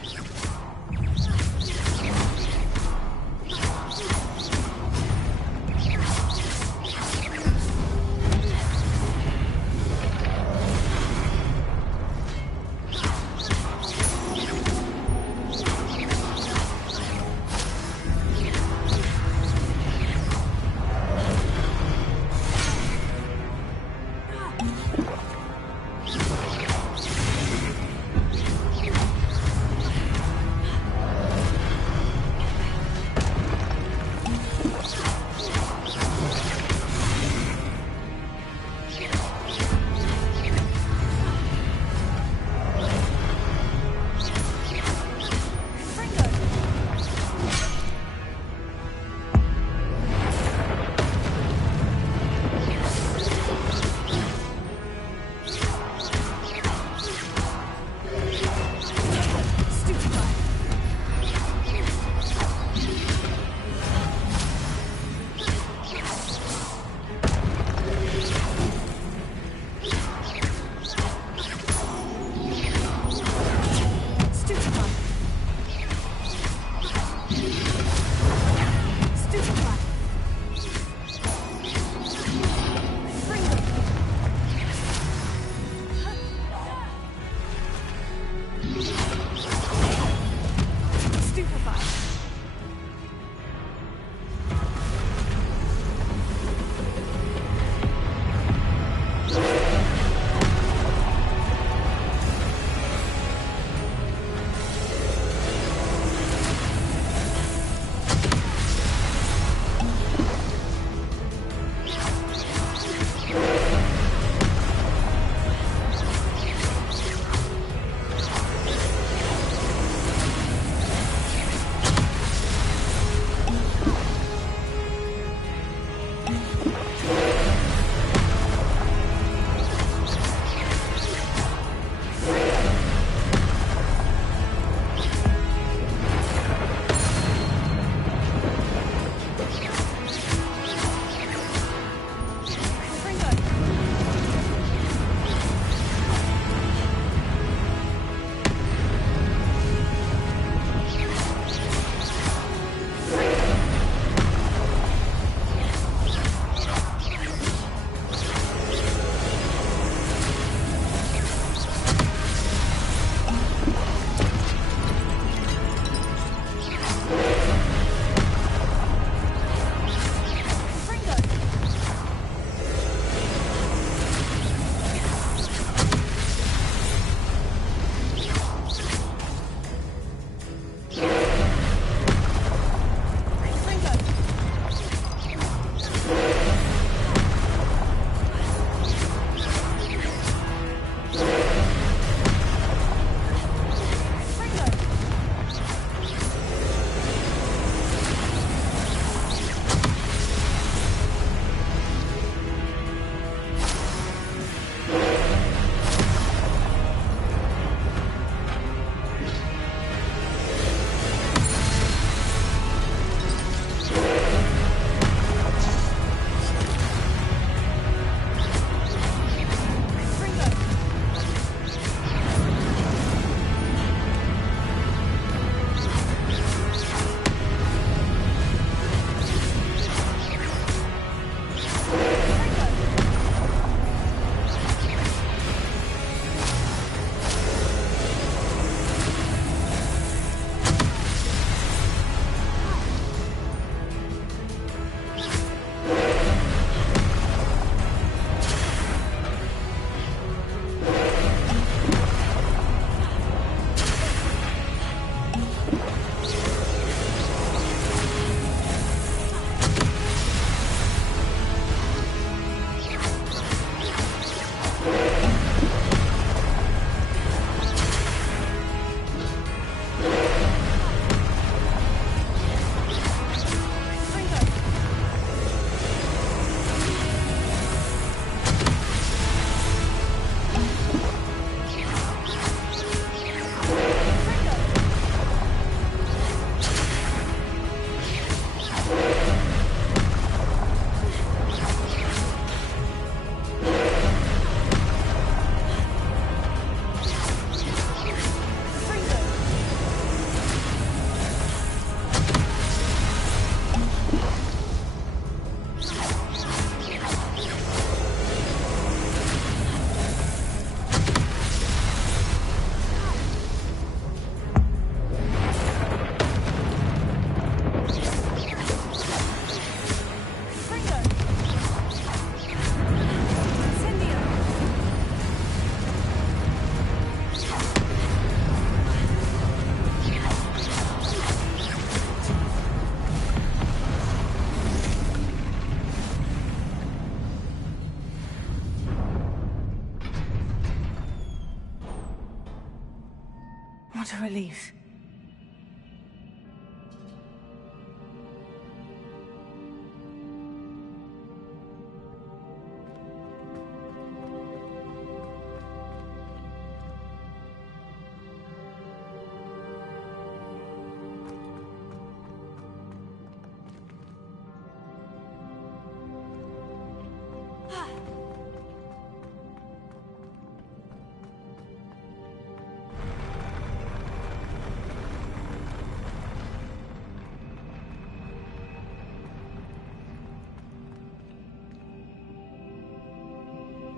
What a relief.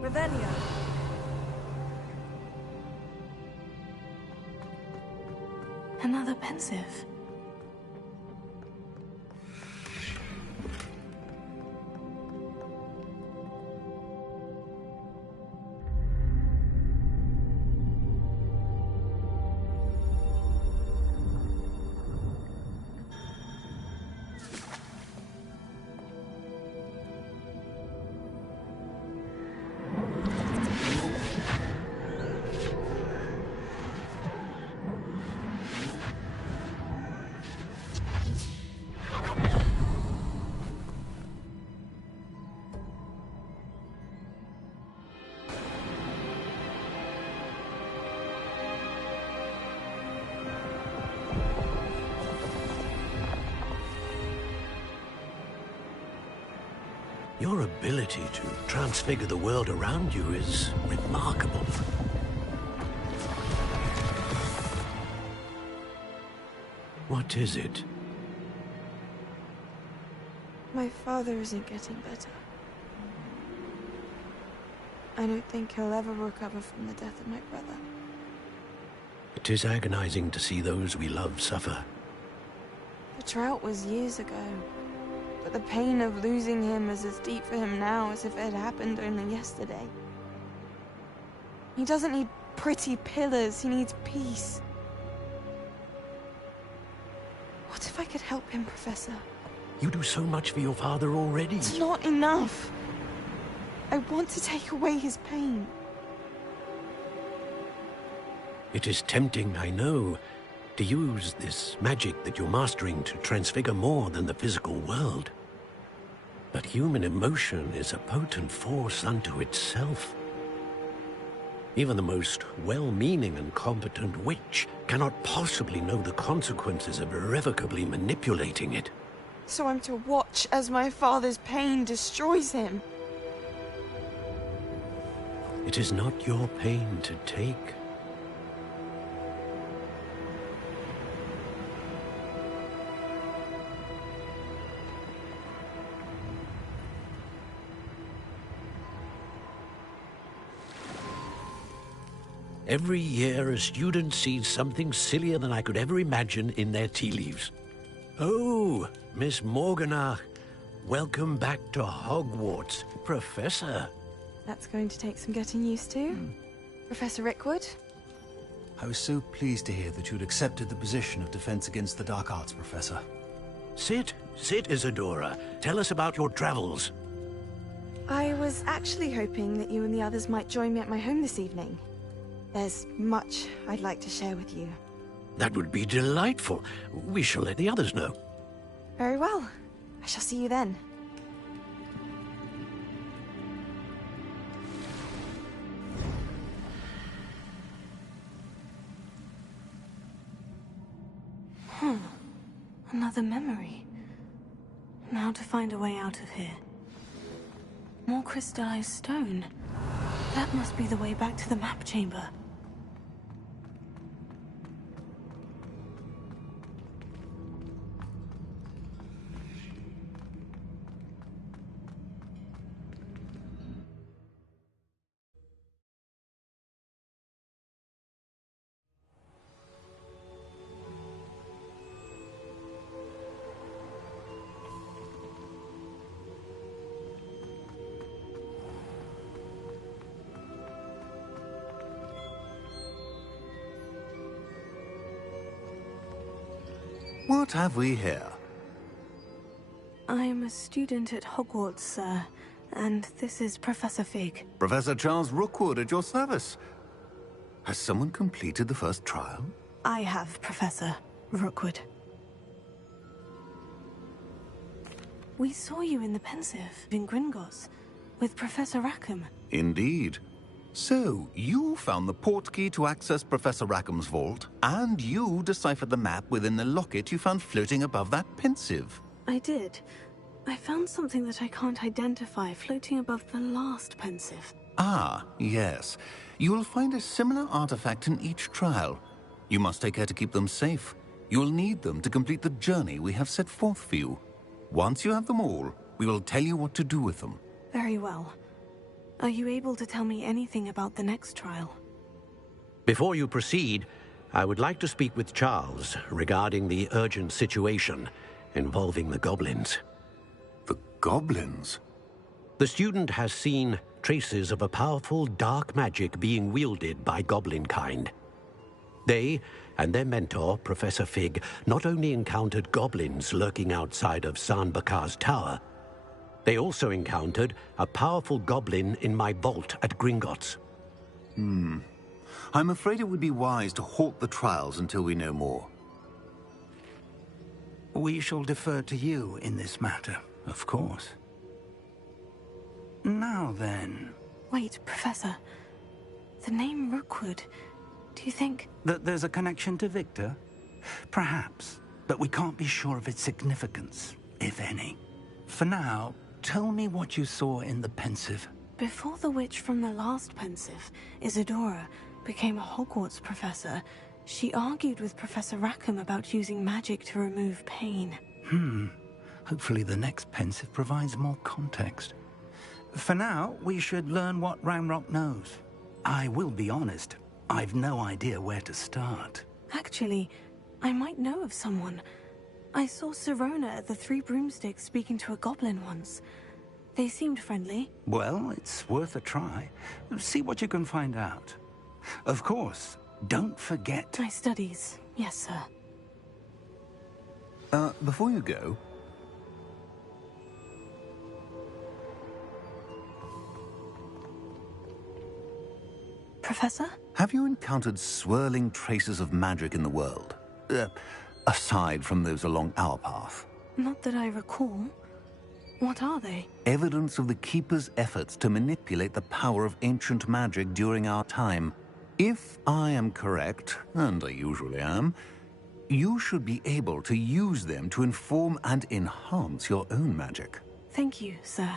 Revelio. Another pensive. Your ability to transfigure the world around you is remarkable. What is it? My father isn't getting better. I don't think he'll ever recover from the death of my brother. It is agonizing to see those we love suffer. The drought was years ago, but the pain of losing him is as deep for him now as if it had happened only yesterday. He doesn't need pretty pillars, he needs peace. What if I could help him, Professor? You do so much for your father already. It's not enough. I want to take away his pain. It is tempting, I know, to use this magic that you're mastering to transfigure more than the physical world. But human emotion is a potent force unto itself. Even the most well-meaning and competent witch cannot possibly know the consequences of irrevocably manipulating it. So I'm to watch as my father's pain destroys him. It is not your pain to take. Every year, a student sees something sillier than I could ever imagine in their tea leaves. Oh, Miss Morganach, welcome back to Hogwarts, Professor. That's going to take some getting used to. Professor Rickwood? I was so pleased to hear that you'd accepted the position of Defense Against the Dark Arts, Professor. Sit, Isadora. Tell us about your travels. I was actually hoping that you and the others might join me at my home this evening. There's much I'd like to share with you. That would be delightful. We shall let the others know. Very well. I shall see you then. Another memory. Now to find a way out of here. More crystallized stone. That must be the way back to the map chamber. What have we here? I'm a student at Hogwarts, sir, and this is Professor Fig. Professor Charles Rookwood at your service. Has someone completed the first trial? I have, Professor Rookwood. We saw you in the Pensive in Gringotts with Professor Rackham. Indeed. So, you found the portkey to access Professor Rackham's vault, and you deciphered the map within the locket you found floating above that Pensive. I did. I found something that I can't identify floating above the last Pensive. Ah, yes. You will find a similar artifact in each trial. You must take care to keep them safe. You'll need them to complete the journey we have set forth for you. Once you have them all, we will tell you what to do with them. Very well. Are you able to tell me anything about the next trial? Before you proceed, I would like to speak with Charles regarding the urgent situation involving the goblins. The goblins? The student has seen traces of a powerful dark magic being wielded by goblin kind. They and their mentor, Professor Fig, not only encountered goblins lurking outside of San Bakar's tower, they also encountered a powerful goblin in my vault at Gringotts. I'm afraid it would be wise to halt the trials until we know more. We shall defer to you in this matter, of course. Now then... Wait, Professor. The name Rookwood, do you think... That there's a connection to Victor? Perhaps, but we can't be sure of its significance, if any. For now, tell me what you saw in the Pensive. Before the witch from the last Pensive, Isadora, became a Hogwarts professor, she argued with Professor Rackham about using magic to remove pain. Hopefully the next Pensive provides more context. For now, we should learn what Ranrock knows. I will be honest, I've no idea where to start. Actually, I might know of someone. I saw Sirona at the Three Broomsticks speaking to a goblin once. They seemed friendly. Well, it's worth a try. See what you can find out. Of course, don't forget... My studies, yes, sir. Before you go... Professor? Have you encountered swirling traces of magic in the world? Aside from those along our path? Not that I recall. What are they? Evidence of the Keeper's efforts to manipulate the power of ancient magic during our time. If I am correct, and I usually am, you should be able to use them to inform and enhance your own magic. Thank you, sir.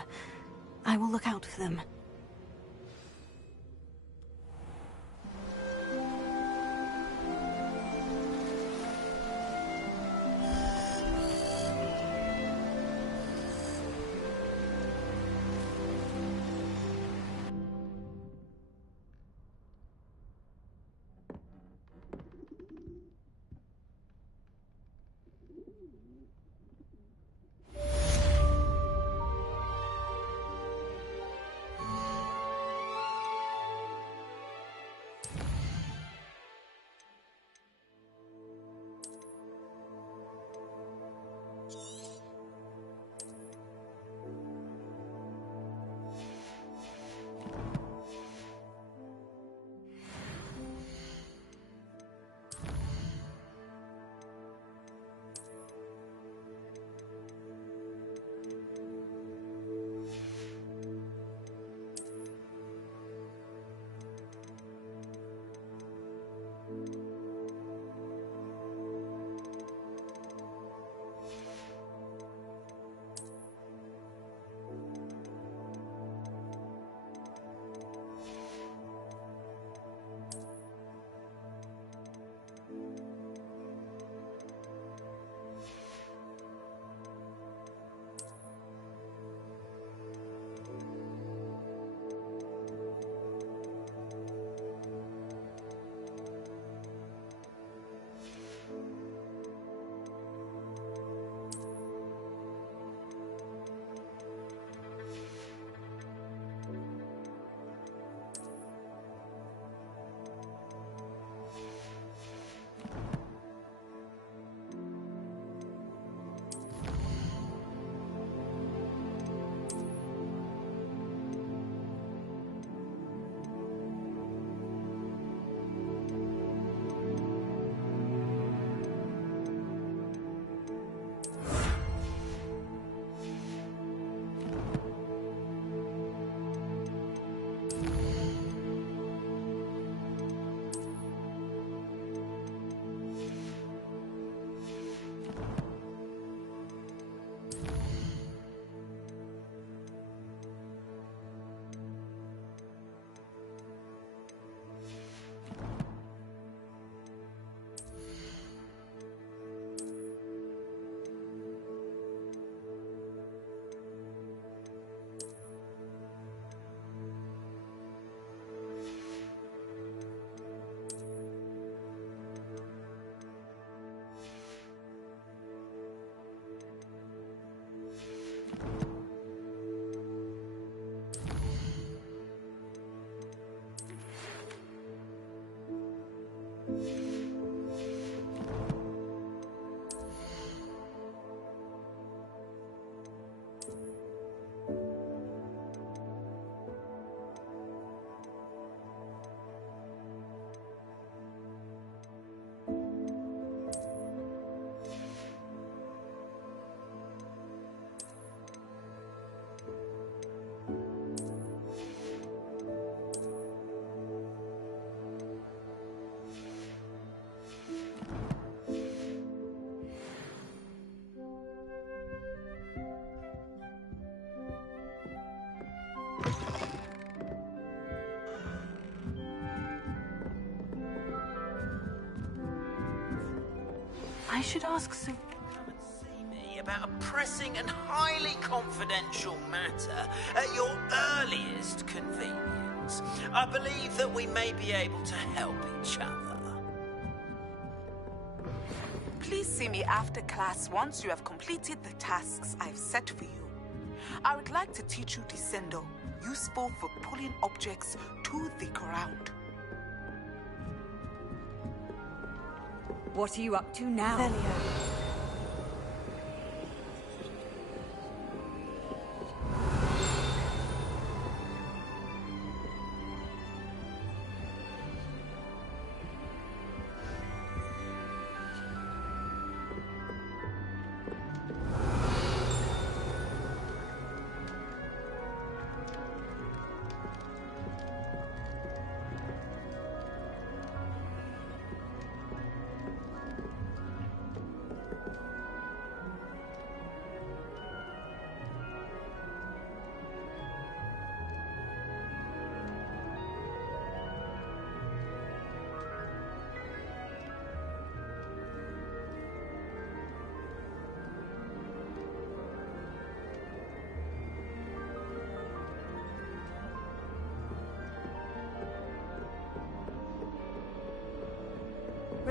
I will look out for them. I should ask Sue. See me about a pressing and highly confidential matter at your earliest convenience. I believe that we may be able to help each other. Please see me after class once you have completed the tasks I've set for you. I would like to teach you Descendo, useful for pulling objects to the ground. What are you up to now? Velio.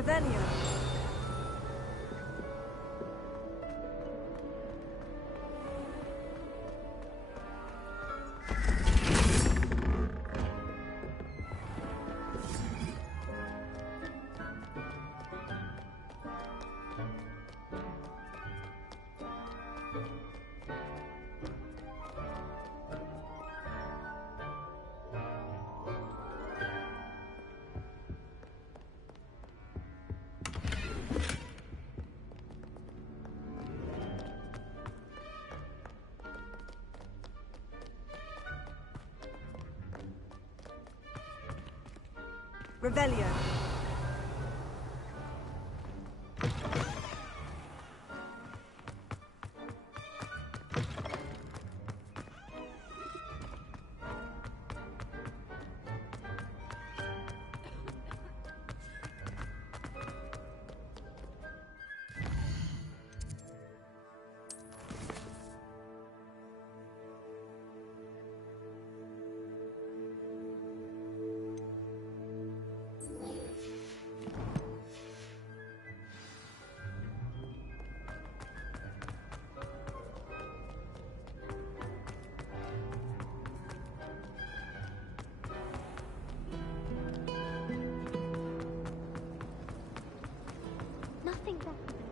Revelio. Revelio. Nothing better than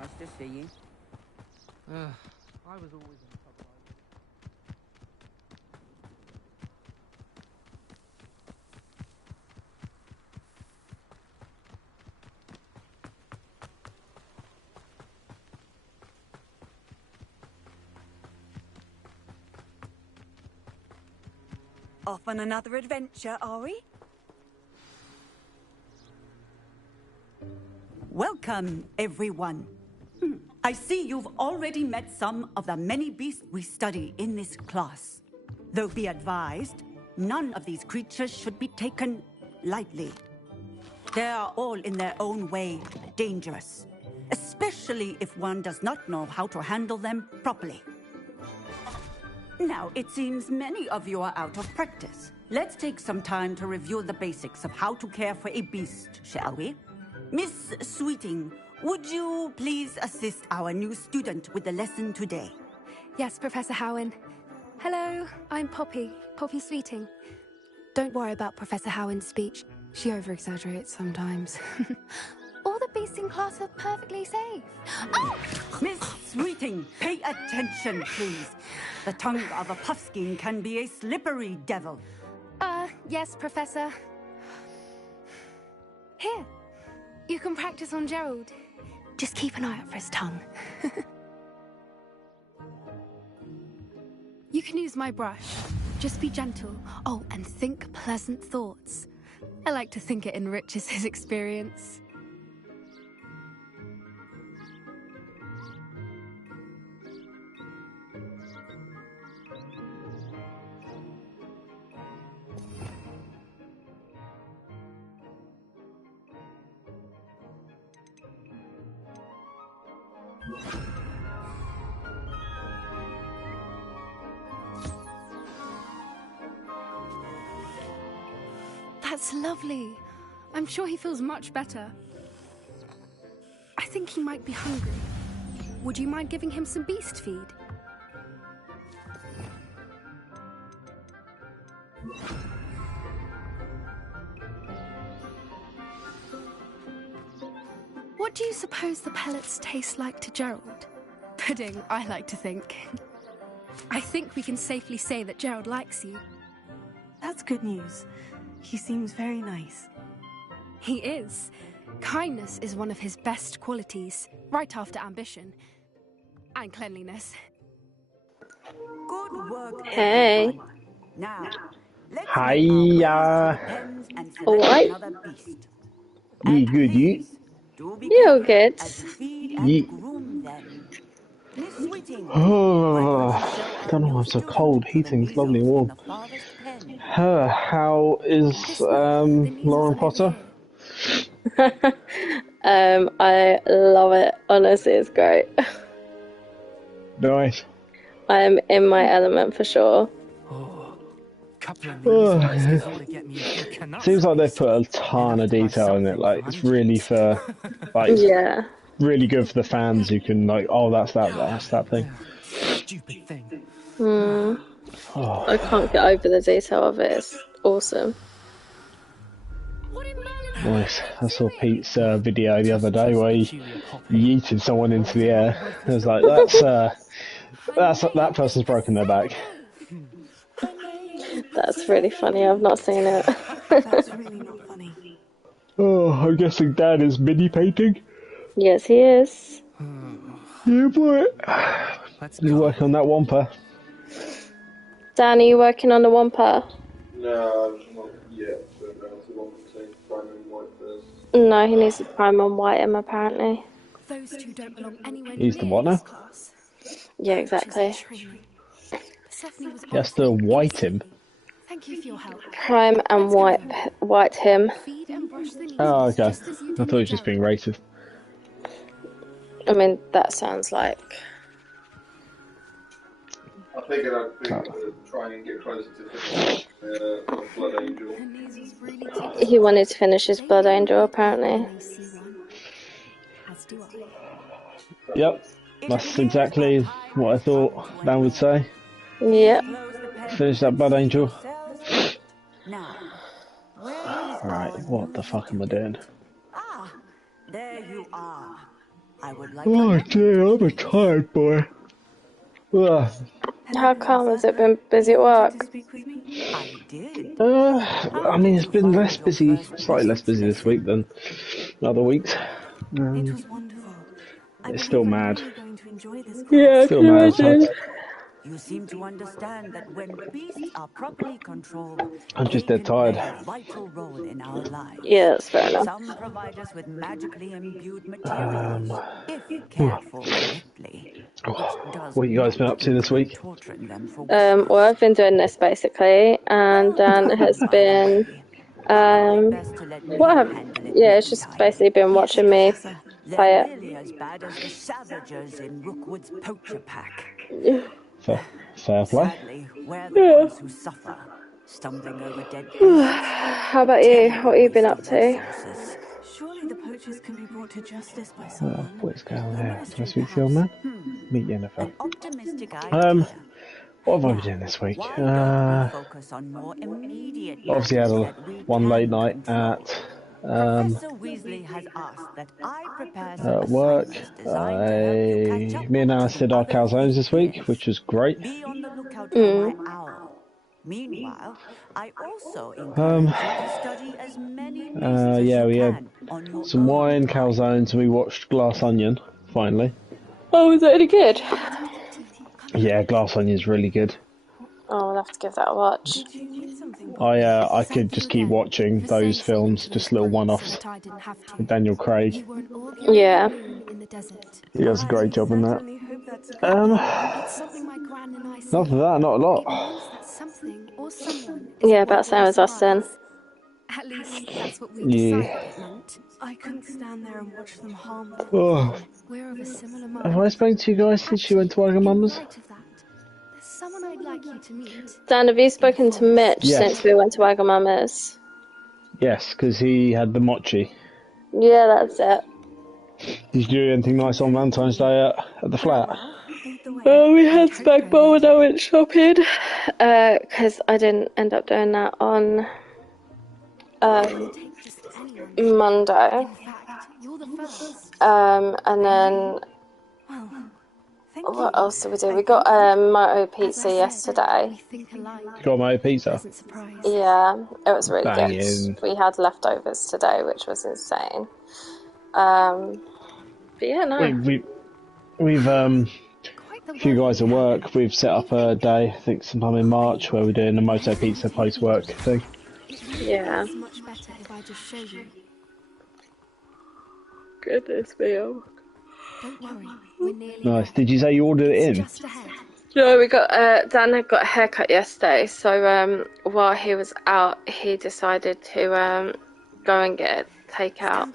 Nice to see you. I was always in trouble. Off on another adventure, are we? Welcome, everyone. I see you've already met some of the many beasts we study in this class. Though be advised, none of these creatures should be taken lightly. They are all in their own way dangerous, especially if one does not know how to handle them properly. Now, it seems many of you are out of practice. Let's take some time to review the basics of how to care for a beast, shall we? Miss Sweeting, would you please assist our new student with the lesson today? Yes, Professor Howen. Hello, I'm Poppy Sweeting. Don't worry about Professor Howen's speech. She over-exaggerates sometimes. All the beasts in class are perfectly safe. Oh! Miss Sweeting, pay attention, please. The tongue of a puffskein can be a slippery devil. Yes, Professor. Here, you can practice on Gerald. Just keep an eye out for his tongue. You can use my brush. Just be gentle. Oh, and think pleasant thoughts. I like to think it enriches his experience. That's lovely. I'm sure he feels much better. I think he might be hungry. Would you mind giving him some beast feed? What do you suppose the pellets taste like to Gerald? Pudding, I like to think. I think we can safely say that Gerald likes you. That's good news. He seems very nice. He is. Kindness is one of his best qualities, right after ambition. And cleanliness. Good work. Hey. Everyone. Now, let's Hiya. Alright. You good, you? You're good. You. Don't know why I'm so cold. Heating's lovely and warm. How is Lauren Potter? I love it. Honestly, it's great. Nice. I am in my element for sure. Seems like they've put a ton of detail in it. Like it's really for, like, yeah, really good for the fans who can like, oh, that's that thing. Stupid thing. I can't get over the detail of it. It's awesome. Nice. I saw Pete's video the other day where he yeeted someone into the air. I was like, that person's broken their back. That's really funny. I've not seen it. That's really not funny. Oh, I'm guessing Dad is mini painting. Yes, he is. Yeah, boy. He's working on that Wampa. Dan, are you working on the Wampa? No, not yet. No, he needs to prime on white him apparently. Those two don't belong anywhere He's the what now? Yeah, exactly. He has to white him. Thank you for your help. Prime and white him. Oh, okay. I thought he was just being racist. I mean, that sounds like. I figured I'd try and get closer to Blood Angel. He wanted to finish his Blood Angel apparently. Yep, that's exactly what I thought Dan would say. Yep. Finish that Blood Angel. Right, what the fuck am I doing? There you are. I would like Oh dear, I'm a tired boy. Ugh. How come? Has it been busy at work? I mean, it's been less busy, slightly less busy this week than other weeks. It's still mad. Yeah, still mad. You seem to understand that when beasts are properly controlled, I'm just dead tired. they play a vital role in our lives. Yeah, that's fair enough. Some provide us with magically imbued materials, if cared for correctly. What you guys been up to this week? Well, I've been doing this basically, and Dan has been. It's just basically been watching me play it. Nearly as bad as the Savagers in Rookwood's poacher pack. Fair play. Sadly, we're the ones who suffer, stumbling over dead How about you? What have you been up to? Surely the poachers can be brought to justice by someone. What's going on here? Can I speak to the old man? Meet the NFL. What have I been doing this week? Obviously had one late night at work. Me and Alice did our calzones this week, which was great. Meanwhile, I also encourage you to study as many pieces yeah, as we you had can some wine, calzones, and we watched Glass Onion, finally. Oh, was that any good? Yeah, Glass Onion's really good. Oh, I'll have to give that a watch. Did you need something? I could just keep watching those films, just little one-offs with Daniel Craig. Yeah. He does a great job in that. Hope that's a good It's something my gran and I say. Other than that, not a lot. It means that something or someone is Yeah, a about same as us then. At least that's what we Yeah. decided it meant. I couldn't stand there and watch them harm them. Oh. We're of a similar Have mind. I spoken to you guys since you went to Wagamama's? There's someone I'd like you to meet. Dan, have you spoken to Mitch Yes. since we went to Wagamama's? Yes, because he had the mochi. Yeah, that's it. Did you do anything nice on Valentine's Day at the flat? We had spag bowl when I went shopping. Because I didn't end up doing that on Monday. And then what else did we do? We got Moto Pizza yesterday. You got my pizza? Yeah, it was really Banging. good. We had leftovers today, which was insane. But yeah, no. We've a few guys at work, we've set up a day, I think sometime in March, where we're doing a Moto Pizza post-work thing. Yeah. Much better if I just show you. Goodness me. Don't worry, we're nearly Nice. Did you say you ordered it in? just ahead. No, we got Dan had got a haircut yesterday, so while he was out, he decided to go and get it takeout.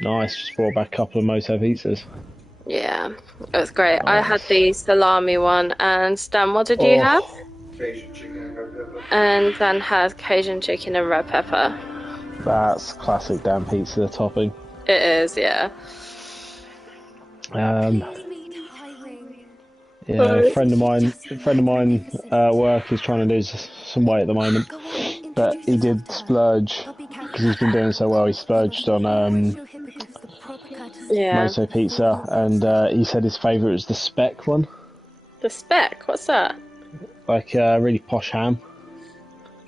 Nice, just brought back a couple of Moto pizzas. Yeah, it was great. I had the salami one, and Dan, what did you have? Cajun chicken and red pepper. And Dan had Cajun chicken and red pepper. That's classic Dan pizza topping. It is, yeah. Yeah, a friend of mine at work is trying to lose some weight at the moment, but he did splurge because he's been doing so well. He splurged on Moto pizza, and he said his favourite was the speck one. The speck? What's that? Like really posh ham.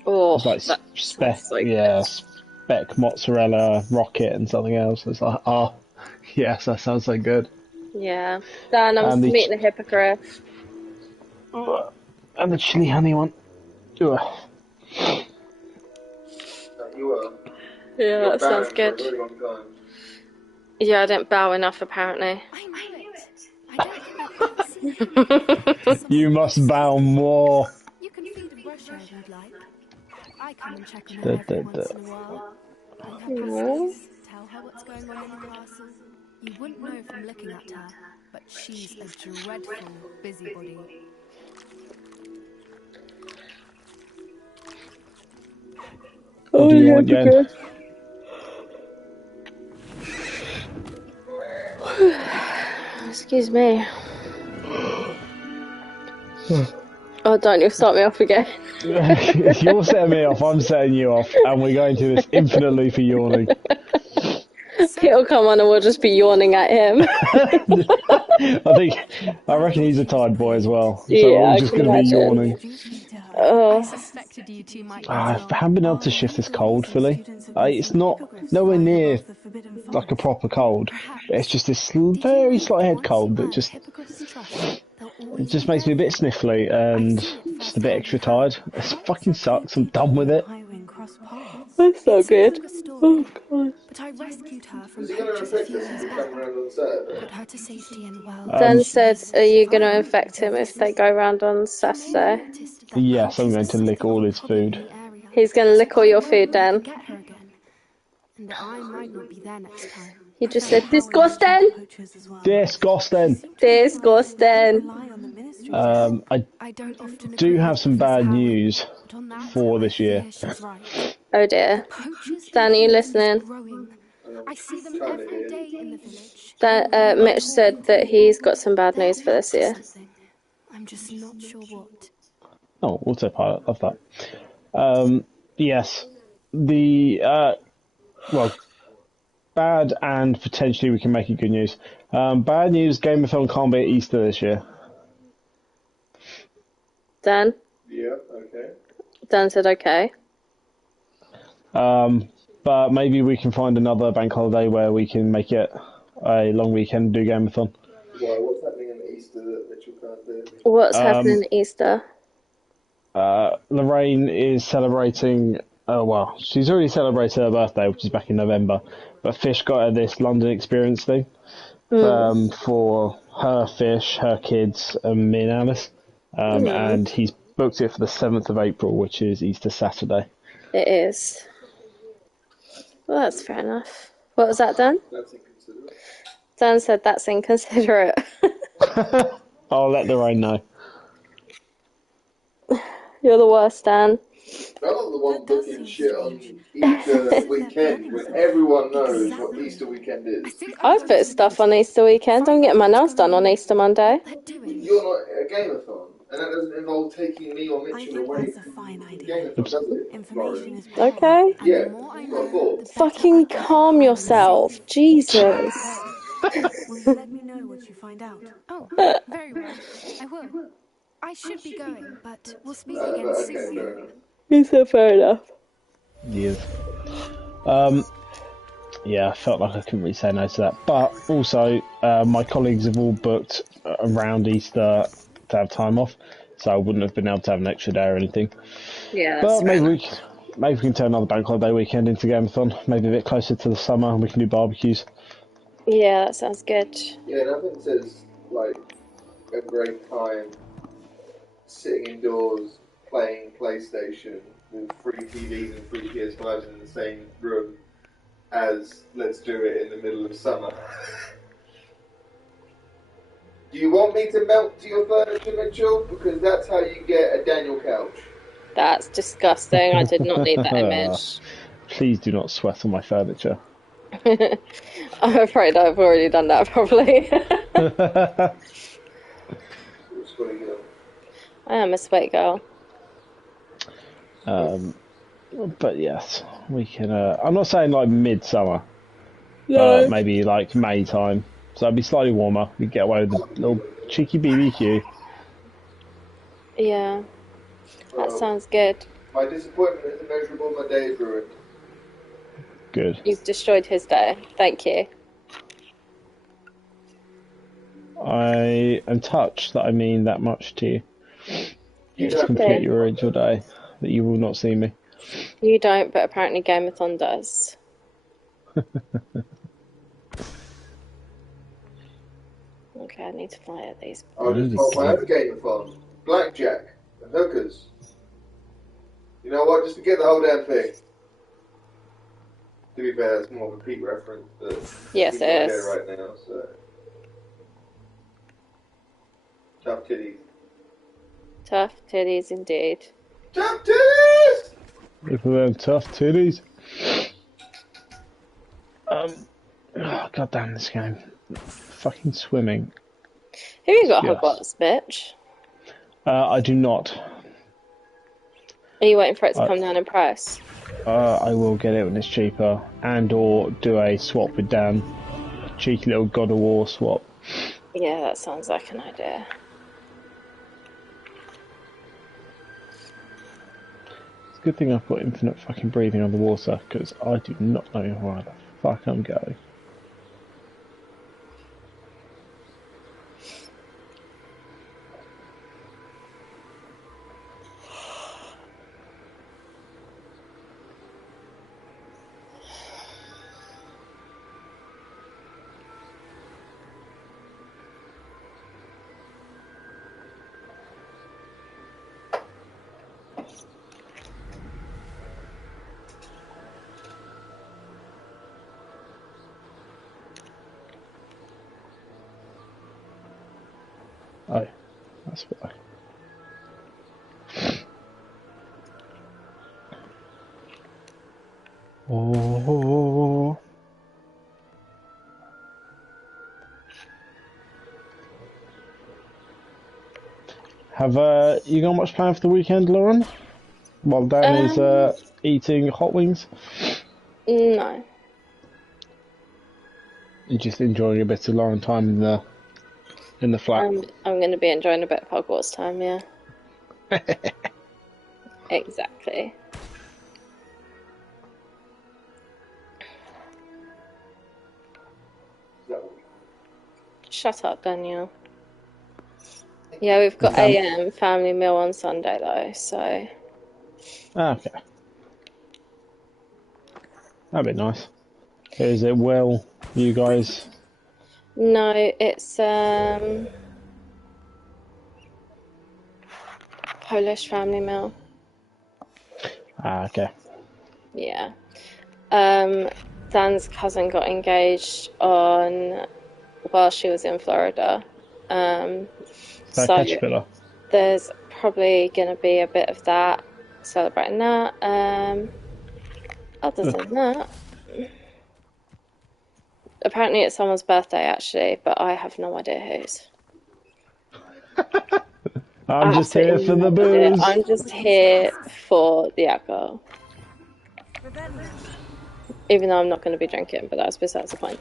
Oh, it's like speck, yeah, speck mozzarella rocket and something else. It's like, oh, yes, that sounds so good. Yeah. Dan, I'm meeting a hippogriff. And the chili honey one. You were. Yeah, that sounds good. For a really long time. Yeah, I didn't bow enough apparently. You must bow more. You can feed a brush if you'd like. I come and check on her every once in a while. Bring her presents, tell her what's going on in the castle. You wouldn't know from looking at her, but she's a dreadful busybody. What do you want, Jen? Excuse me. Oh, don't you start me off again. You're setting me off, I'm setting you off, and we're going to this infinite loop of yawning. He'll come on and we'll just be yawning at him. I reckon he's a tired boy as well. So Yeah, I'm just going to be yawning. Oh. I haven't been able to shift this cold fully. It's not nowhere near like a proper cold. It's just this very slight head cold that just makes me a bit sniffly and just a bit extra tired. It fucking sucks. I'm done with it. That's so good. Oh god. But I rescued her from poachers a few years back. Put her to safety and well. Dan said, are you going to infect him if they go round on Saturday? Yes, I'm going to lick all his food. He's going to lick all your food, Dan. And I might not be there next time. You just said, disgusting! Disgusting! Disgusting! I do have some bad news for this year. Oh dear. Dan, are you listening? I see them every day in the village. Mitch said that he's got some bad news for this year. I'm just not sure what. Oh, autopilot, love that. Yes. Well, bad and potentially we can make it good news. Bad news, Game of Thrones can't be at Easter this year. Dan? Yeah, okay. Dan said okay. But maybe we can find another bank holiday where we can make it a long weekend and do Game of Thrones. Why, what's happening on Easter that you can't do? What's happening at Easter? Lorraine is celebrating. Well, she's already celebrated her birthday, which is back in November. But Fish got her this London experience thing for her, Fish, her kids, and me and Alice. And he's booked it for the 7th of April, which is Easter Saturday. It is. Well, that's fair enough. What was that, Dan? That's inconsiderate. Dan said that's inconsiderate. I'll let Lorraine know. You're the worst, Dan. I'm not the one booking shit on Easter weekend when everyone knows what Easter weekend is. I've put stuff on Easter weekend. I'm getting my nails done on Easter Monday. You're not a gameathon, and that doesn't involve taking me or Mitchell away from gameathon, does it? Information is Okay. Yeah, that's what I thought. Fucking calm yourself. Jesus. Will you let me know what you find out? Oh, very well. I will. I should be going, but we'll speak again Okay, soon. fair enough. You said fair enough. Yes. Yeah, I felt like I couldn't really say no to that. But also, my colleagues have all booked around Easter to have time off, so I wouldn't have been able to have an extra day or anything. Yeah, that's But maybe we can turn another bank holiday weekend into Gameathon. Maybe a bit closer to the summer, and we can do barbecues. Yeah, that sounds good. Yeah, nothing says like a great time sitting indoors playing PlayStation with 3 TVs and 3 PS5s in the same room as let's do it in the middle of summer. Do you want me to melt your furniture, Mitchell? Because that's how you get a Daniel couch. That's disgusting. I did not need that image. Please do not sweat on my furniture. I'm afraid I've already done that, probably. I am a sweat girl. But yes, we can. I'm not saying like midsummer, No. but maybe like May time. So it'd be slightly warmer. We get away with a little cheeky BBQ. Yeah, that sounds good. My disappointment is immeasurable. My day is ruined. Good. You've destroyed his day. Thank you. I am touched that I mean that much to you. It's Okay. completely ruined your day that you will not see me. You don't, but apparently Gameathon does. Okay, I need to fire these. I'll just hold my other Gameathon. Blackjack and hookers. You know what? Just forget the whole damn thing. To be fair, that's more of a Pete reference, but yes, he's it not is. here right now, so. Tough titties. Tough titties indeed. Tough titties! Look at them tough titties. Oh, God damn this game. Fucking swimming. Have you got Yes. Hogwarts, bitch? I do not. Are you waiting for it to come down in price? I will get it when it's cheaper, and or do a swap with Dan. A cheeky little God of War swap. Yeah, that sounds like an idea. It's a good thing I've got infinite fucking breathing underwater, because I do not know where the fuck I'm going. Oh, that's why. Oh. Have you got much planned for the weekend, Lauren? While Dan is eating hot wings? No. You're just enjoying a bit of Lauren time in the flat. I'm going to be enjoying a bit of Hogwarts time, yeah. Exactly. Shut up, Daniel. Yeah, we've got Okay. AM family meal on Sunday though, so Okay. That'd be nice. Is it well, you guys? no, it's Polish family meal. Okay. Yeah. Dan's cousin got engaged while she was in Florida. So Caterpillar. there's probably gonna be a bit of that, celebrating that. Other than that, apparently it's someone's birthday actually, but I have no idea whose. I'm just here for the No idea. booze. I'm just here for the alcohol. Even though I'm not going to be drinking, but that's besides the point.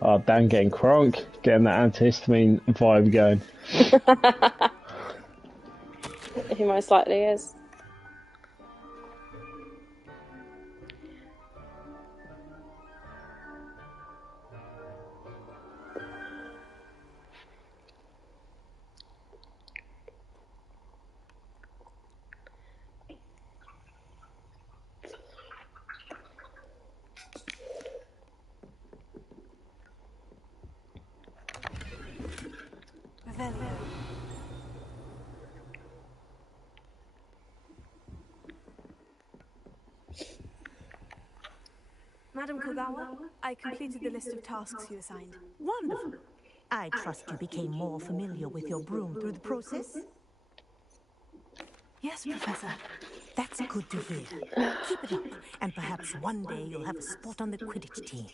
Oh, Dan getting crunk, getting that antihistamine vibe going. He most likely is. Madam Kogawa, I completed the list of tasks you assigned. Wonderful. I trust you became more familiar with your broom through the process? Yes, Professor. That's good to hear. Keep it up, and perhaps one day you'll have a spot on the Quidditch team.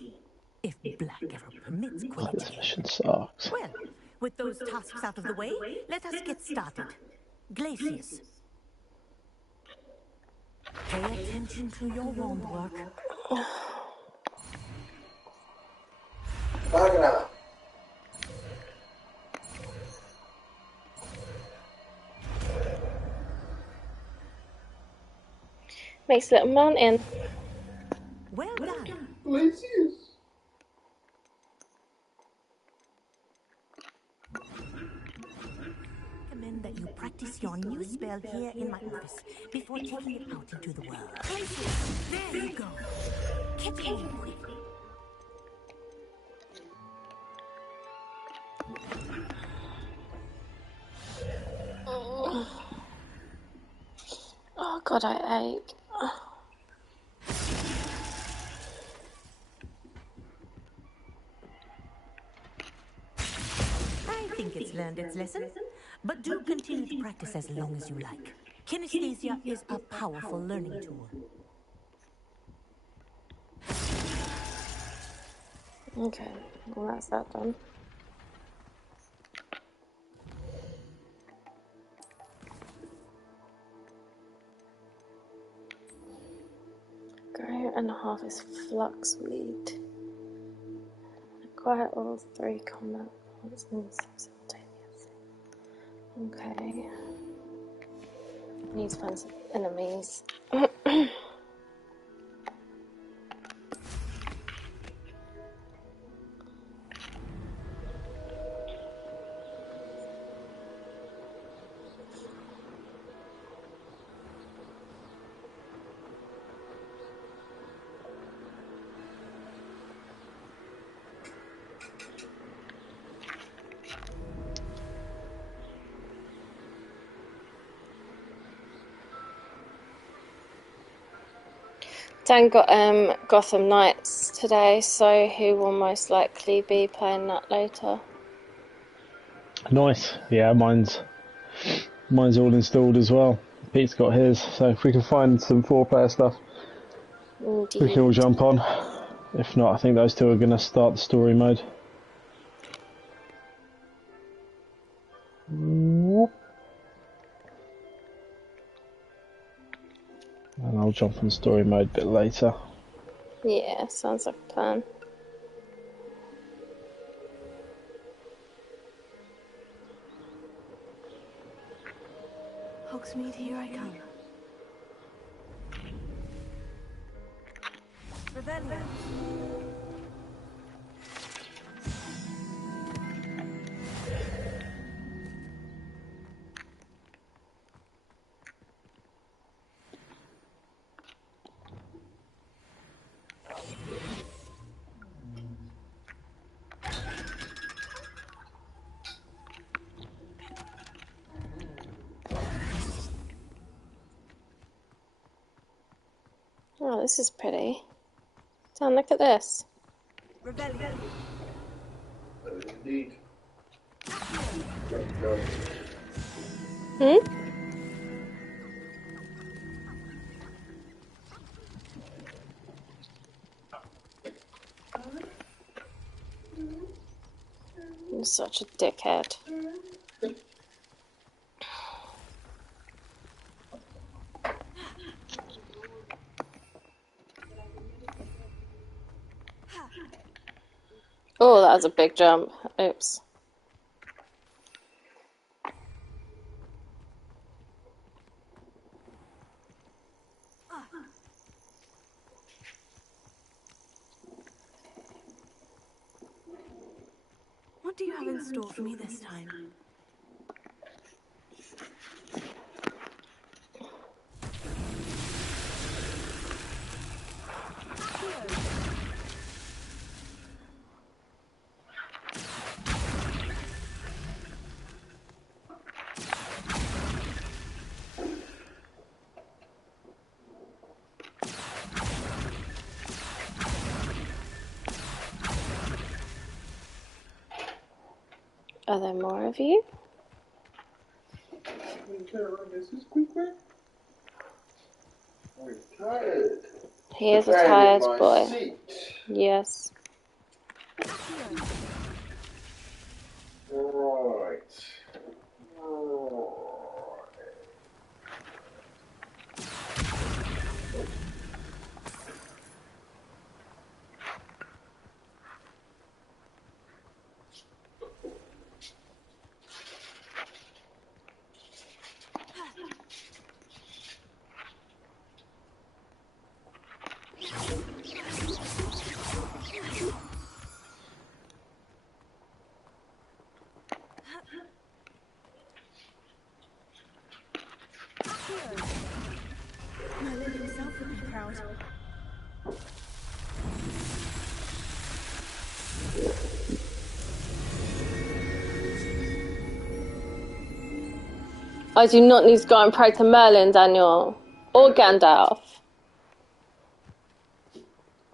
If Black ever permits God, Quidditch this again. mission sucks. Well, with those tasks out of the way, let us get started. Glacius. Pay attention to your wand work. Makes a little mountain. Well done. Glacius. Recommend that you practice your new spell here in my office before taking it out into the world. There you go. Catch on quick. Oh God, I ache. I think it's learned its lesson, but do continue to practice as long as you like. Kinesthesia is a powerful learning tool. Okay, well that's that done. Grow and harvest fluxweed. Acquire all 3 combat points simultaneously. Okay. Need to find some enemies. Dan got Gotham Knights today, so he will most likely be playing that later. Nice. Yeah, mine's all installed as well. Pete's got his, so if we can find some 4-player stuff, Indeed. we can all jump on. If not, I think those two are going to start the story mode. And I'll jump on story mode a bit later. Yeah, sounds like a plan. Hogsmeade, here I come. this is pretty. Dan, look at this. Rebellion. Indeed. Hmm? You're such a dickhead. Oh, that was a big jump. Oops. What do you have in store for me this time? Are there more of you? He is a tired boy. Yes. Right. Merlin himself would be proud. I do not need to go and pray to Merlin, Daniel. Or Gandalf.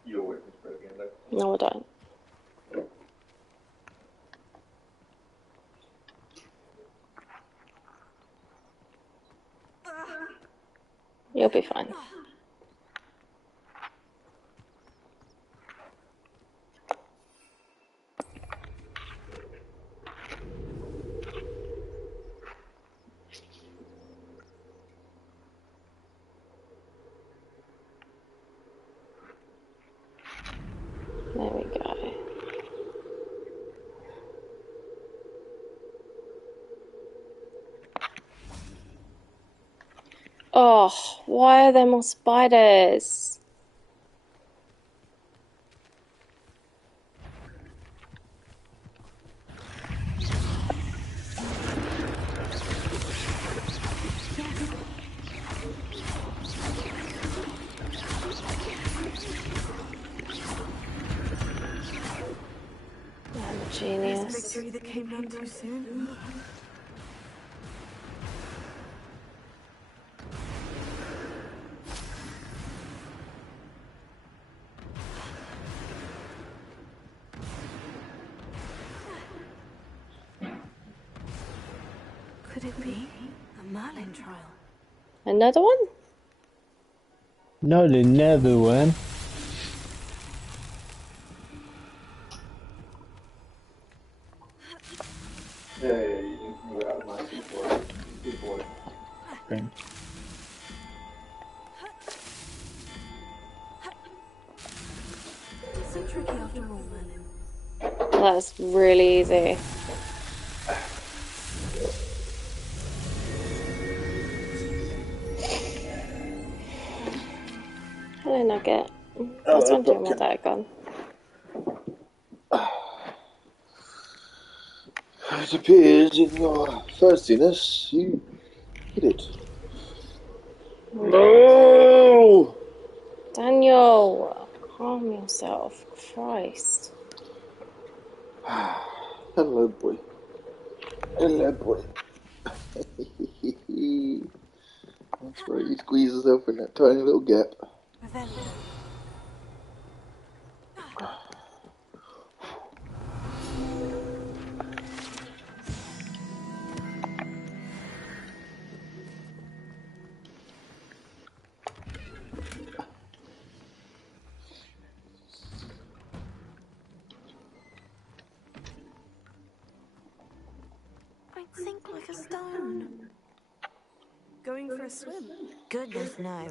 You're witness for Gandalf. No, I don't. You'll be fine. There we go. Oh, why are there more spiders? I'm a genius. Victory that came none too soon. Could it be a Merlin trial? Another one? Not another one. Yeah, you can move out of my seat, boy. Good boy. Okay. So tricky after all, Merlin. That's really easy. Hello, Nugget. I was wondering where that had gone. It appears in your thirstiness you hit it. No! Daniel, calm yourself. Christ. Hello, boy. Hello, boy. That's right, he squeezes herself in that tiny little gap. I Revelio. I'd sink like a stone. Going for a swim? Goodness, no.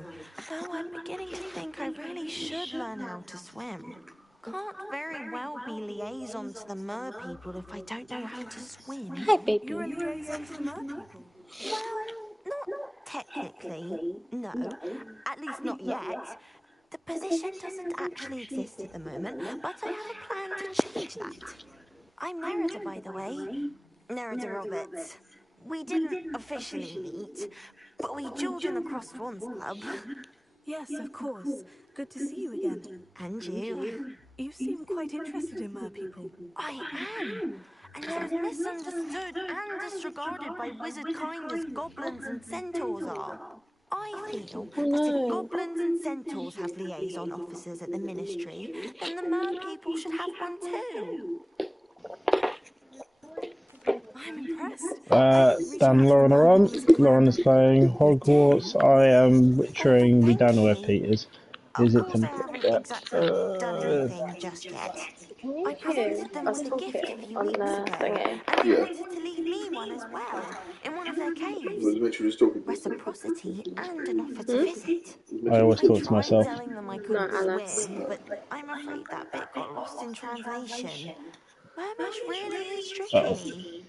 Though I'm beginning to think I really should learn how to swim. Can't very well be liaison to the mer people if I don't know how to swim. Hi, baby. You're a liaison to the mer people. Well, not technically, no. At least not yet. The position doesn't actually exist at the moment, but I have a plan to change that. I'm Nerida, by the way. Nerida Roberts. We didn't officially meet, but we duelled in the Crossed Swans Club. Yes, of course. Good to see you again. And you. You seem quite interested in mer people. I am. And they're as misunderstood and disregarded by wizard kind as goblins and centaurs are. I feel that if goblins and centaurs have liaison officers at the ministry, then the mer people should have one too. I'm impressed. Dan, Lauren are on. Lauren is playing Hogwarts. I am witchering. We don't know where Pete is. Is it I haven't exactly done anything just yet. I presented them with a gift a few weeks ago, and they wanted to leave me one as well, in one of their caves. Reciprocity and an offer to visit. I always talk to myself. I tried telling them I couldn't swim, but I'm afraid that bit got lost in translation. Mermish really is tricky.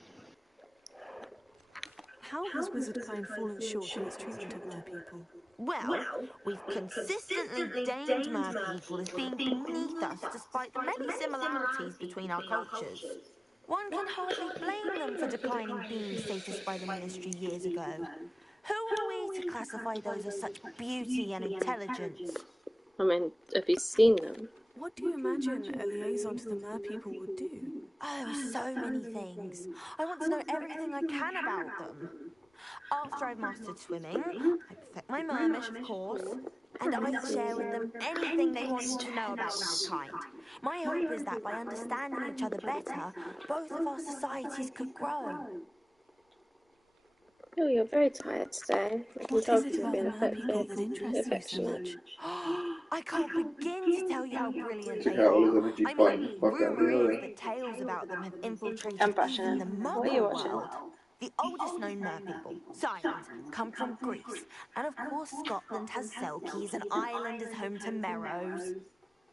How has wizardkind fallen short in its treatment of mer people? Well, we've consistently deemed mer people as being beneath us despite the many similarities between our cultures. One can hardly blame them for declining being status by the ministry years ago. Who are we to classify those as such beauty and intelligence? I mean, have you seen them? What do you imagine a liaison to the mer people would do? Oh, so many things. I want to know everything I can about them. After I've mastered swimming, I perfect my mermish, of course, and I share with them anything they want to know about mankind. My hope is that by understanding each other better, both of our societies could grow. Oh, you're very tired today. I can tell because you've been affectionate. I can't begin to tell you how brilliant they Check out all his are. energy I fighting mean, the fuck out of rumour you, is are that tales about them have infiltrated I'm brushing even it. the What are you Muggle watching? world. The oldest known mer people, Scions, come from Greece. And of course Scotland has Selkies and Ireland is home to Merrows.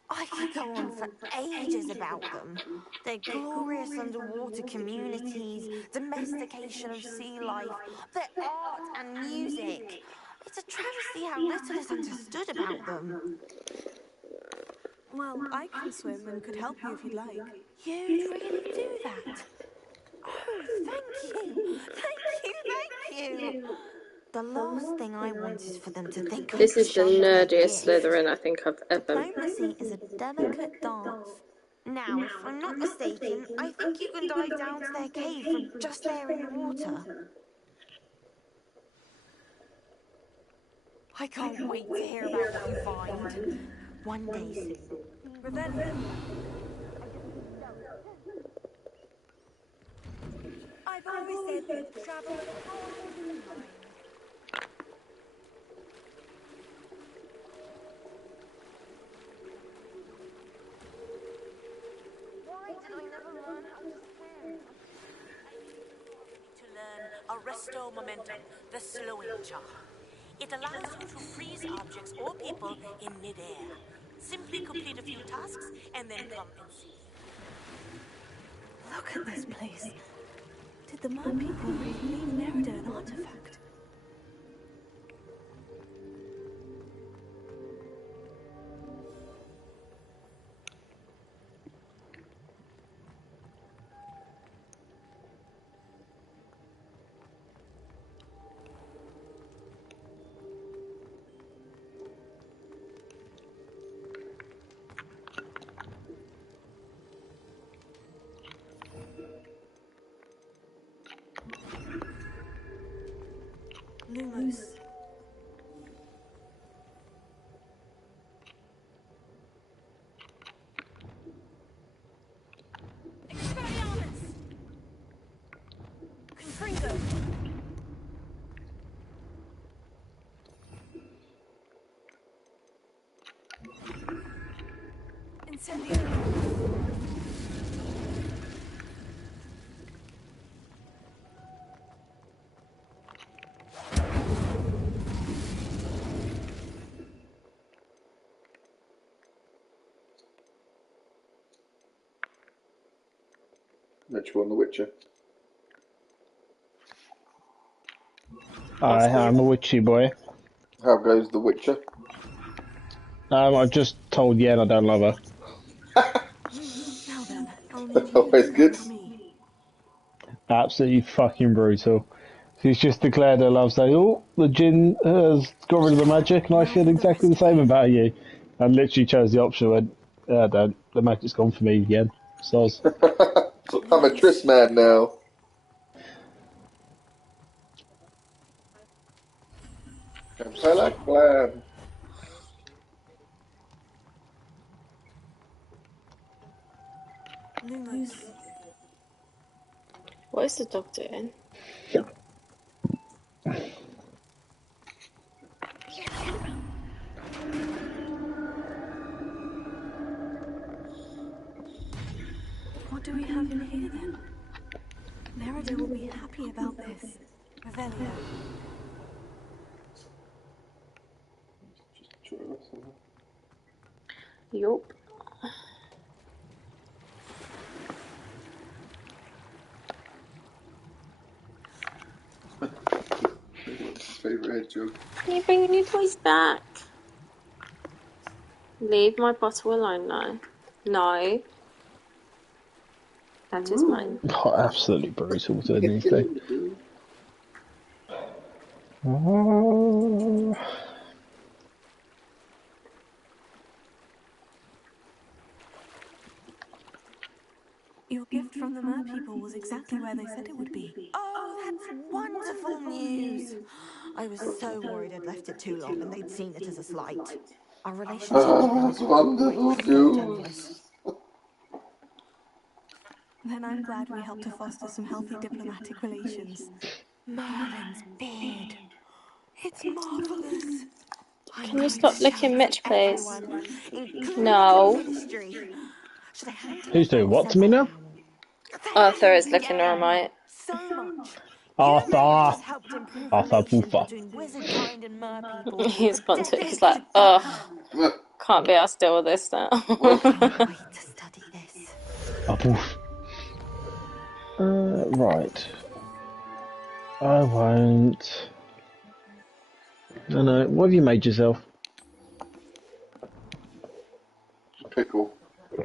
I could go on for ages about them. Their glorious underwater communities, domestication of sea life, their art and music. It's a travesty how little is understood about them. Well, I can swim and could help you if you'd like. You'd really do that? Oh, thank you! Thank you! The last thing I want is for them to think This I've is the shunned their nerdiest gift. Slytherin I think I've ever. Diplomacy is a delicate dance. Now, if I'm not mistaken, I think you can dive down to their cave from just there in the water. I can't wait to hear about what you find. One day soon. Revelio. I've always said that travel is always in mind. Why did I never learn how to swim? To learn Arresto Momentum, the slowing charm. It allows you to freeze objects or people in midair. Simply complete a few tasks and then come and see. Look at this place. Did the mer people really leave Nerida an artifact? Lumos. Freezer! Incendio! Which one, The Witcher? I'm a witchy boy. How goes The Witcher? I've just told Yen I don't love her. Now then, I'll need you Always to good. for me. Absolutely fucking brutal. She's just declared her love, saying, "Oh, the djinn has got rid of the magic," and I feel exactly the same about you. And literally chose the option. Went, don't. The magic's gone for me again. Soz. I'm a Triss man now. Black plan. Lumos. What is the dog doing? What do we have in here then? Merida will be happy about this. Revelio. Yup. Favourite hedgehog. Can you bring your toys back? Leave my bottle alone now. No. That is mine. Oh, absolutely brutal doing these things. Oh. Your gift from the Mer people was exactly where they said it would be. Oh, that's wonderful news. I was so worried I'd left it too long and they'd seen it as a slight. Our relationship with them That's wonderful so news. Then I'm glad we helped to foster some healthy diplomatic relations. Merlin's beard. It's marvelous. Can you stop licking Mitch, please? Everyone, including No. the ministry. Should I hand you Who's doing what to me now? Arthur is licking her mate. so much? Arthur. Helped improve Arthur relations Puffer. between wizard kind and mer people. He's gone to. He's like, oh, can't be asked to deal with this now. Oh, poof. Right. I won't. No. What have you made yourself? Pickle. I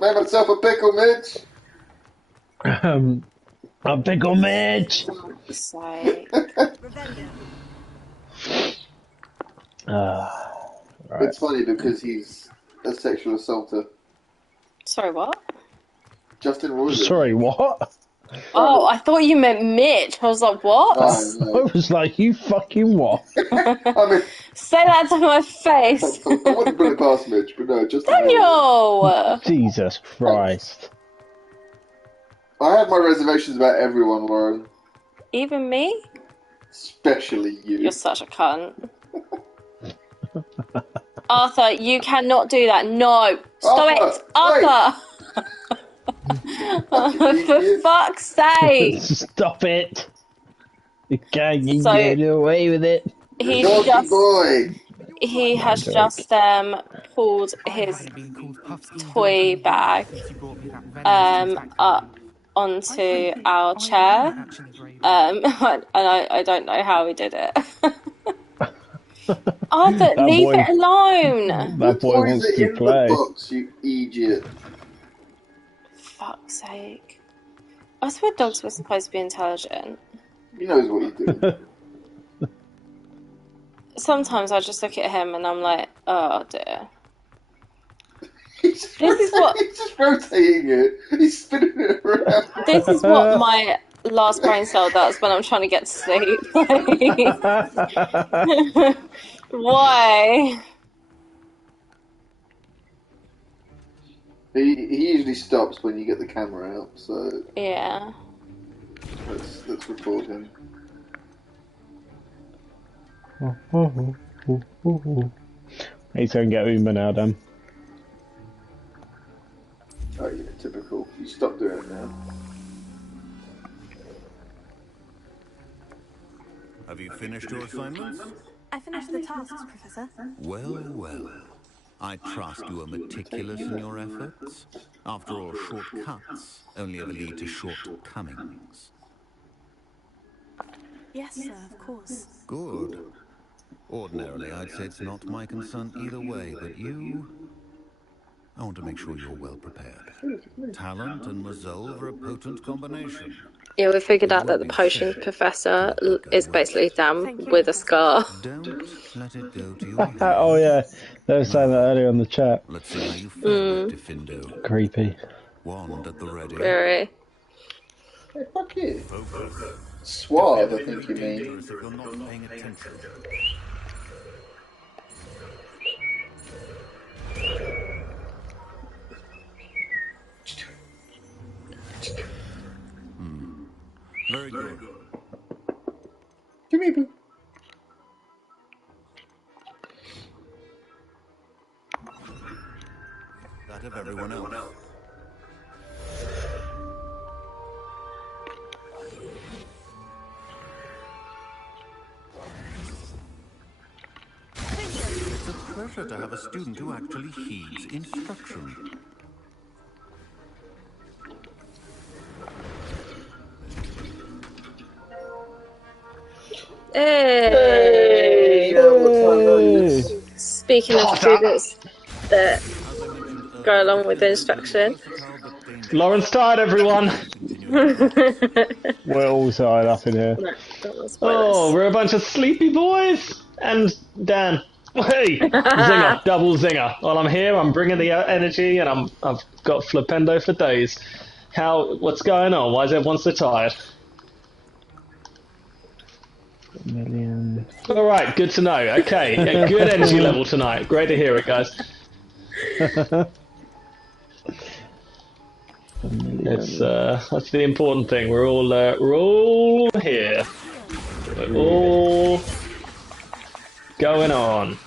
made myself a pickle, Mitch. A pickle, Mitch. Sake. Right. It's funny because he's a sexual assaulter. Sorry, what? Justin Roiland. Sorry, what? Oh, I thought you meant Mitch. I was like, what? No. I was like, you fucking what? I mean, say that to my face. I wouldn't put it past Mitch, but no, Justin Daniel! Jesus Christ. I have my reservations about everyone, Lauren. Even me? Especially you. You're such a cunt. Arthur, you cannot do that. No. Stop it. Arthur! For fuck's sake. Stop it. You can't get away with it. He has just pulled his toy bag up onto our chair. And I don't know how he did it. Arthur, leave it alone. That boy wants to play. The box, you idiot. Fuck's sake. I swear dogs were supposed to be intelligent. He knows what he's doing. Sometimes I just look at him and I'm like, oh dear. He's just rotating it. He's spinning it around. This is what my last brain cell does when I'm trying to get to sleep. Why? He usually stops when you get the camera out, so yeah. That's record him. He's going to get Uma now, Dan. Oh yeah, typical. You stop doing it now. Have you finished your assignments? I finished the tasks, Professor. Well, well. I trust you are meticulous in your efforts. After all, shortcuts only ever lead to shortcomings. Yes, sir, of course. Good. Ordinarily, I'd say it's not my concern either way, but you... I want to make sure you're well prepared. Talent and resolve are a potent combination. Yeah, we figured out that the potions professor is basically Dan with a scar. Don't let it go to your head. Oh yeah, they were saying that earlier on the chat. Let's see how you fare with Diffindo. Creepy. Wand at the ready. Very. Hey, fuck you. Suave, I think you mean. If you're not paying attention. Very good. Give me a boo. That of everyone else. It's a pleasure to have a student who actually heeds instruction. Hey! Speaking of students that go along with the instruction. Lauren's tired, everyone. We're all tired up in here. No, don't oh, we're a bunch of sleepy boys. And Dan. Hey, zinger, double zinger. While I'm here, I'm bringing the energy, and I've got flipendo for days. What's going on? Why is everyone so tired? All right, good to know. Okay, a good energy level tonight. Great to hear it, guys. That's the important thing. We're all here. We're all going on.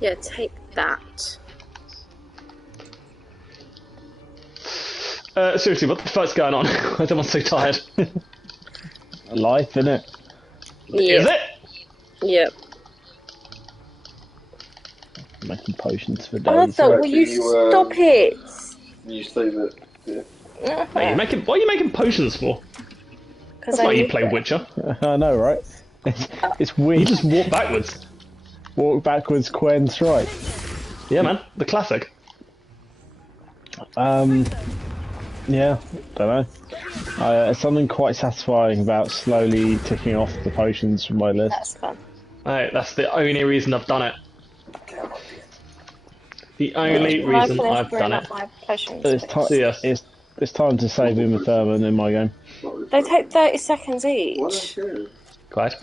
Yeah, take that. Seriously, what the fuck's going on? Why is everyone so tired? Life, innit? Yep. Is it? Yep. Making potions for days. Arthur, will you stop it? You say that. Yeah. Why are you making potions for? That's why you play Witcher. I know, right? It's weird. You just walk backwards. Walk backwards, Quen strike. Yeah, man. The classic. Yeah, don't know. Something quite satisfying about slowly ticking off the potions from my list. That's fun. Right, that's the only reason I've done it. The only reason I've done it. It's time to save Uma Thurman in my game. They take 30 seconds each. Quite.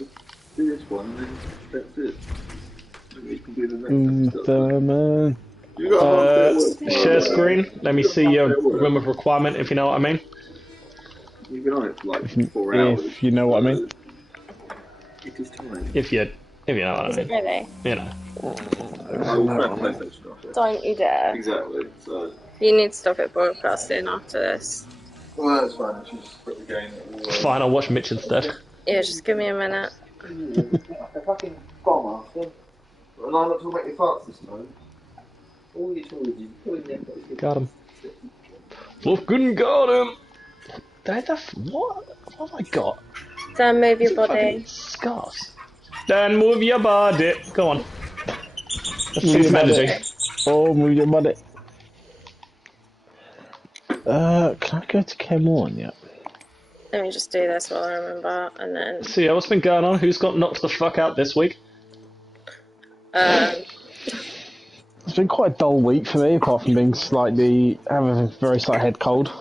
Do this one, then that's it. You can do the next Uma Thurman. Share screen. Let me see your room of requirement, if you know what I mean. You've been on it for like 4 hours. If you know what I mean. It is time. If you know what I mean. Is it really? You know. Don't you dare. Exactly. So. You need to stop it broadcasting after this. Well, that's fine. I should just put the game. Fine, I'll watch Mitch instead. Yeah, just give me a minute. A fucking bomb after. And I'm not talking about your farts this time. All your toys, you got him. Fucking got him. What have I got? Dan, move your body. Scars. Dan, move your body. Go on. Let's see some energy. Oh, move your body. Can I go to Chem 1 yet? Let me just do this while I remember, and then... So yeah, what's been going on? Who's got knocked the fuck out this week? It's been quite a dull week for me, apart from being having a very slight head cold.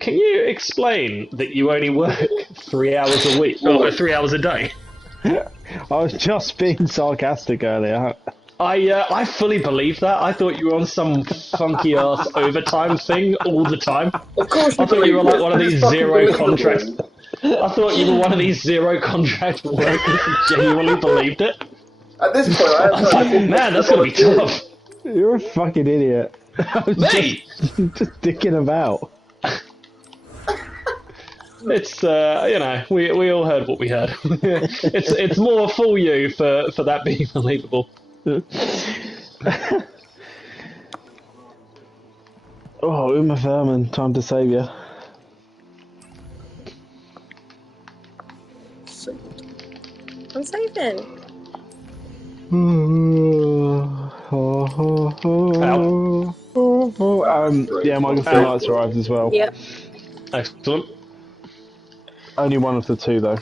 Can you explain that you only work 3 hours a week, or 3 hours a day? I was just being sarcastic earlier. I fully believed that. I thought you were on some funky ass overtime thing all the time. Of course, I thought you were like one of it's these fucking zero believable. contracts. I thought you were one of these zero contract workers who genuinely believed it. At this point, I was like, man, that's gonna be tough. You're a fucking idiot. I was Mate! just dicking about. It's we all heard what we heard. it's more for you for that being believable. Oh, Uma Thurman, time to save you. I'm saving. Yeah, my girlfriend lights arrived as well. Yep. Excellent. Only one of the two, though.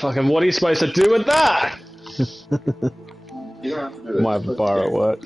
Fucking, what are you supposed to do with that? You don't have to do it. Might have a bar at work.